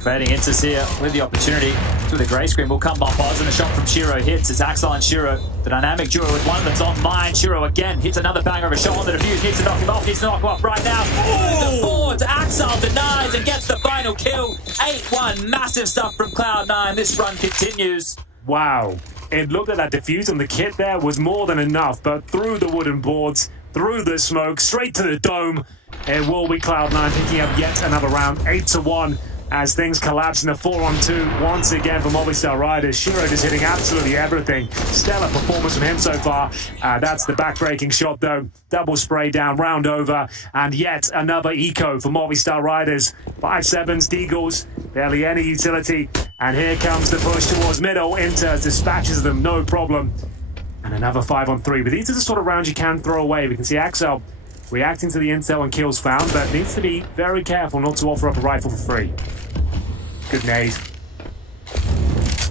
Fading Intus here with the opportunity to the grey screen. Will come off odds, and a shot from Shiro hits. It's Axel and Shiro. The dynamic duo with one that's on mine. Shiro again hits another banger of a shot on the defuse. Needs to knock him off. Needs to knock him off right now. The boards. Axel denies and gets the final kill. 8-1. Massive stuff from Cloud9. This run continues. Wow. It looked at that defuse on the kit there was more than enough, but through the wooden boards, through the smoke, straight to the dome, it will be Cloud9 picking up yet another round. 8-1. As things collapse in the 4-on-2 once again for Movistar Riders. Shiro just hitting absolutely everything. Stellar performance from him so far. That's the back-breaking shot, though. Double spray down, round over. And yet another eco for Movistar Riders. 5-7s, Deagles, barely any utility. And here comes the push towards middle. Inter dispatches them, no problem. And another 5-on-3. But these are the sort of rounds you can throw away. We can see Axel reacting to the intel and kills found, but needs to be very careful not to offer up a rifle for free. Good nade.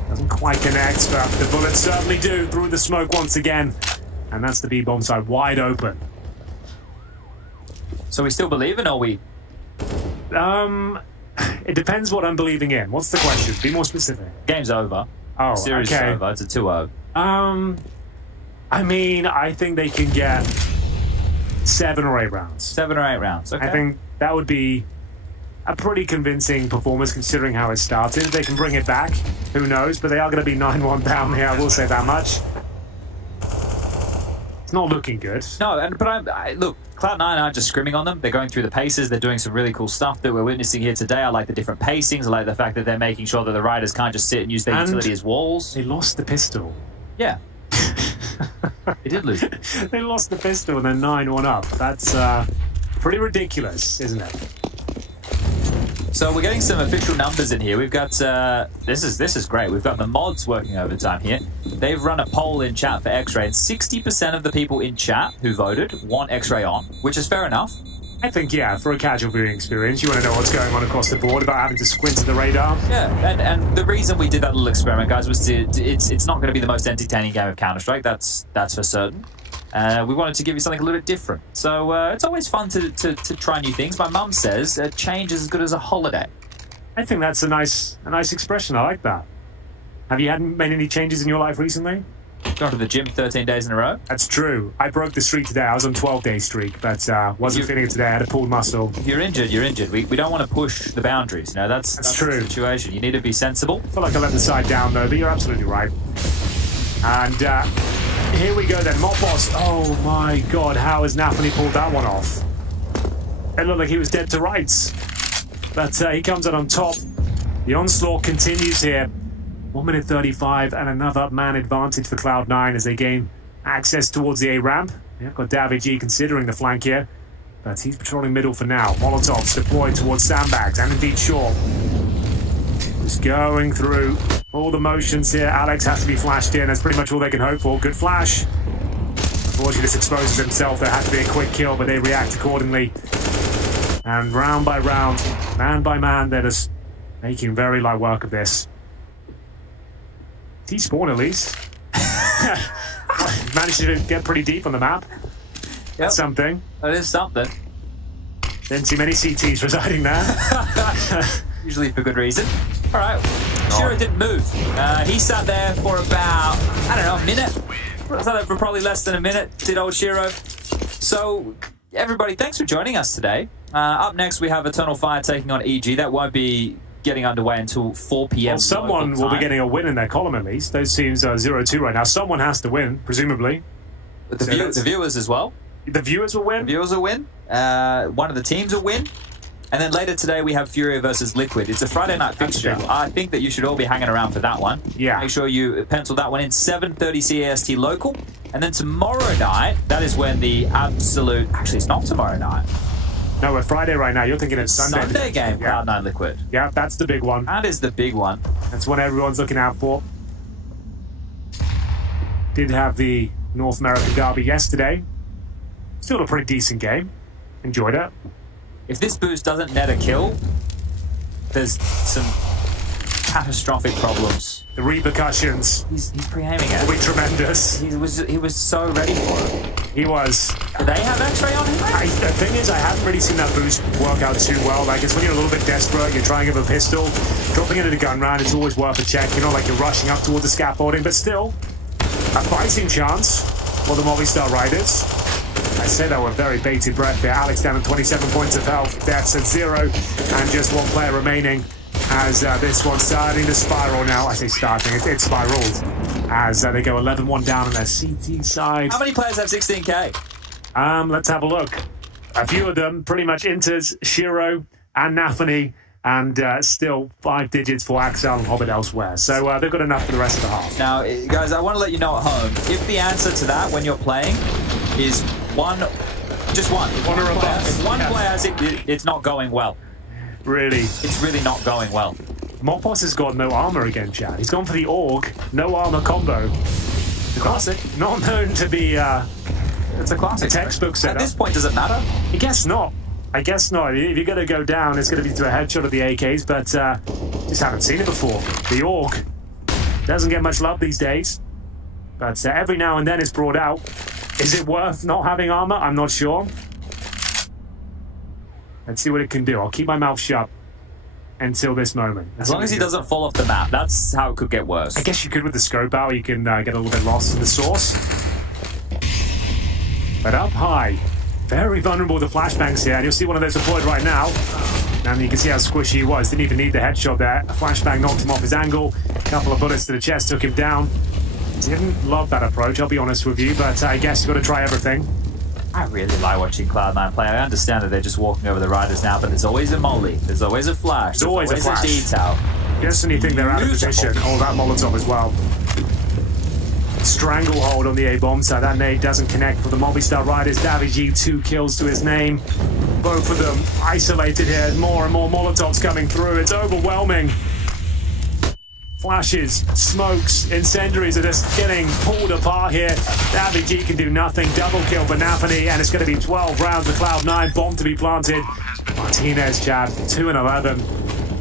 Doesn't quite connect, but the bullets certainly do through the smoke once again. And that's the B-bomb side wide open. So we still believe in, or we? It depends what I'm believing in. What's the question? Be more specific. Game's over. Oh, Series okay. is over. It's a 2-0. I mean, I think they can get 7 or 8 rounds. 7 or 8 rounds, okay. I think that would be a pretty convincing performance considering how it started. If they can bring it back, who knows? But they are going to be 9-1 down here, I will say that much. It's not looking good. No, but look, Cloud9 aren't just scrimming on them. They're going through the paces. They're doing some really cool stuff that we're witnessing here today. I like the different pacings. I like the fact that they're making sure that the riders can't just sit and use their utility as walls. They lost the pistol. Yeah. They did lose it. They lost the pistol and they're 9-1 up. That's pretty ridiculous, isn't it? So we're getting some official numbers in here. We've got this is great. We've got the mods working overtime here. They've run a poll in chat for X-Ray, and 60% of the people in chat who voted want X-Ray on, which is fair enough. I think, yeah, for a casual viewing experience, you want to know what's going on across the board about having to squint at the radar. Yeah, and the reason we did that little experiment, guys, was it's not going to be the most entertaining game of Counter-Strike. That's for certain. We wanted to give you something a little bit different. So it's always fun to try new things. My mum says change is as good as a holiday. I think that's a nice expression. I like that. Have you made any changes in your life recently? Gone to the gym 13 days in a row? That's true. I broke the streak today. I was on 12-day streak, but wasn't feeling it today. I had a pulled muscle. If you're injured, you're injured. We don't want to push the boundaries. You know, that's true. The situation. You need to be sensible. I feel like I let the side down, though, but you're absolutely right. And here we go then. Mopos. Oh, my God. How has Napoli pulled that one off? It looked like he was dead to rights. But he comes out on top. The onslaught continues here. 1 minute 35 and another man advantage for Cloud9 as they gain access towards the A ramp. They've got davidji considering the flank here, but he's patrolling middle for now. Molotovs deployed towards sandbags and indeed Shaw. Just going through all the motions here. Alex has to be flashed in. That's pretty much all they can hope for. Good flash. Unfortunately, this exposes himself. There had to be a quick kill, but they react accordingly. And round by round, man by man, they're just making very light work of this. He spawned at least. Managed to get pretty deep on the map. That's something. That is something. Didn't see many CTs residing there. Usually for good reason. All right. Shiro didn't move. He sat there for about, I don't know, a minute. Sat there for probably less than a minute, did old Shiro. So, everybody, thanks for joining us today. Up next, we have Eternal Fire taking on EG. That won't be getting underway until 4 p.m. Well, someone will be getting a win in their column at least. Those teams are 0-2 right now. Someone has to win, presumably. But the viewers as well. The viewers will win? The viewers will win. One of the teams will win. And then later today we have Furia versus Liquid. It's a Friday night fixture. I think that you should all be hanging around for that one. Yeah. Make sure you pencil that one in, 7:30 CAST local. And then tomorrow night, that is when the absolute... Actually, it's not tomorrow night. No, we're Friday right now. You're thinking it's Sunday. Sunday game, yeah. Cloud9 Liquid. Yeah, that's the big one. That is the big one. That's what everyone's looking out for. Did have the North American derby yesterday. Still a pretty decent game. Enjoyed it. If this boost doesn't net a kill, there's some catastrophic problems. The repercussions. He's pre-aiming it. Will be tremendous. He was so ready for it. He was. Do they have X-ray on him? The thing is, I haven't really seen that boost work out too well. Like, it's when you're a little bit desperate, you're trying to give a pistol, dropping it in a gun round, it's always worth a check. You know, like you're rushing up towards the scaffolding, but still, a fighting chance for the Movistar Riders. I say that with very bated breath there. Alex down at 27 points of health, deaths at 0, and just one player remaining as this one's starting to spiral now. I say starting, it's spiraled as they go 11-1 down on their CT side. How many players have 16k? Let's have a look. A few of them, pretty much Inters, Shiro, and Nafani, and still 5 digits for Axel and Hobbit elsewhere. So they've got enough for the rest of the half. Now, guys, I want to let you know at home, if the answer to that when you're playing is just one. If one player has it, it's not going well. Really? It's really not going well. Mopos has got no armor again, Chad. He's gone for the AUG, no armor combo. The classic. Not known to be it's a classic. A textbook setup. At this point, does it matter? I guess not. If you're going to go down, it's going to be to a headshot of the AKs, but just haven't seen it before. The AUG doesn't get much love these days, but every now and then it's brought out. Is it worth not having armor? I'm not sure. Let's see what it can do. I'll keep my mouth shut until this moment. As long as he doesn't fall off the map, that's how it could get worse. I guess you could with the scope out. You can get a little bit lost in the source. But up high, very vulnerable to flashbangs here, and you'll see one of those deployed right now. And you can see how squishy he was. Didn't even need the headshot there. A flashbang knocked him off his angle. A couple of bullets to the chest took him down. Didn't love that approach, I'll be honest with you, but I guess you've got to try everything. I really like watching Cloud9 play. I understand that they're just walking over the riders now, but there's always a molly, there's always a flash, There's always a flash. detail. Just when you think they're out of position, that Molotov as well. stranglehold on the A-bomb side. That nade doesn't connect for the Movistar Riders. Davig, 2 kills to his name. Both of them isolated here. More and more Molotovs coming through. It's overwhelming. Flashes, smokes, incendiaries are just getting pulled apart here. Davig can do nothing. Double kill for Nafany, and it's going to be 12 rounds of Cloud9. Bomb to be planted. Martinez, Chad, 2 and 11.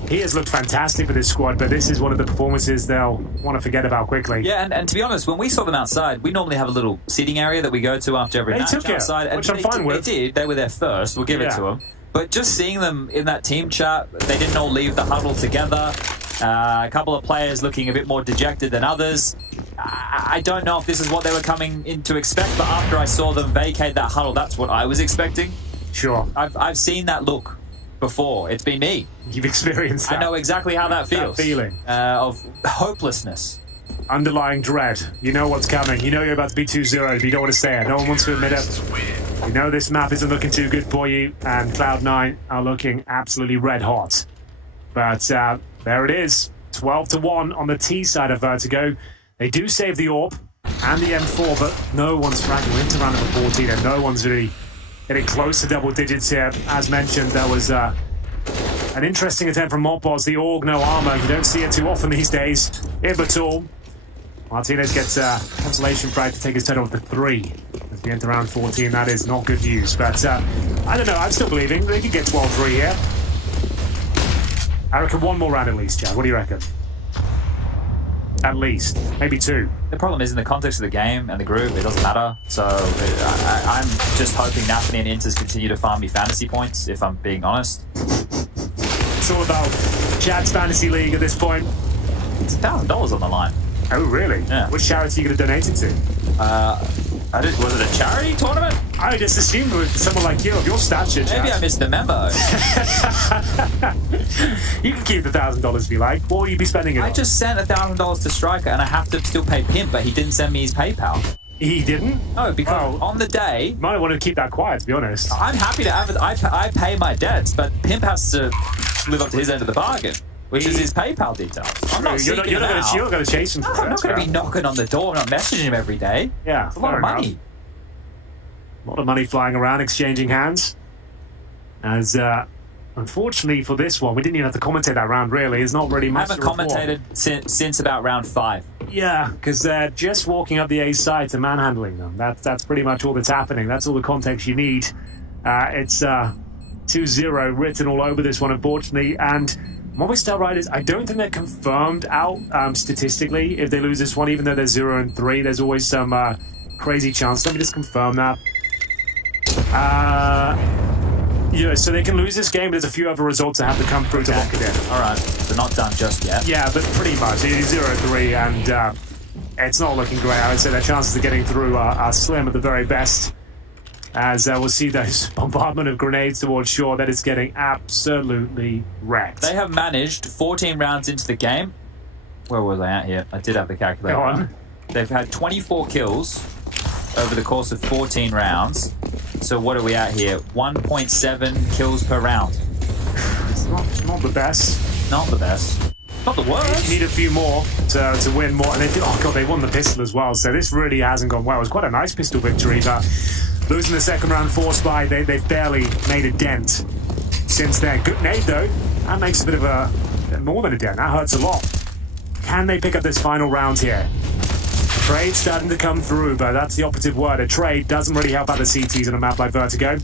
He has looked fantastic for this squad, but this is one of the performances they'll want to forget about quickly. Yeah, and to be honest, when we saw them outside, we normally have a little seating area that we go to after every match outside. Which I'm fine with. They did. They were there first. We'll give it to them. But just seeing them in that team chat, they didn't all leave the huddle together. A couple of players looking a bit more dejected than others. I don't know if this is what they were coming in to expect, but after I saw them vacate that huddle, that's what I was expecting. Sure. I've seen that look before. It's been me. You've experienced that. I know exactly how that feels. That feeling. Of hopelessness. Underlying dread. You know what's coming. You know you're about to be 2-0, but you don't want to say it. No one wants to admit it. You know this map isn't looking too good for you, and Cloud9 are looking absolutely red hot. But there it is. 12-1 on the T side of Vertigo. They do save the AWP and the M4, but no one's fragging into round number 14, and no one's really getting close to double digits here. As mentioned, there was an interesting attempt from Mopos. The AUG, no armor. You don't see it too often these days, if at all. Martinez gets a consolation frag to take his total to 3. As we enter round 14, that is not good news. But I don't know, I'm still believing they could get 12-3 here. I reckon one more round at least, Chad. What do you reckon? At least. Maybe 2. The problem is in the context of the game and the group, it doesn't matter. So I'm just hoping Nafany and Inters continue to farm me fantasy points, if I'm being honest. It's all about Chad's fantasy league at this point. It's $1,000 on the line. Oh, really? Yeah. Which charity are you going to donate it to? Was it a charity tournament? I just assumed with someone like you, of your stature, Chad. Maybe I missed the memo. You can keep the $1,000 if you like. What will you be spending it on? I just sent $1,000 to Striker, and I have to still pay Pimp, but he didn't send me his PayPal. He didn't? No, because on the day... Might want to keep that quiet, to be honest. I'm happy to have it. I pay my debts, but Pimp has to live up to his end of the bargain, which is his PayPal details. I'm not seeking You're not going to chase him for I'm not going to be knocking on the door. I'm not messaging him every day. Yeah, it's a lot of money. A lot of money flying around, exchanging hands. As, unfortunately for this one, we didn't even have to commentate that round, really. There's not really much I haven't commentated since about round 5. Yeah, because they're just walking up the A side to manhandling them. That's pretty much all that's happening. That's all the context you need. It's 2-0 written all over this one, unfortunately. And Movistar Riders, I don't think they're confirmed out statistically if they lose this one, even though they're 0-3. There's always some crazy chance. Let me just confirm that. Yeah, so they can lose this game. There's a few other results that have to come through to lock it in. All right, so not done just yet. Yeah, but pretty much. It is 0-3, and it's not looking great. I would say their chances of getting through are slim at the very best. As we'll see those bombardment of grenades towards shore, that is getting absolutely wrecked. They have managed 14 rounds into the game. Where was I at here? I did have the calculator. Go on. They've had 24 kills over the course of 14 rounds. So what are we at here? 1.7 kills per round. It's not the best. Not the best. Not the worst. You need a few more to win more. And they won the pistol as well. So this really hasn't gone well. It was quite a nice pistol victory, but losing the second round forced by, they've barely made a dent since then. Good nade though. That makes a bit of a more than a dent. That hurts a lot. Can they pick up this final round here? Trade starting to come through, but that's the operative word. A trade doesn't really help out the CTs on a map like Vertigo.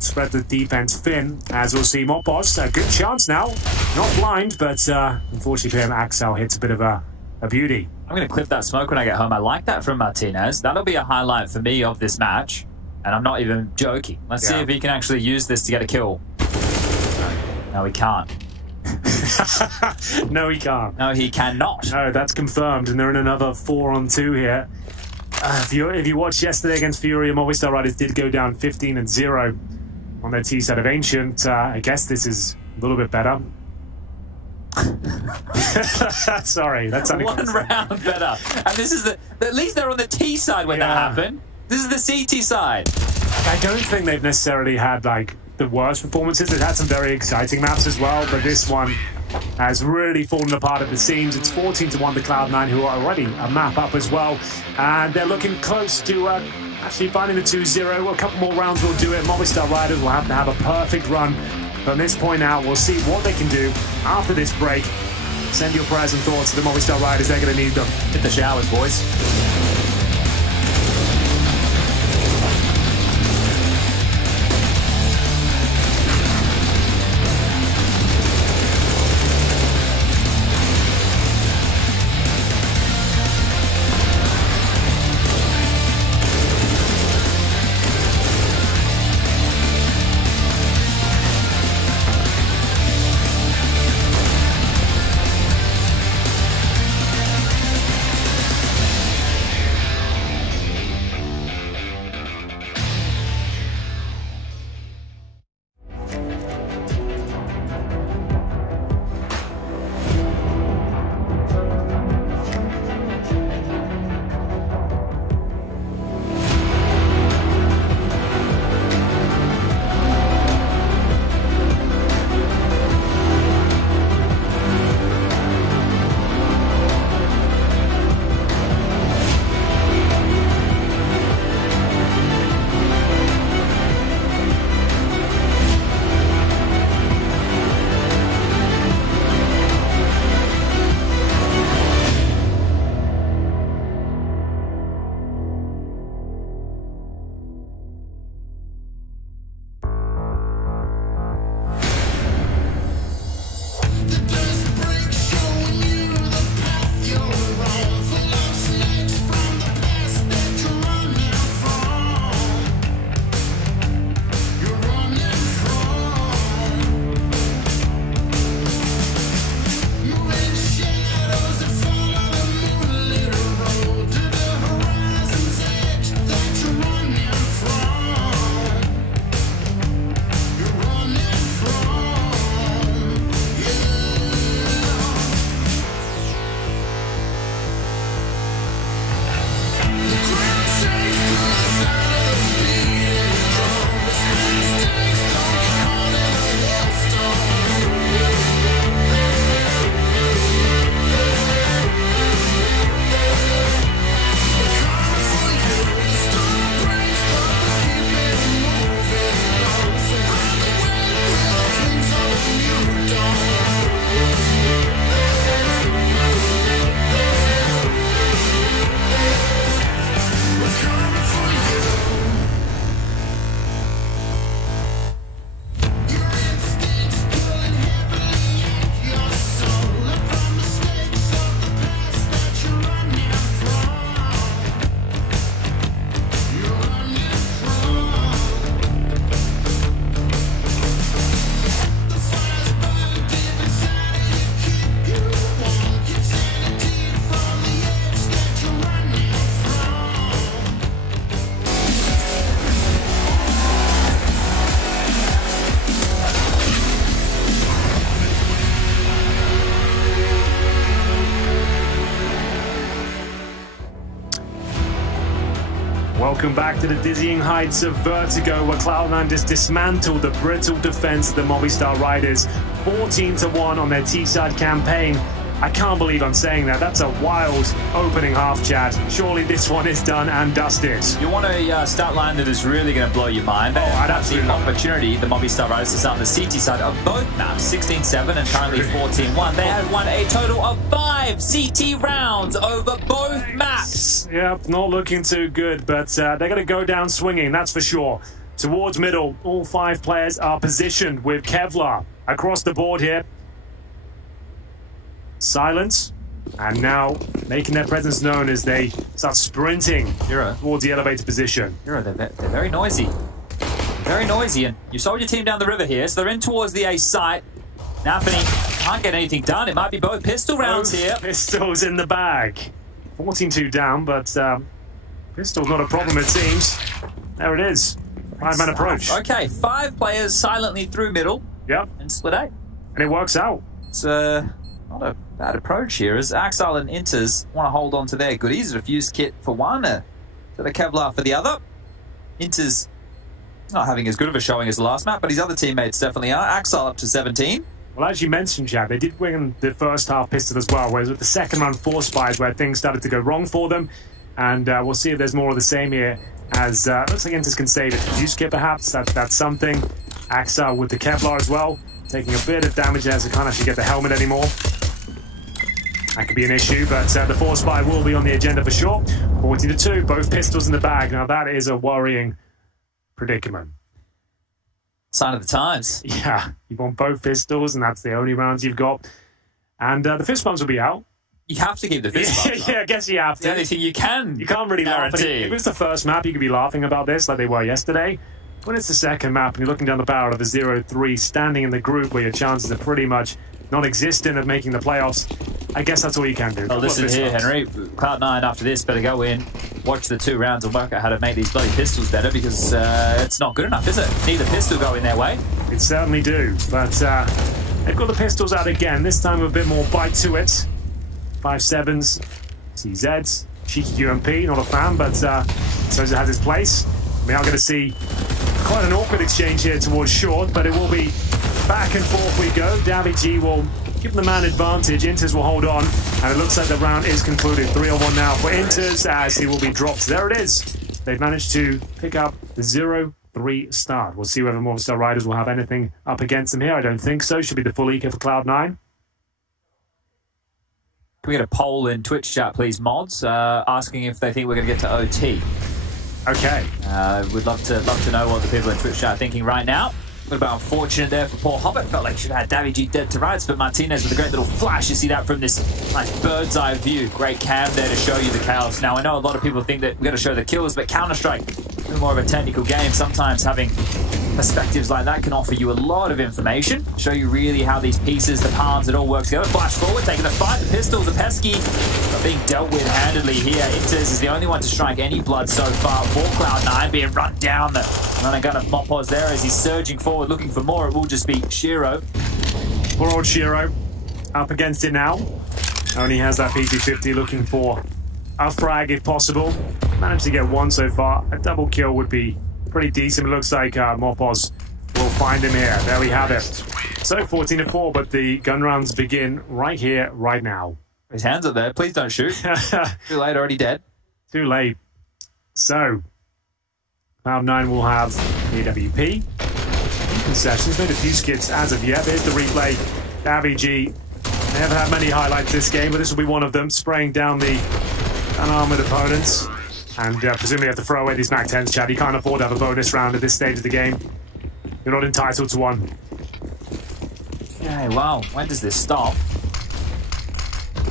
Spread the defense thin, as we'll see Mopos. A good chance now. Not blind, but unfortunately for him, Axel hits a bit of a beauty. I'm going to clip that smoke when I get home. I like that from Martinez. That'll be a highlight for me of this match. And I'm not even joking. Let's see if he can actually use this to get a kill. No, he can't. No, he can't. No, he cannot. No, that's confirmed, and they're in another 4-on-2 here. If you watched yesterday against Furia, Movistar Riders did go down 15-0 on their T side of Ancient. I guess this is a little bit better. Sorry, that's one round better. And this is at least they're on the T side when that happened. This is the CT side. I don't think they've necessarily had like the worst performances. They've had some very exciting maps as well, but this one has really fallen apart at the seams. It's 14-1 to Cloud9, who are already a map up as well, and they're looking close to actually finding the 2-0. A couple more rounds will do it. Movistar Riders will have to have a perfect run from this point out. We'll see what they can do after this break. Send your prayers and thoughts to the Movistar Riders. They're going to need them. Hit the showers, boys. Welcome back to the dizzying heights of Vertigo, where Cloud9 just dismantled the brittle defense of the Movistar Riders, 14-1 on their T-side campaign. I can't believe I'm saying that. That's a wild opening half, Chad. Surely this one is done and dusted. You want a stat line that is really going to blow your mind. I'd absolutely the opportunity, the Movistar Riders, to start the CT side of both maps, 16-7 and currently 14-1. They have won a total of 5 CT rounds over both maps. Yep, not looking too good, but they're going to go down swinging, that's for sure. Towards middle, all 5 players are positioned with Kevlar across the board here. Silence, and now making their presence known as they start sprinting towards the elevated position. They're very noisy. Very noisy, and you sold your team down the river here, so they're in towards the A site. Nafany can't get anything done. It might be both pistol rounds here. Pistols in the bag. 14-2 down, but pistol's not a problem, it seems. There it is. 5-man approach. Okay, 5 players silently through middle. Yep. And split A. And it works out. It's not a bad approach here, as Axile and Inters want to hold on to their goodies. A fuse kit for one, to the Kevlar for the other. Inters not having as good of a showing as the last map, but his other teammates definitely are. Axel up to 17. Well, as you mentioned, Chad, they did win the first half pistol as well, whereas with the second round Force Spies where things started to go wrong for them. And we'll see if there's more of the same here, as looks like Inters can save it. Fuse kit perhaps, that's something. Axel with the Kevlar as well, taking a bit of damage as they can't actually get the helmet anymore. That could be an issue, but the Force Spy will be on the agenda for sure. 40-2, both pistols in the bag. Now that is a worrying predicament. Sign of the times. Yeah, you want both pistols, and that's the only rounds you've got. And the fist bumps will be out. You have to keep the fist bumps. Yeah, I guess you have to. The only thing you can. You can't really laugh at it. If it was the first map, you could be laughing about this like they were yesterday. When it's the second map and you're looking down the barrel of a 0-3, standing in the group where your chances are pretty much non-existent of making the playoffs, I guess that's all you can do. Oh, listen here, Henry. Cloud9 after this better go in, watch the 2 rounds and work out how to make these bloody pistols better, because it's not good enough, is it? Neither pistol going their way. It certainly do, but they've got the pistols out again, this time with a bit more bite to it. 5.7s, CZs, cheeky UMP, not a fan, but suppose it has its place. We are going to see quite an awkward exchange here towards short, but it will be back and forth we go. Davy will give the man advantage. Inters will hold on, and it looks like the round is concluded. 3-1 now for Inters as he will be dropped. There it is. They've managed to pick up the 0-3 start. We'll see whether Movistar Riders will have anything up against them here. I don't think so. Should be the full eco for Cloud9. Can we get a poll in Twitch chat, please, mods, asking if they think we're going to get to OT? Okay. We'd love to know what the people in Twitch chat are thinking right now. A little bit unfortunate there for poor Hobbit. Felt like he should have had Davy G dead to rights, but Martinez with a great little flash. You see that from this nice bird's eye view. Great cam there to show you the kills. Now, I know a lot of people think that we're going to show the kills, but Counter-Strike is more of a technical game. Sometimes having perspectives like that can offer you a lot of information, show you really how these pieces, the palms, it all works together. Flash forward, taking the fight. The pistols are pesky, but being dealt with handedly here. Inters is the only one to strike any blood so far. For Cloud9 being run down. The running gun of Mopos there as he's surging forward, looking for more. It will just be Shiro. Poor old Shiro up against it now. Only has that PT-50 looking for a frag if possible. Managed to get one so far. A double kill would be pretty decent. It looks like Mopos will find him here. There we have it. So 14-4, but the gun rounds begin right here, right now. His hands up there. Please don't shoot. Too late, already dead. Too late. So, Cloud9 will have AWP. Concessions, made a few skits as of yet. There's the replay. Davy G. They haven't had many highlights this game, but this will be one of them. Spraying down the unarmored opponents. And presumably have to throw away these Mac 10s, Chad. You can't afford to have a bonus round at this stage of the game. You're not entitled to one. Okay, well, when does this stop?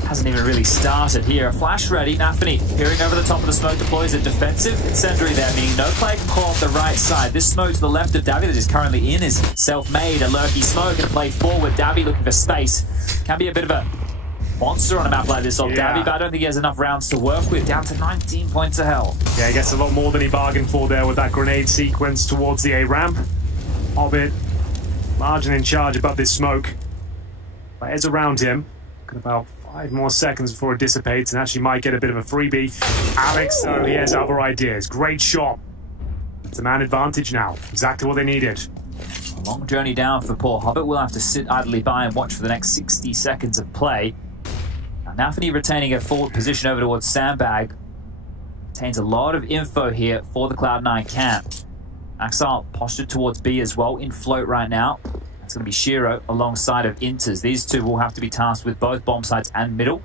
Hasn't even really started here. Flash ready. Nafany peering over the top of the smoke, deploys a defensive incendiary there, meaning no player can call off the right side. This smoke to the left of Davy that is currently in is self-made. A lurky smoke and a play forward. Davy looking for space. Can be a bit of a monster on a map like this old Davy, but I don't think he has enough rounds to work with. Down to 19 points of health. Yeah, he gets a lot more than he bargained for there with that grenade sequence towards the A ramp. Hobbit, large and in charge above this smoke. Players around him. Got about 5 more seconds before it dissipates and actually might get a bit of a freebie. Alex, though, he has other ideas. Great shot. It's a man advantage now. Exactly what they needed. A long journey down for poor Hobbit. We'll have to sit idly by and watch for the next 60 seconds of play. Nafany retaining a forward position over towards Sandbag. Retains a lot of info here for the Cloud9 camp. Axel postured towards B as well, in float right now. That's going to be Shiro alongside of Inters. These two will have to be tasked with both bomb sites and middle.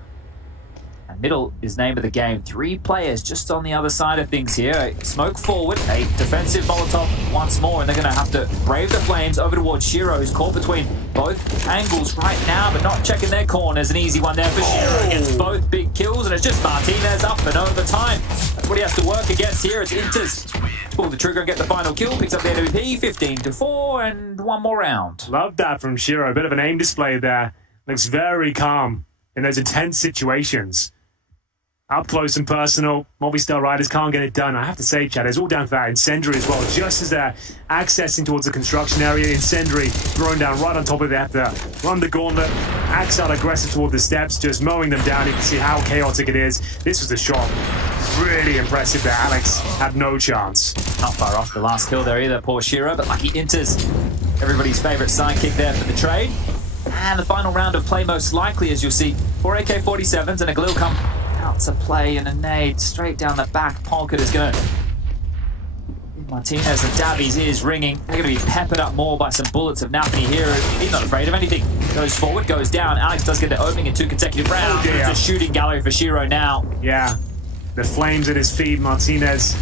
And middle is name of the game. 3 players just on the other side of things here. Smoke forward, a defensive Molotov once more, and they're going to have to brave the flames over towards Shiro, who's caught between both angles right now, but not checking their corners. An easy one there for Shiro against both big kills, and it's just Martinez up and over time. That's what he has to work against here. It's Inters. Pull the trigger and get the final kill. Picks up the AWP, 15-4, and one more round. Love that from Shiro. A bit of an aim display there. Looks very calm in those intense situations. Up close and personal. Movistar Riders can't get it done. I have to say, Chad, it's all down to that Incendiary as well. Just as they're accessing towards the construction area, Incendiary thrown down right on top of it. They have to run the gauntlet. Axel aggressive toward the steps, just mowing them down. You can see how chaotic it is. This was the shot. Really impressive there. Alex had no chance. Not far off the last kill there either, poor Shiro, but lucky enters. Everybody's favourite sidekick there for the trade. And the final round of play most likely, as you'll see, 4 AK-47s and a Glue come out to play, and a nade straight down the back pocket is going to... Martinez and Davies is ringing. They're going to be peppered up more by some bullets of Nafni here. He's not afraid of anything. Goes forward, goes down. Alex does get the opening in 2 consecutive rounds. Oh, it's a shooting gallery for Shiro now. Yeah, the flames at his feet. Martinez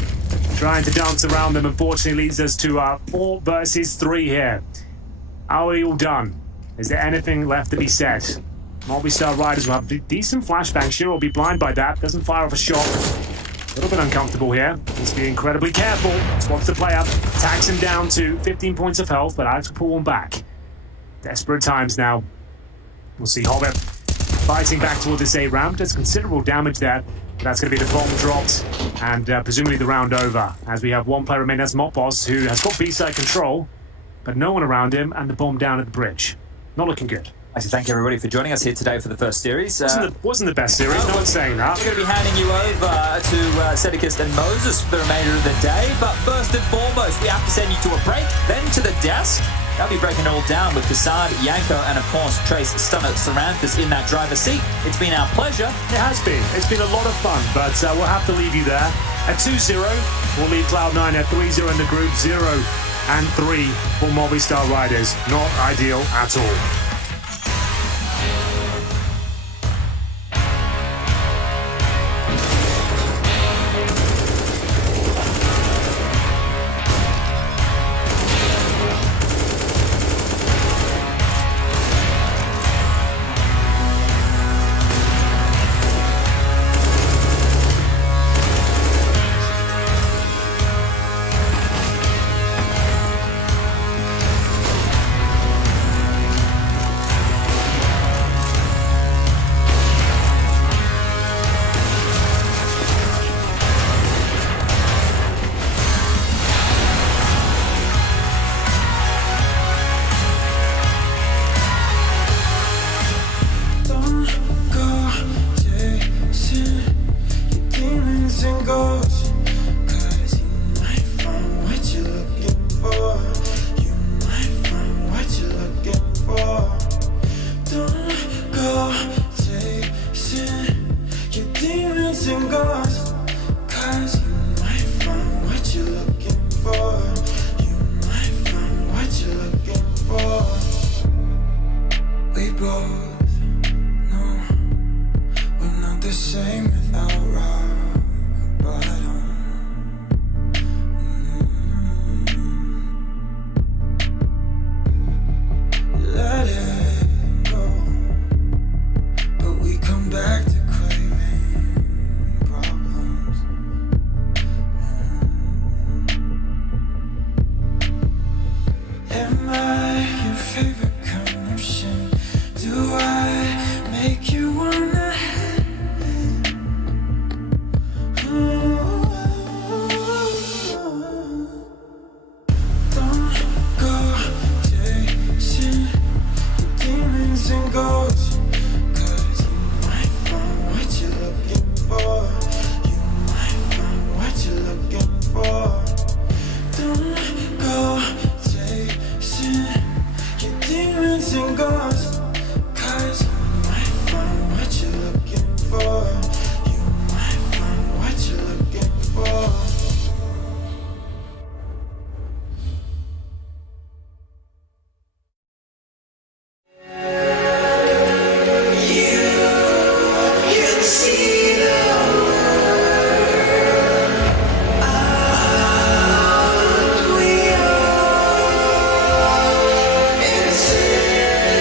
trying to dance around them. Unfortunately, leads us to 4 versus 3 here. Are we all done? Is there anything left to be said? Movistar Riders will have decent flashbang. Shiro will be blind by that. Doesn't fire off a shot. A little bit uncomfortable here. Needs to be incredibly careful. Spots the player. Tags him down to 15 points of health, but Alex will pull one back. Desperate times now. We'll see Hobbit fighting back toward this A ramp. Does considerable damage there. That's going to be the bomb dropped, and presumably the round over. As we have one player remaining, that's Mopos, who has got B-side control, but no one around him, and the bomb down at the bridge. Not looking good. I'd like to thank everybody for joining us here today for the first series. Wasn't the best series, no one's saying that. We're going to be handing you over to Sedikist and Moses for the remainder of the day, but first and foremost, we have to send you to a break, then to the desk. They'll be breaking it all down with Kassad, Yanko, and of course Trace Stunner Saranthus in that driver's seat. It's been our pleasure. It has been. It's been a lot of fun, but we'll have to leave you there. At 2-0, we'll leave Cloud9 at 3-0 in the group, 0 and 3 for Movistar Riders. Not ideal at all.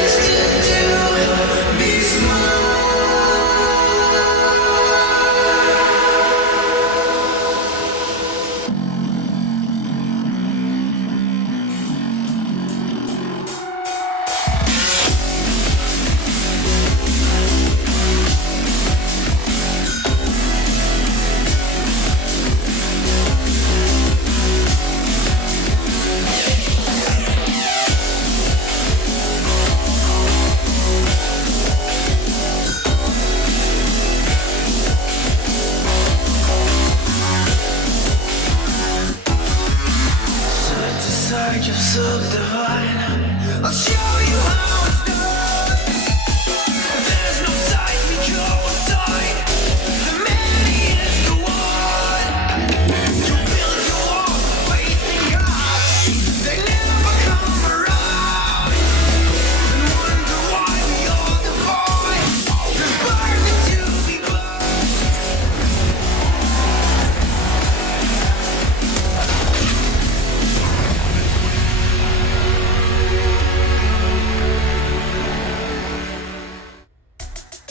It's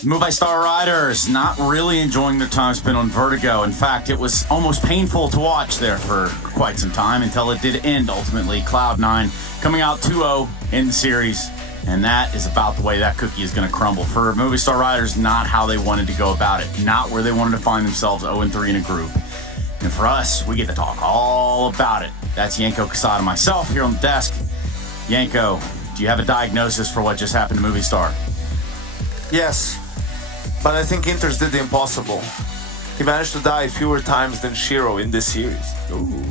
Movistar riders not really enjoying their time spent on Vertigo. In fact, it was almost painful to watch there for quite some time until it did end ultimately. Cloud9 coming out 2-0 in the series, and that is about the way that cookie is going to crumble. For Movistar riders, not how they wanted to go about it, not where they wanted to find themselves 0-3 in a group. And for us, we get to talk all about it. That's Yanko Casada, myself here on the desk. Yanko, do you have a diagnosis for what just happened to Movistar? Yes, but I think Inters did the impossible. He managed to die fewer times than Shiro in this series. Ooh.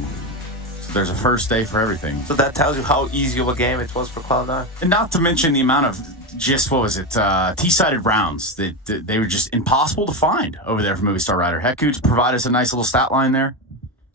So there's a first day for everything. So that tells you how easy of a game it was for Cloud9. And not to mention the amount of just, T-sided rounds that they were just impossible to find over there for Movistar Rider. Heku provided us a nice little stat line there.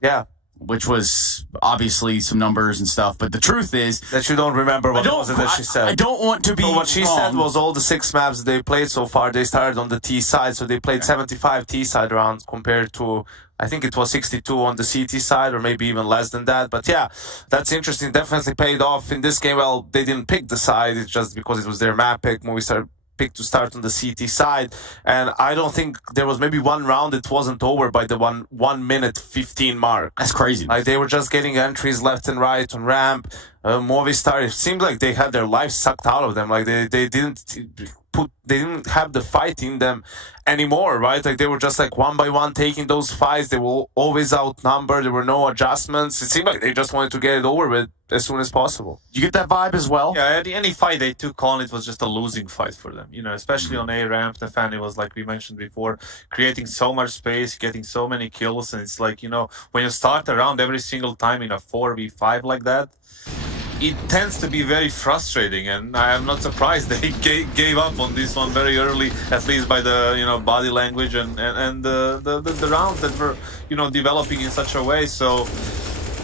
Yeah. Which was obviously some numbers and stuff, but the truth is that you don't remember what was it that she said. I don't want to be So what she wrong. said was all the 6 maps they played so far, they started on the T side, so they played 75 T side rounds compared to, I think it was 62 on the CT side, or maybe even less than that. But yeah, that's interesting. Definitely paid off in this game. Well, they didn't pick the side, it's just because it was their map pick. Movistar picked to start on the CT side, and I don't think there was maybe one round it wasn't over by the 1 minute 15 mark. That's crazy. Like they were just getting entries left and right on ramp. Movistar, it seemed like they had their life sucked out of them. Like they didn't have the fight in them anymore, right? Like they were just like one by one taking those fights. They were always outnumbered. There were no adjustments. It seemed like they just wanted to get it over with as soon as possible. You get that vibe as well? Yeah, any fight they took on, it was just a losing fight for them. You know, especially on A ramp, Nefani was, like we mentioned before, creating so much space, getting so many kills, and it's like, you know, when you start around every single time in a 4v5 like that, it tends to be very frustrating, and I am not surprised they gave up on this one very early, at least by the, you know, body language and the rounds that were, you know, developing in such a way. So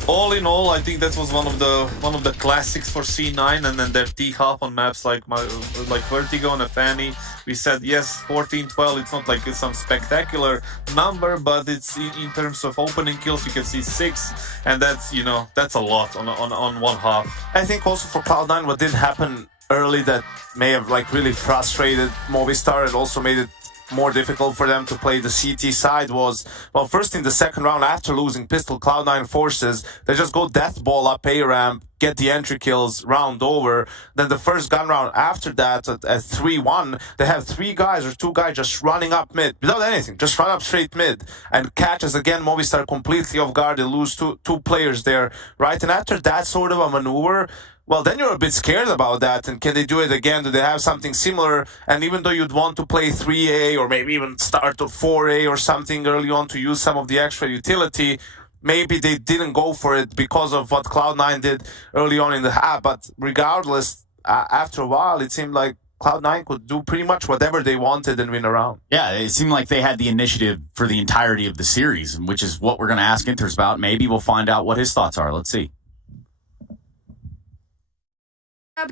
all in all, I think that was one of the classics for C9, and then their T-hop on maps like Vertigo and Nefani. We said yes, 14-12. It's not like it's some spectacular number, but it's in terms of opening kills, you can see 6, and that's, you know, that's a lot on one hop. I think also for Cloud9, what did happen early that may have like really frustrated Movistar and also made it more difficult for them to play the CT side was, well, first in the second round after losing pistol, Cloud9 forces, they just go death ball up A ramp, get the entry kills, round over. Then the first gun round after that at 3-1, they have 3 guys or 2 guys just running up mid without anything, just run up straight mid and catches again Movistar completely off guard. They lose two players there, right? And after that sort of a maneuver, well, then you're a bit scared about that, and can they do it again? Do they have something similar? And even though you'd want to play 3A or maybe even start to 4A or something early on to use some of the extra utility, maybe they didn't go for it because of what Cloud9 did early on in the half. But regardless, after a while, it seemed like Cloud9 could do pretty much whatever they wanted and win a round. Yeah, it seemed like they had the initiative for the entirety of the series, which is what we're going to ask Inters about. Maybe we'll find out what his thoughts are. Let's see.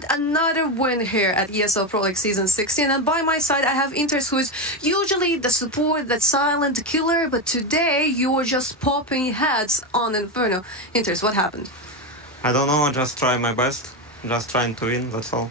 Another win here at ESL Pro League Season 16, and by my side I have Inters, who is usually the support, that silent killer, but today you were just popping heads on Inferno. Inters, what happened? I don't know, I just try my best. Just trying to win, that's all.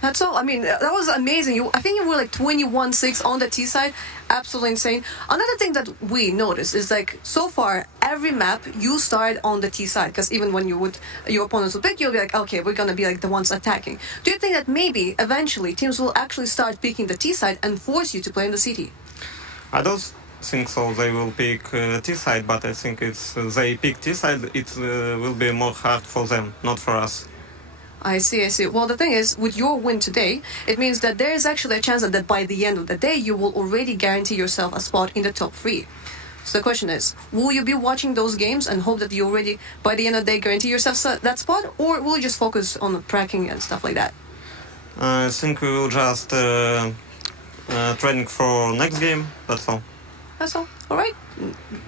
That's all. I mean, that was amazing. I think you were like 21-6 on the T side. Absolutely insane. Another thing that we noticed is like, so far, every map you start on the T side, because even when your opponents will pick, you'll be like, okay, we're going to be like the ones attacking. Do you think that maybe eventually teams will actually start picking the T side and force you to play in the CT? I don't think so. They will pick T side, but I think it's they pick T side, it will be more hard for them, not for us. I see. Well, the thing is, with your win today, it means that there is actually a chance that by the end of the day, you will already guarantee yourself a spot in the top 3. So the question is, will you be watching those games and hope that you already, by the end of the day, guarantee yourself that spot? Or will you just focus on tracking and stuff like that? I think we will just training for next game. That's all. That's all. All right.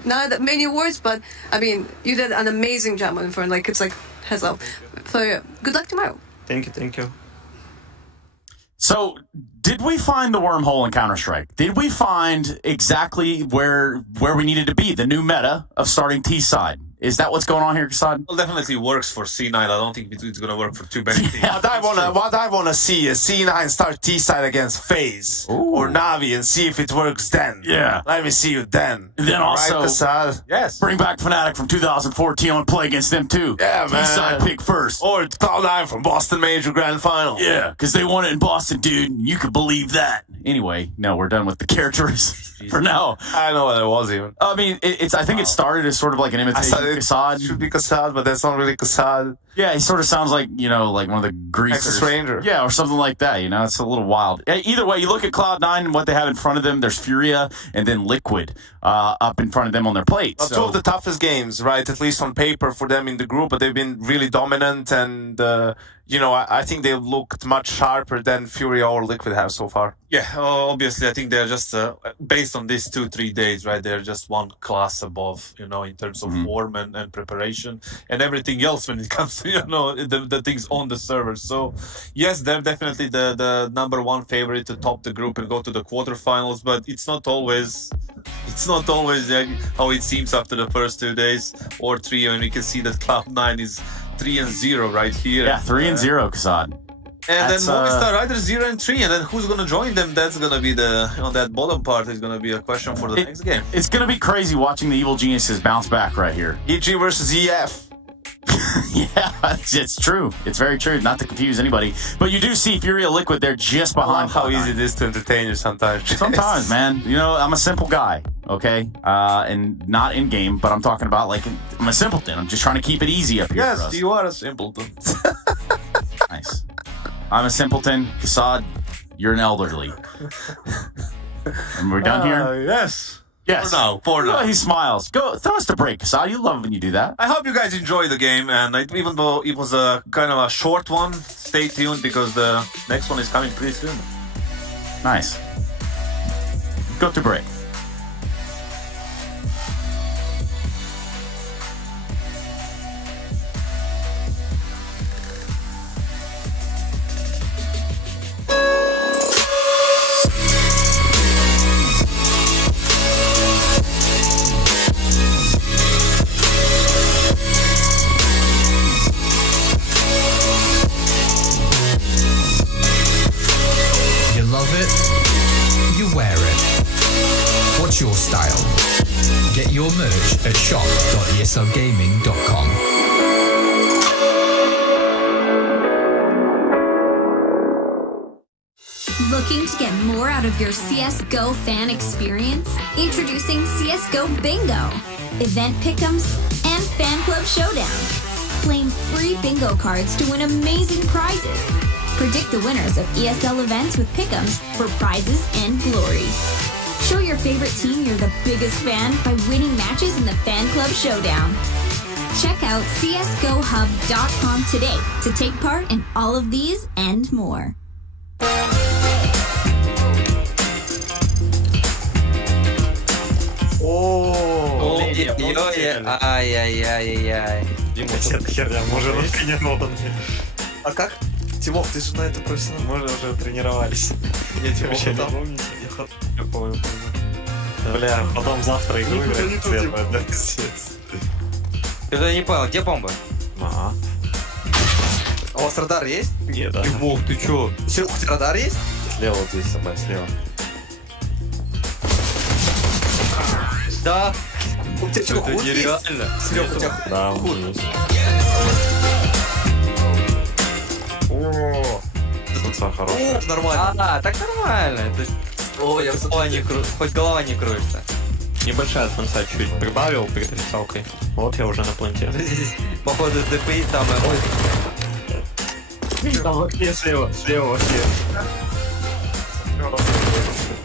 Not that many words, but I mean, you did an amazing job on Inferno. Like, it's like, heads up. So, good luck tomorrow. Thank you, thank you. So, did we find the wormhole in Counter-Strike? Did we find exactly where we needed to be? The new meta of starting T-side. Is that what's going on here, Kasad? Well, definitely works for C9. I don't think it's going to work for too many teams. What I wanna see is C9 start T-side against FaZe or Navi and see if it works then. Yeah. Let me see you then. And then also, right, Kasad? Yes. Bring back Fnatic from 2014 and play against them too. Yeah, man. T-side pick first. Or Cloud9 from Boston Major Grand Final. Yeah, because they won it in Boston, dude. You could believe that. Anyway, no, we're done with the characters for now. I know what it was even. I mean, I think it started as sort of like an imitation of Kasad. Should be Kasad, but that's not really Kasad. Yeah, he sort of sounds like, like one of the Greeks. Texas Ranger. Yeah, or something like that, It's a little wild. Either way, you look at Cloud9 and what they have in front of them. There's Furia and then Liquid up in front of them on their plates. Two of the toughest games, right? At least on paper for them in the group, but they've been really dominant and, I think they looked much sharper than Furia or Liquid have so far. Yeah, obviously, I think they're just, based on these 2-3 days, right, they're just one class above, in terms of form and preparation and everything else when it comes to, the things on the server. So, yes, they're definitely the number one favorite to top the group and go to the quarterfinals, but it's not always how it seems after the first 2 days or 3, and we can see that Cloud9 is 3-0 right here. Yeah, 3-0, Kasad. And then Movistar Riders 0-3, and then who's gonna join them? That's gonna be that bottom part is gonna be a question for the next game. It's gonna be crazy watching the Evil Geniuses bounce back right here. EG versus EF. Yeah, it's true. It's very true. Not to confuse anybody, but you do see Furia Liquid there just behind. How easy it is to entertain you sometimes. Sometimes, man. I'm a simple guy, okay, and not in game, but I'm talking about I'm a simpleton. I'm just trying to keep it easy up here. Yes, for us. you are a simpleton. Nice. I'm a simpleton. Kasad, you're an elderly. And we're done here? Yes. Yes. For now. Oh, he smiles. Go, throw us the break, Kasad. You love when you do that. I hope you guys enjoy the game, and even though it was a kind of a short one, stay tuned because the next one is coming pretty soon. Nice. Go to break. What's your style? Get your merch at shop.eslgaming.com. Looking to get more out of your CSGO fan experience? Introducing CSGO Bingo, event pick'ems, and fan club showdown. Claim free bingo cards to win amazing prizes. Predict the winners of ESL events with pick'ems for prizes and glory. Show your favorite team you're the biggest fan by winning matches in the Fan Club Showdown. Check out csgohub.com today to take part in all of these and more. Ай-яй-яй-яй-яй. Дима, это херня, мы уже натренированы. А как? Тимох, ты же на это профессионал. Мы уже тренировались. Я тебя вообще не помню. Я помню. Бля, потом завтра игру играть. Ты же не понял, где бомба? Ага. А у вас радар есть? Нет, да. Тимох, ты чё? У тебя радар есть? Слева вот здесь, собой, слева. Да. У тебя что, худ есть? Нереально. Слева у тебя да, худ. О, тут хорошая. Нормально. Так нормально. О, я хоть голова не кружится. Небольшая фанса чуть прибавил перед рисалкой. Вот я уже на планте. Походу ДПИ самое. Ой. Там вообще слева вообще.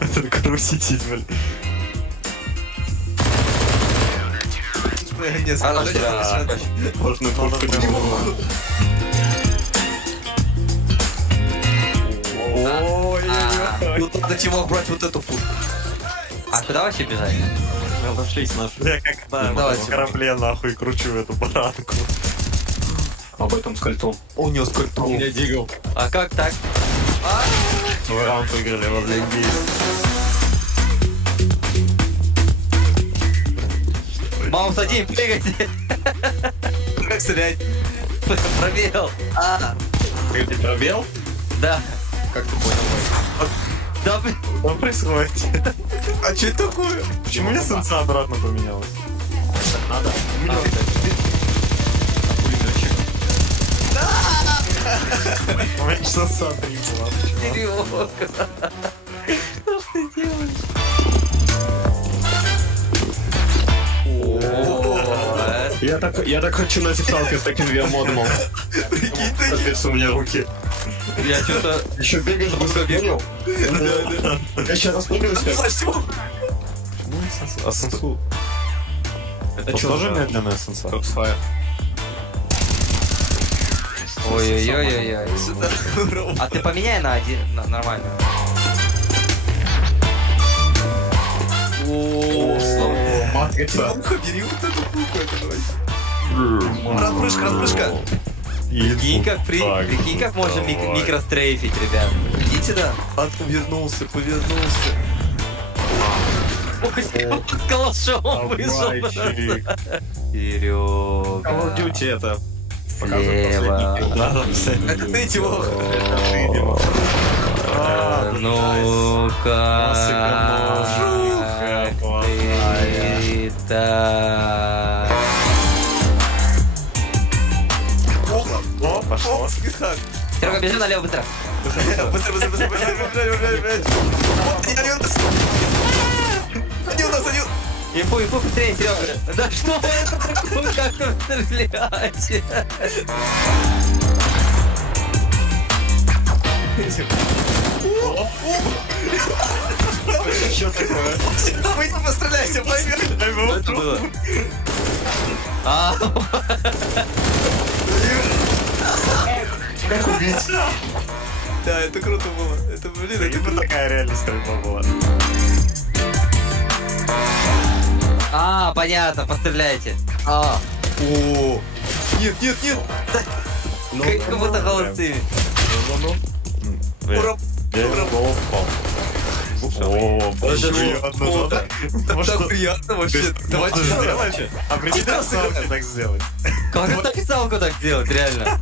Это крутитесь, блин. Можно пушку не могу. тут надо, Тимох, брать вот эту пушку. А куда вообще бежать? Разошлись наши. Я как на корабле нахуй кручу эту баранку. Об этом с кольцом. У него с кольцом. У меня дигл. А как так? Мы раунд выиграли во Блингейс. Маус один, прыгайте! Как стрелять? Пробел! Ты пробел? Да. Как ты понял? Да, блин. Что происходит? А что это такое? Почему у меня сенса обратно поменялась? Так надо? У меня пулеметчик. У меня сенса не была. Серёга. Что ты делаешь? Я так хочу на официалке с таким VR-модом. Прикинь, у меня руки. Я что-то... Еще бегаешь, быстро бегал? Да. Я сейчас распрыгнусь. А сенсу? Это что, тоже медленная сенса? Коксфайр. Ой-ой-ой-ой-ой. А ты поменяй на один, нормально. О, матрица. Бери вот эту пуху, это давай. Распрыжка. Прикинь, как можно микрострейфить, ребят. Идите сюда. Повернулся. С калашом вышел. Серега. Call of Duty это. Слева. Это ты, Тимох. Ну-ка. О, пошло. Серега, бежим налево быстро. Быстро. Они у нас. Инфу, быстрее, Серега. Да что это такое, как там стрелять? Что такое? Вы не постреляйте, поймем. Что это было? Как убить? Да, это круто было. Это, блин, это круто. Такая реальная стрельба была. Понятно, постреляйте. О. Нет. Как будто холостыми. Ура. Я его голову впал. О, Так приятно вообще. Давайте сделать. А прикинь, официалку так сделать. Как это официалку так делать, реально?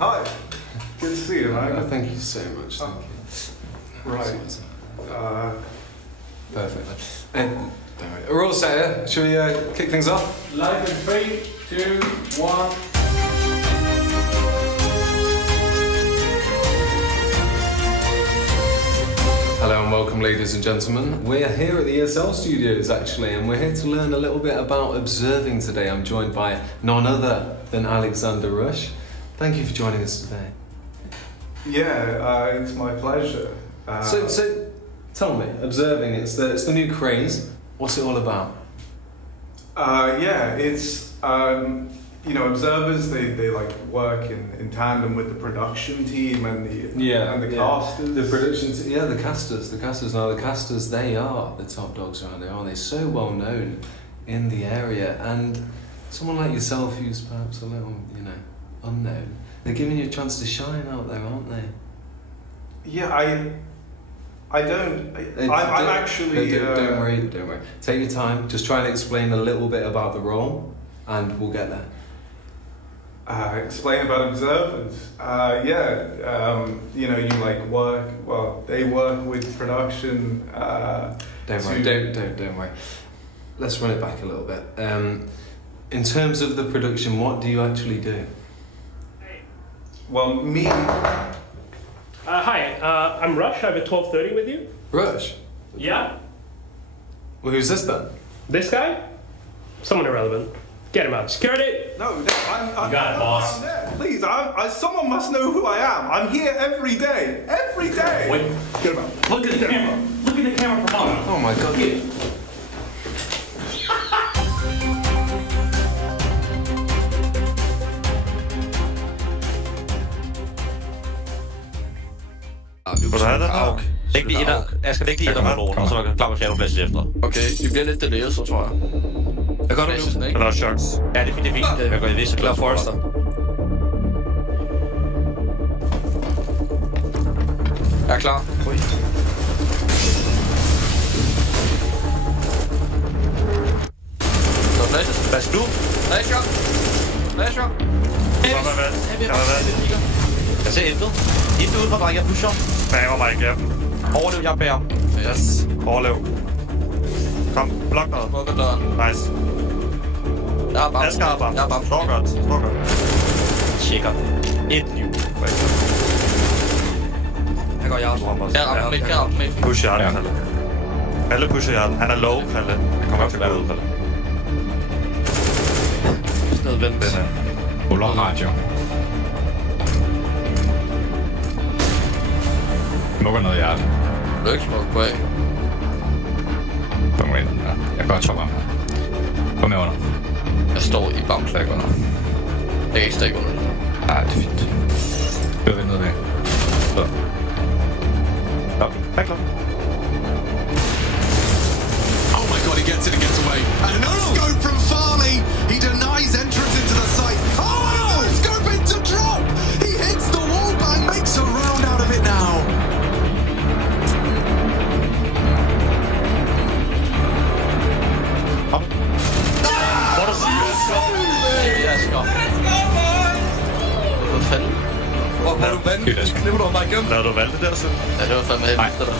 Hi. Good to see you, Margaret. Thank you so much. Thank you. Right. Perfect. And we're all set here. Shall we kick things off? Live in 3, 2, 1. Hello and welcome, ladies and gentlemen. We're here at the ESL studios, actually, and we're here to learn a little bit about observing today. I'm joined by none other than Alexander Rush. Thank you for joining us today. Yeah, it's my pleasure. So tell me, observing, it's the new craze. What's it all about? It's observers. They like work in tandem with the production team and the casters. The production, the casters. Now the casters, they are the top dogs around here, aren't they? So well known in the area, and someone like yourself, who's perhaps a little, unknown, they're giving you a chance to shine out there, aren't they? Yeah, I'm actually. Don't worry. Take your time. Just try and explain a little bit about the role, and we'll get there. Explain about observers. You work. Well, they work with production. Don't worry. Let's run it back a little bit. In terms of the production, what do you actually do? Well, me. Hi, I'm Rush. I have a 12:30 with you. Rush? Yeah. Well, who's this then? This guy? Someone irrelevant. Get him out. Security! No, You got it, boss. Please, someone must know who I am. I'm here every day. Every day. Wait, get him out. Look at the camera. Look at the camera from on. Oh my god. Vil du have den? Læg lige jeg skal lægge lige et og så er jeg klar med Shadow Flash efter. Okay, vi bliver lidt delayet, så tror jeg. Jeg gør det nu. Der er chance. Ja, det er fint. Jeg går i visse Klar Forrester. Jeg er klar. Ui. Så flashes. Flash nu. Flasher. Jeg ser intet. Intet ud fra dig, jeg pusher. Bager mig igennem. Overlev, jeg bærer. Yes. Overlev. Kom, blok noget. Smukker døren. Nice. Jeg har bare. Jeg har bare. Står godt. Tjekker. Et liv. Jeg går hjertet. Jeg rammer midt. Push hjerten, Kalle. Kalle pusher hjerten. Han er low, Kalle. Han kommer til at gå ud, Kalle. Sned vendt. Huller radio. Lukker noget hjerte. Du er ikke smuk på af. Kom ind. Ja. Jeg kan godt toppe ham. Kom med under. Jeg står i bamslag under. Jeg kan ikke stikke under. Nej, det er fint. Jeg vil ned af. Så. Stop. Back up. Oh my god, he gets away. And no scope from Farley. He denies entrance into the site. Oh, and no scope into drop. He hits the wall bang, makes a round out of it now. What a Let's go. Hvad fanden? Hvor var du vandet? Knipper du mig igennem? Lavede du valgte der så? Ja, det var fandme heldigt, det der.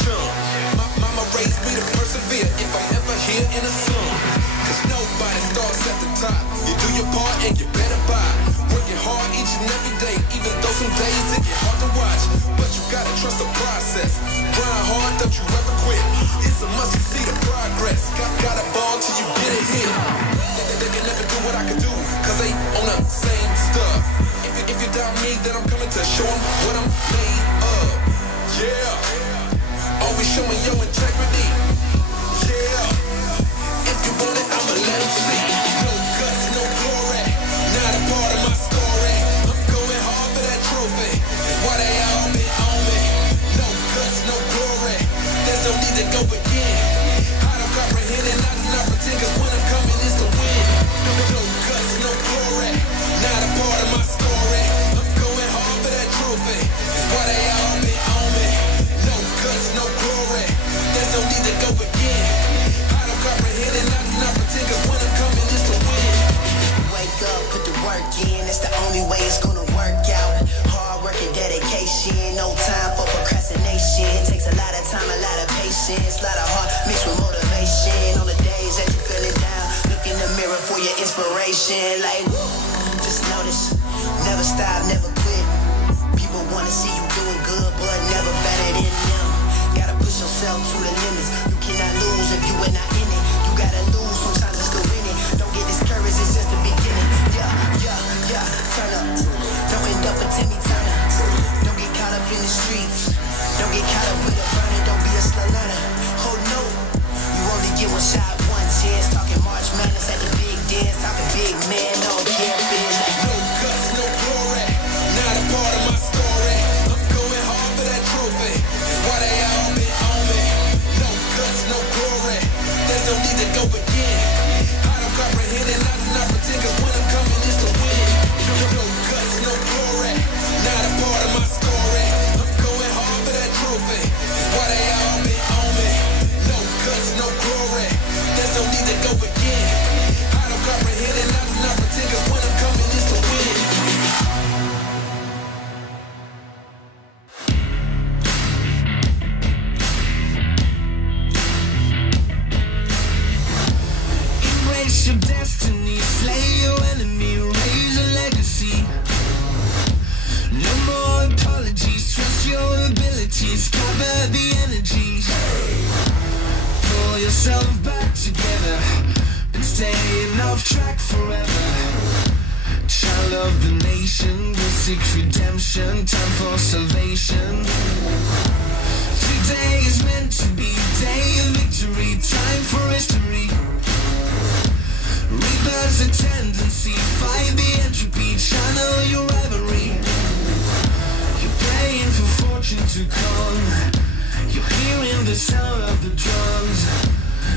jump. Mama raised me to persevere if I'm ever here in a slum. Cause nobody starts at the top. You do your part and you better buy. Working hard each and every day, even though some days it get hard to watch. But you gotta trust the process. Grind hard, don't you ever quit. It's a must to see the progress. Gotta ball till you get it hit. They can never do what I can do, cause they on the same stuff. If you doubt me, then I'm coming to show them what I'm made of. Yeah. Always showing your integrity. Yeah. If you want it, I'ma let them see. No guts, no glory. Not a part of my story. I'm going hard for that trophy. It's why they all been on me. No guts, no glory. There's no need to go again. I don't comprehend it, I do not pretend, cause when I'm coming, it's to win. No guts, no glory. Not a part of my story. I'm going hard for that trophy. It's why they all been on me. No guts, no glory. There's no need to go again. I don't comprehend it, I do not pretend, cause when I'm coming, it's to win. Wake up, put the work in, that's the only way it's gonna work out. Hard work and dedication, no time for procrastination. Takes a lot of time, a lot of patience, a lot of heart mixed with motivation. On the days that you're feeling down, look in the mirror for your inspiration. Like, just notice, never stop, never quit. People wanna see you doing good, but never better than them. Gotta push yourself to the limits. You cannot lose if you are not in it. You gotta lose, sometimes it's good winning. Don't get discouraged, it's just the beginning. Yeah, turn up. Don't end up a Timmy Turner. Don't get caught up in the streets. Don't get caught up with a burner. Don't be a slow learner. Oh no, you only get one shot, one chance. Talking March Madness at the big dance. Talking big man, no care if it's like no guts, no glory. Not a part of my story. I'm going hard for that trophy. It's why they all been on me. No guts, no glory. There's no need to go again. I don't comprehend it, I do not pretend, cause when I'm coming, it's to win. No guts, no glory. Not a part of my story. I'm going hard for that trophy. It's why they all been on me. No guts, no glory. There's no need to go again. I don't comprehend it, I do not pretend, cause when I'm coming, it's to win. Embrace your destiny, slay your enemy, raise a legacy. No more apologies, trust your abilities, cover the energies. Pull yourself back together, been staying off track forever. Child of the nation, will seek redemption, time for salvation. Today is meant to be day of victory, time for history. Reverse a tendency, fight the entropy, channel your reverie. You're praying for fortune to come. You're hearing the sound of the drums.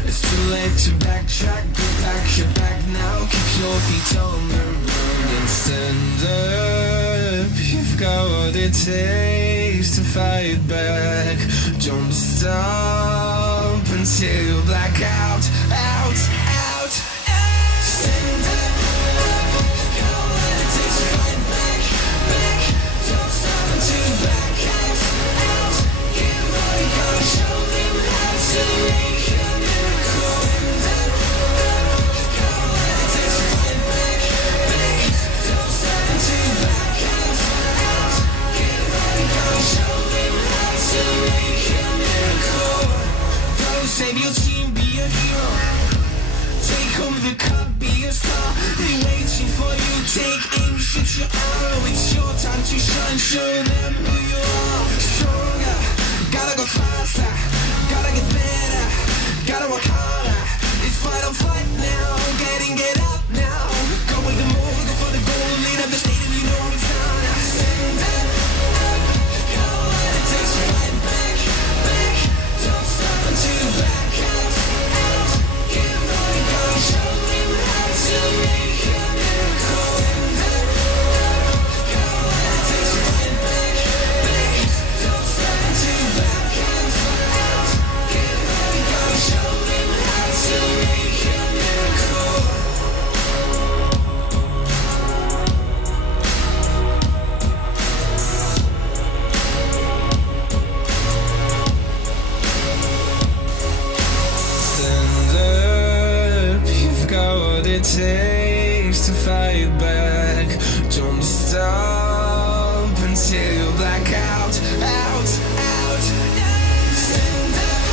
It's too late to backtrack, go back, you're back now. Keep your feet on the ground and stand up. You've got what it takes to fight back. Don't stop until you black out, out, out. Stand up, you've got what it takes to fight back, back. Don't stop until you black out, out. You've already got to show them how to make a miracle. Stand up, you've got what it takes to fight back, back. Don't stop until you black out, out. You've already got to show them how to make a miracle. Go save your team, be a hero. Take home the cup, be a star. They waiting for you, take aim, shoot your arrow. It's your time to shine, show them who you are. Stronger, gotta go faster, gotta get better, gotta work harder. It's fight or flight now, get up now. Go with the move, go for the goal, lead up the stadium, you know it's on. Stand up, go what it takes to fight back, back. Don't stop until you back out, out. Give all you got, show them how to make a miracle. Stand up, go what it takes to fight back, takes to fight back. Don't stop until you black out, out, out. Stand up.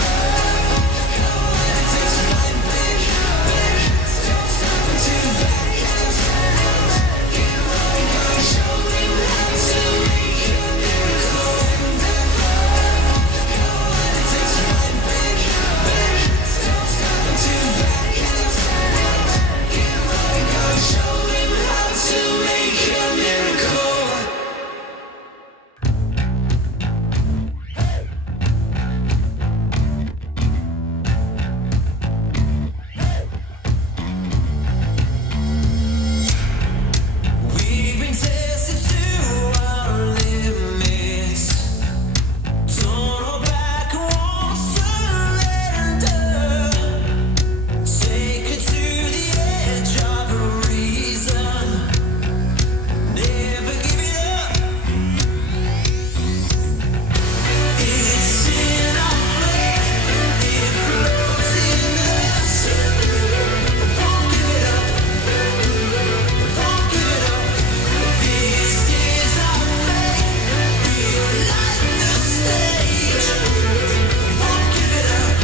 It takes to fight back, back. Don't stop until you black out, out. Show me how to make a miracle. Stand up. It takes to fight back, back. Don't stop until you black out, out. Show me how to make a miracle. We've been tested to our limits. Don't hold back, won't surrender. Take it to the edge of a reason. Never give it up. It's in our blood. It flows in us. Won't give it up. Won't give it up. This is our fate. We'll light the stage. Won't give it up.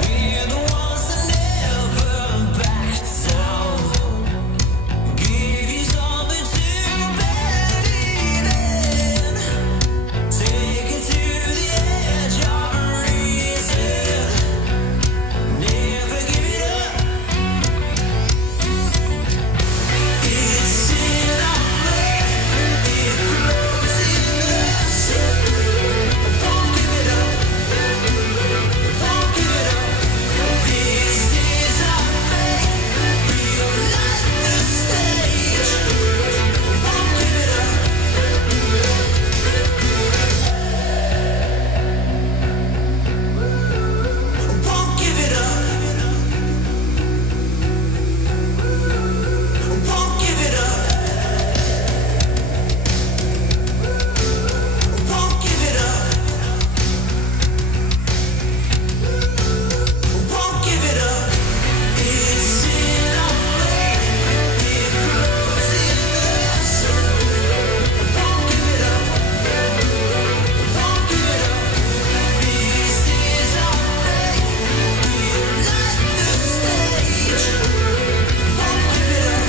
We're the ones that never back down. Give you something to believe in. Take it to the edge of a reason. Never give it up. It's in our blood. It flows in us. Won't give it up. Won't give it up. This is our fate. We'll light the stage. Won't give it up. Won't give it up. Won't give it up. Won't give it up. Won't give it up. It's in our blood. It flows in us. Won't give it up. Won't give it up. This is our fate. We'll light the stage. Won't give it up.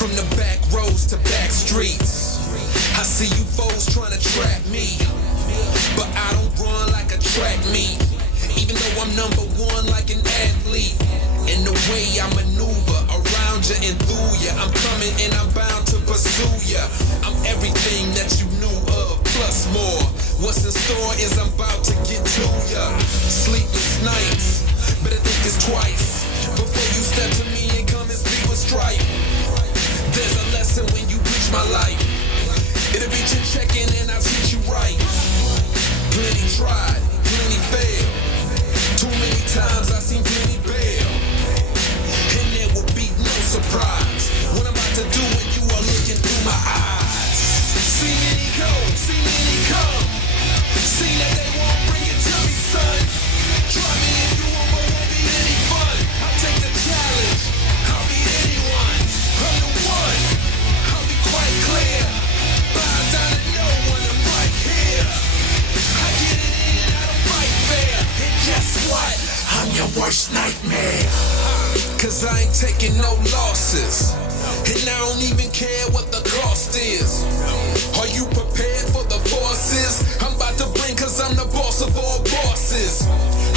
From the back roads to back streets, I see you foes trying to trap me, but I don't run like a track meet. Even though I'm number one like an athlete, and the way I maneuver around you and through you, I'm coming and I'm bound to pursue you. I'm everything that you knew of, plus more. What's in store is I'm about to get to ya. Sleepless nights, better think this twice before you step to me and come and speak with stripe. There's a lesson when you preach my life. It'll be checking and I'll teach you right. Plenty tried, plenty failed. Too many times I've seen plenty bail. And there will be no surprise what I'm about to do when you are looking through my eyes. See many go, see many come. See that they won't bring it to me, son. Try me if you want, but won't be any fun. I'll take the challenge. I'll beat anyone. I'm the one. I'll be quite clear. Bow down to no one. I'm right here. I get it in. I don't fight fair. And guess what? I'm your worst nightmare. Cause I ain't taking no losses. And I don't even care what the cost is. Are you prepared for the forces I'm about to bring? Cause I'm the boss of all bosses.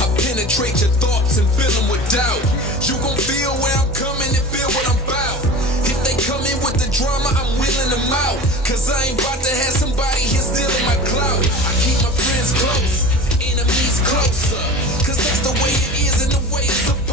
I penetrate your thoughts and fill them with doubt. You gon' feel where I'm coming and feel what I'm about. If they come in with the drama, I'm wheeling them out. Cause I ain't about to have somebody here stealing my clout. I keep my friends close, enemies closer. Cause that's the way it is and the way it's supposed to be.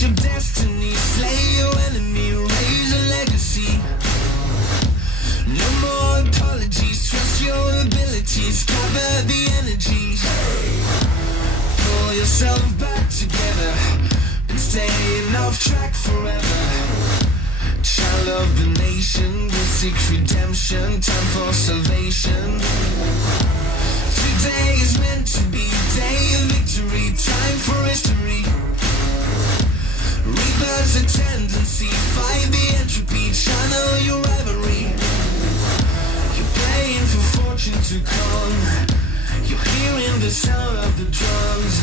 Face your destiny, slay your enemy, raise a legacy. No more apologies, trust your abilities, gather the energies. Pull yourself back together and staying off track forever. Child of the nation, will seek redemption, time for salvation. Today is meant to be a day of victory, time for history. Reverse the tendency, fight the entropy, channel your rivalry. You're praying for fortune to come, you're hearing the sound of the drums.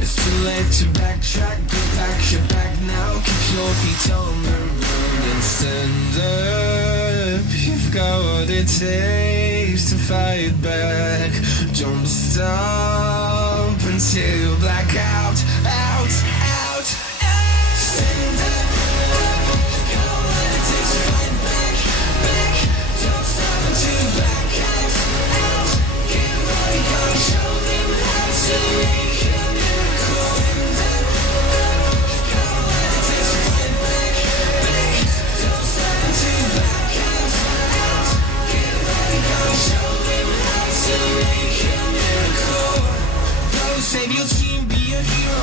It's too late to backtrack, go back, you're back now. Keep your feet on the ground and stand up. You've got what it takes to fight back. Don't stop until you black out, out, out. Stand up. You've got what it takes to fight back, back. Don't stop until you black out, out. Give all you got, show them how to make it. Save your team, be a hero.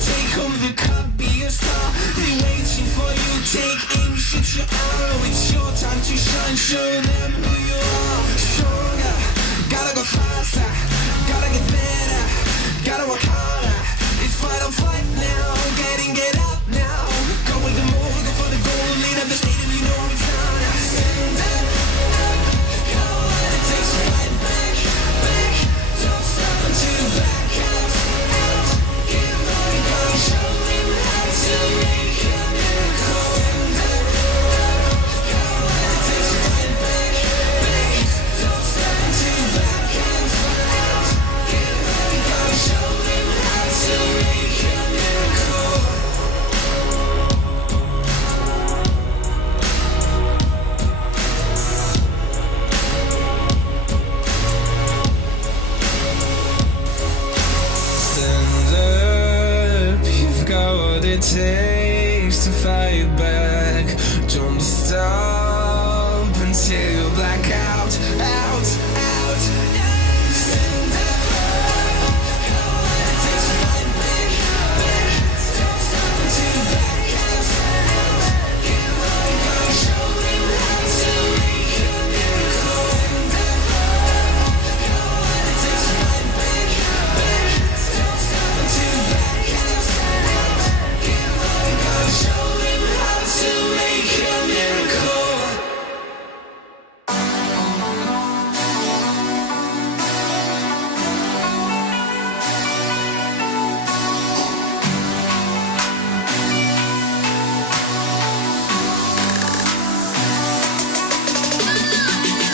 Take home the cup, be a star. They waiting for you, take aim, shoot your arrow. It's your time to shine, show them who you are. Stronger, gotta go faster, gotta get better, gotta work harder. It's fight or flight now, get up now. Go with the move, go for the goal, lead up the stadium, you know it's down. Stand up, go what it takes to fight back, back. Don't stop until you back out, out. Give all you got, show them how to make a miracle. Go what it takes to fight back, back. Don't stop until you back out, out. Give all you got, show them how to make a miracle. It takes to fight back. Don't stop until you black out, out, out. Stand up. Go what it takes to fight back, back. Don't stop until you black out, out. Give all you got, show them how to make a miracle. Go what it takes to fight back, back. Don't stop until you black out, out. Show them how to make a miracle.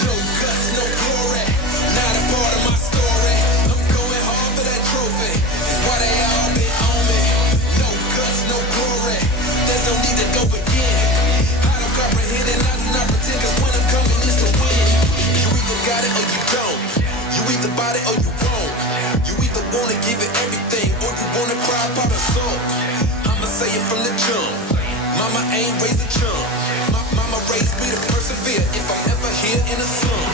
No guts, no glory, not a part of my story. I'm going hard for that trophy. It's why they all been on me. No guts, no glory. There's no need to go again. I don't comprehend and I do not pretend, cause when I'm coming it's to win. You either got it or you don't. You either bought it or you won't. You either wanna give it everything or you wanna cry about a soul. I'ma say it from the jump. Mama ain't raised a chump. Mama raised me to persevere if I'm ever here in the sun.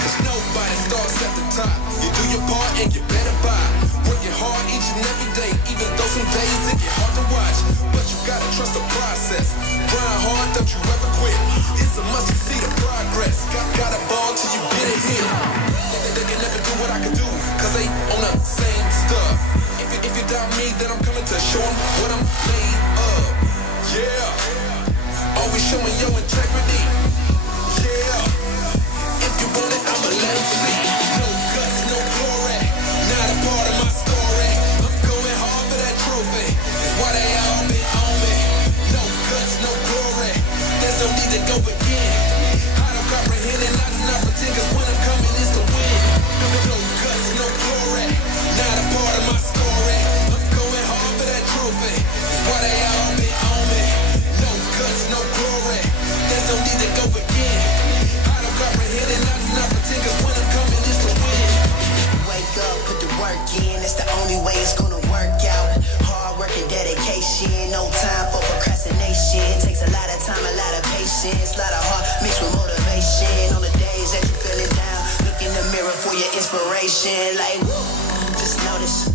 Cause nobody starts at the top. You do your part and you better buy. Working hard each and every day, even though some days it get hard to watch. But you gotta trust the process. Grind hard, don't you ever quit. It's a must to see the progress. Got a ball till you get it here. They can never do what I can do, cause they on the same stuff. If you doubt me, then I'm coming to show them what I'm made of. Yeah, always showing your integrity. Yeah, if you want it, I'ma let them see. No guts, no glory, not a part of my story. I'm going hard for that trophy. It's why they all been on me. No guts, no glory. There's no need to go again. I don't comprehend and I do not pretend, cause when I'm coming it's to win. No guts, no glory, not a part of my story. I'm going hard for that trophy. It's why they all been on me. No guts, no glory. There's no need to patience, lot of heart mixed with motivation. On the days that you feeling down, look in the mirror for your inspiration. Like, woo, just notice.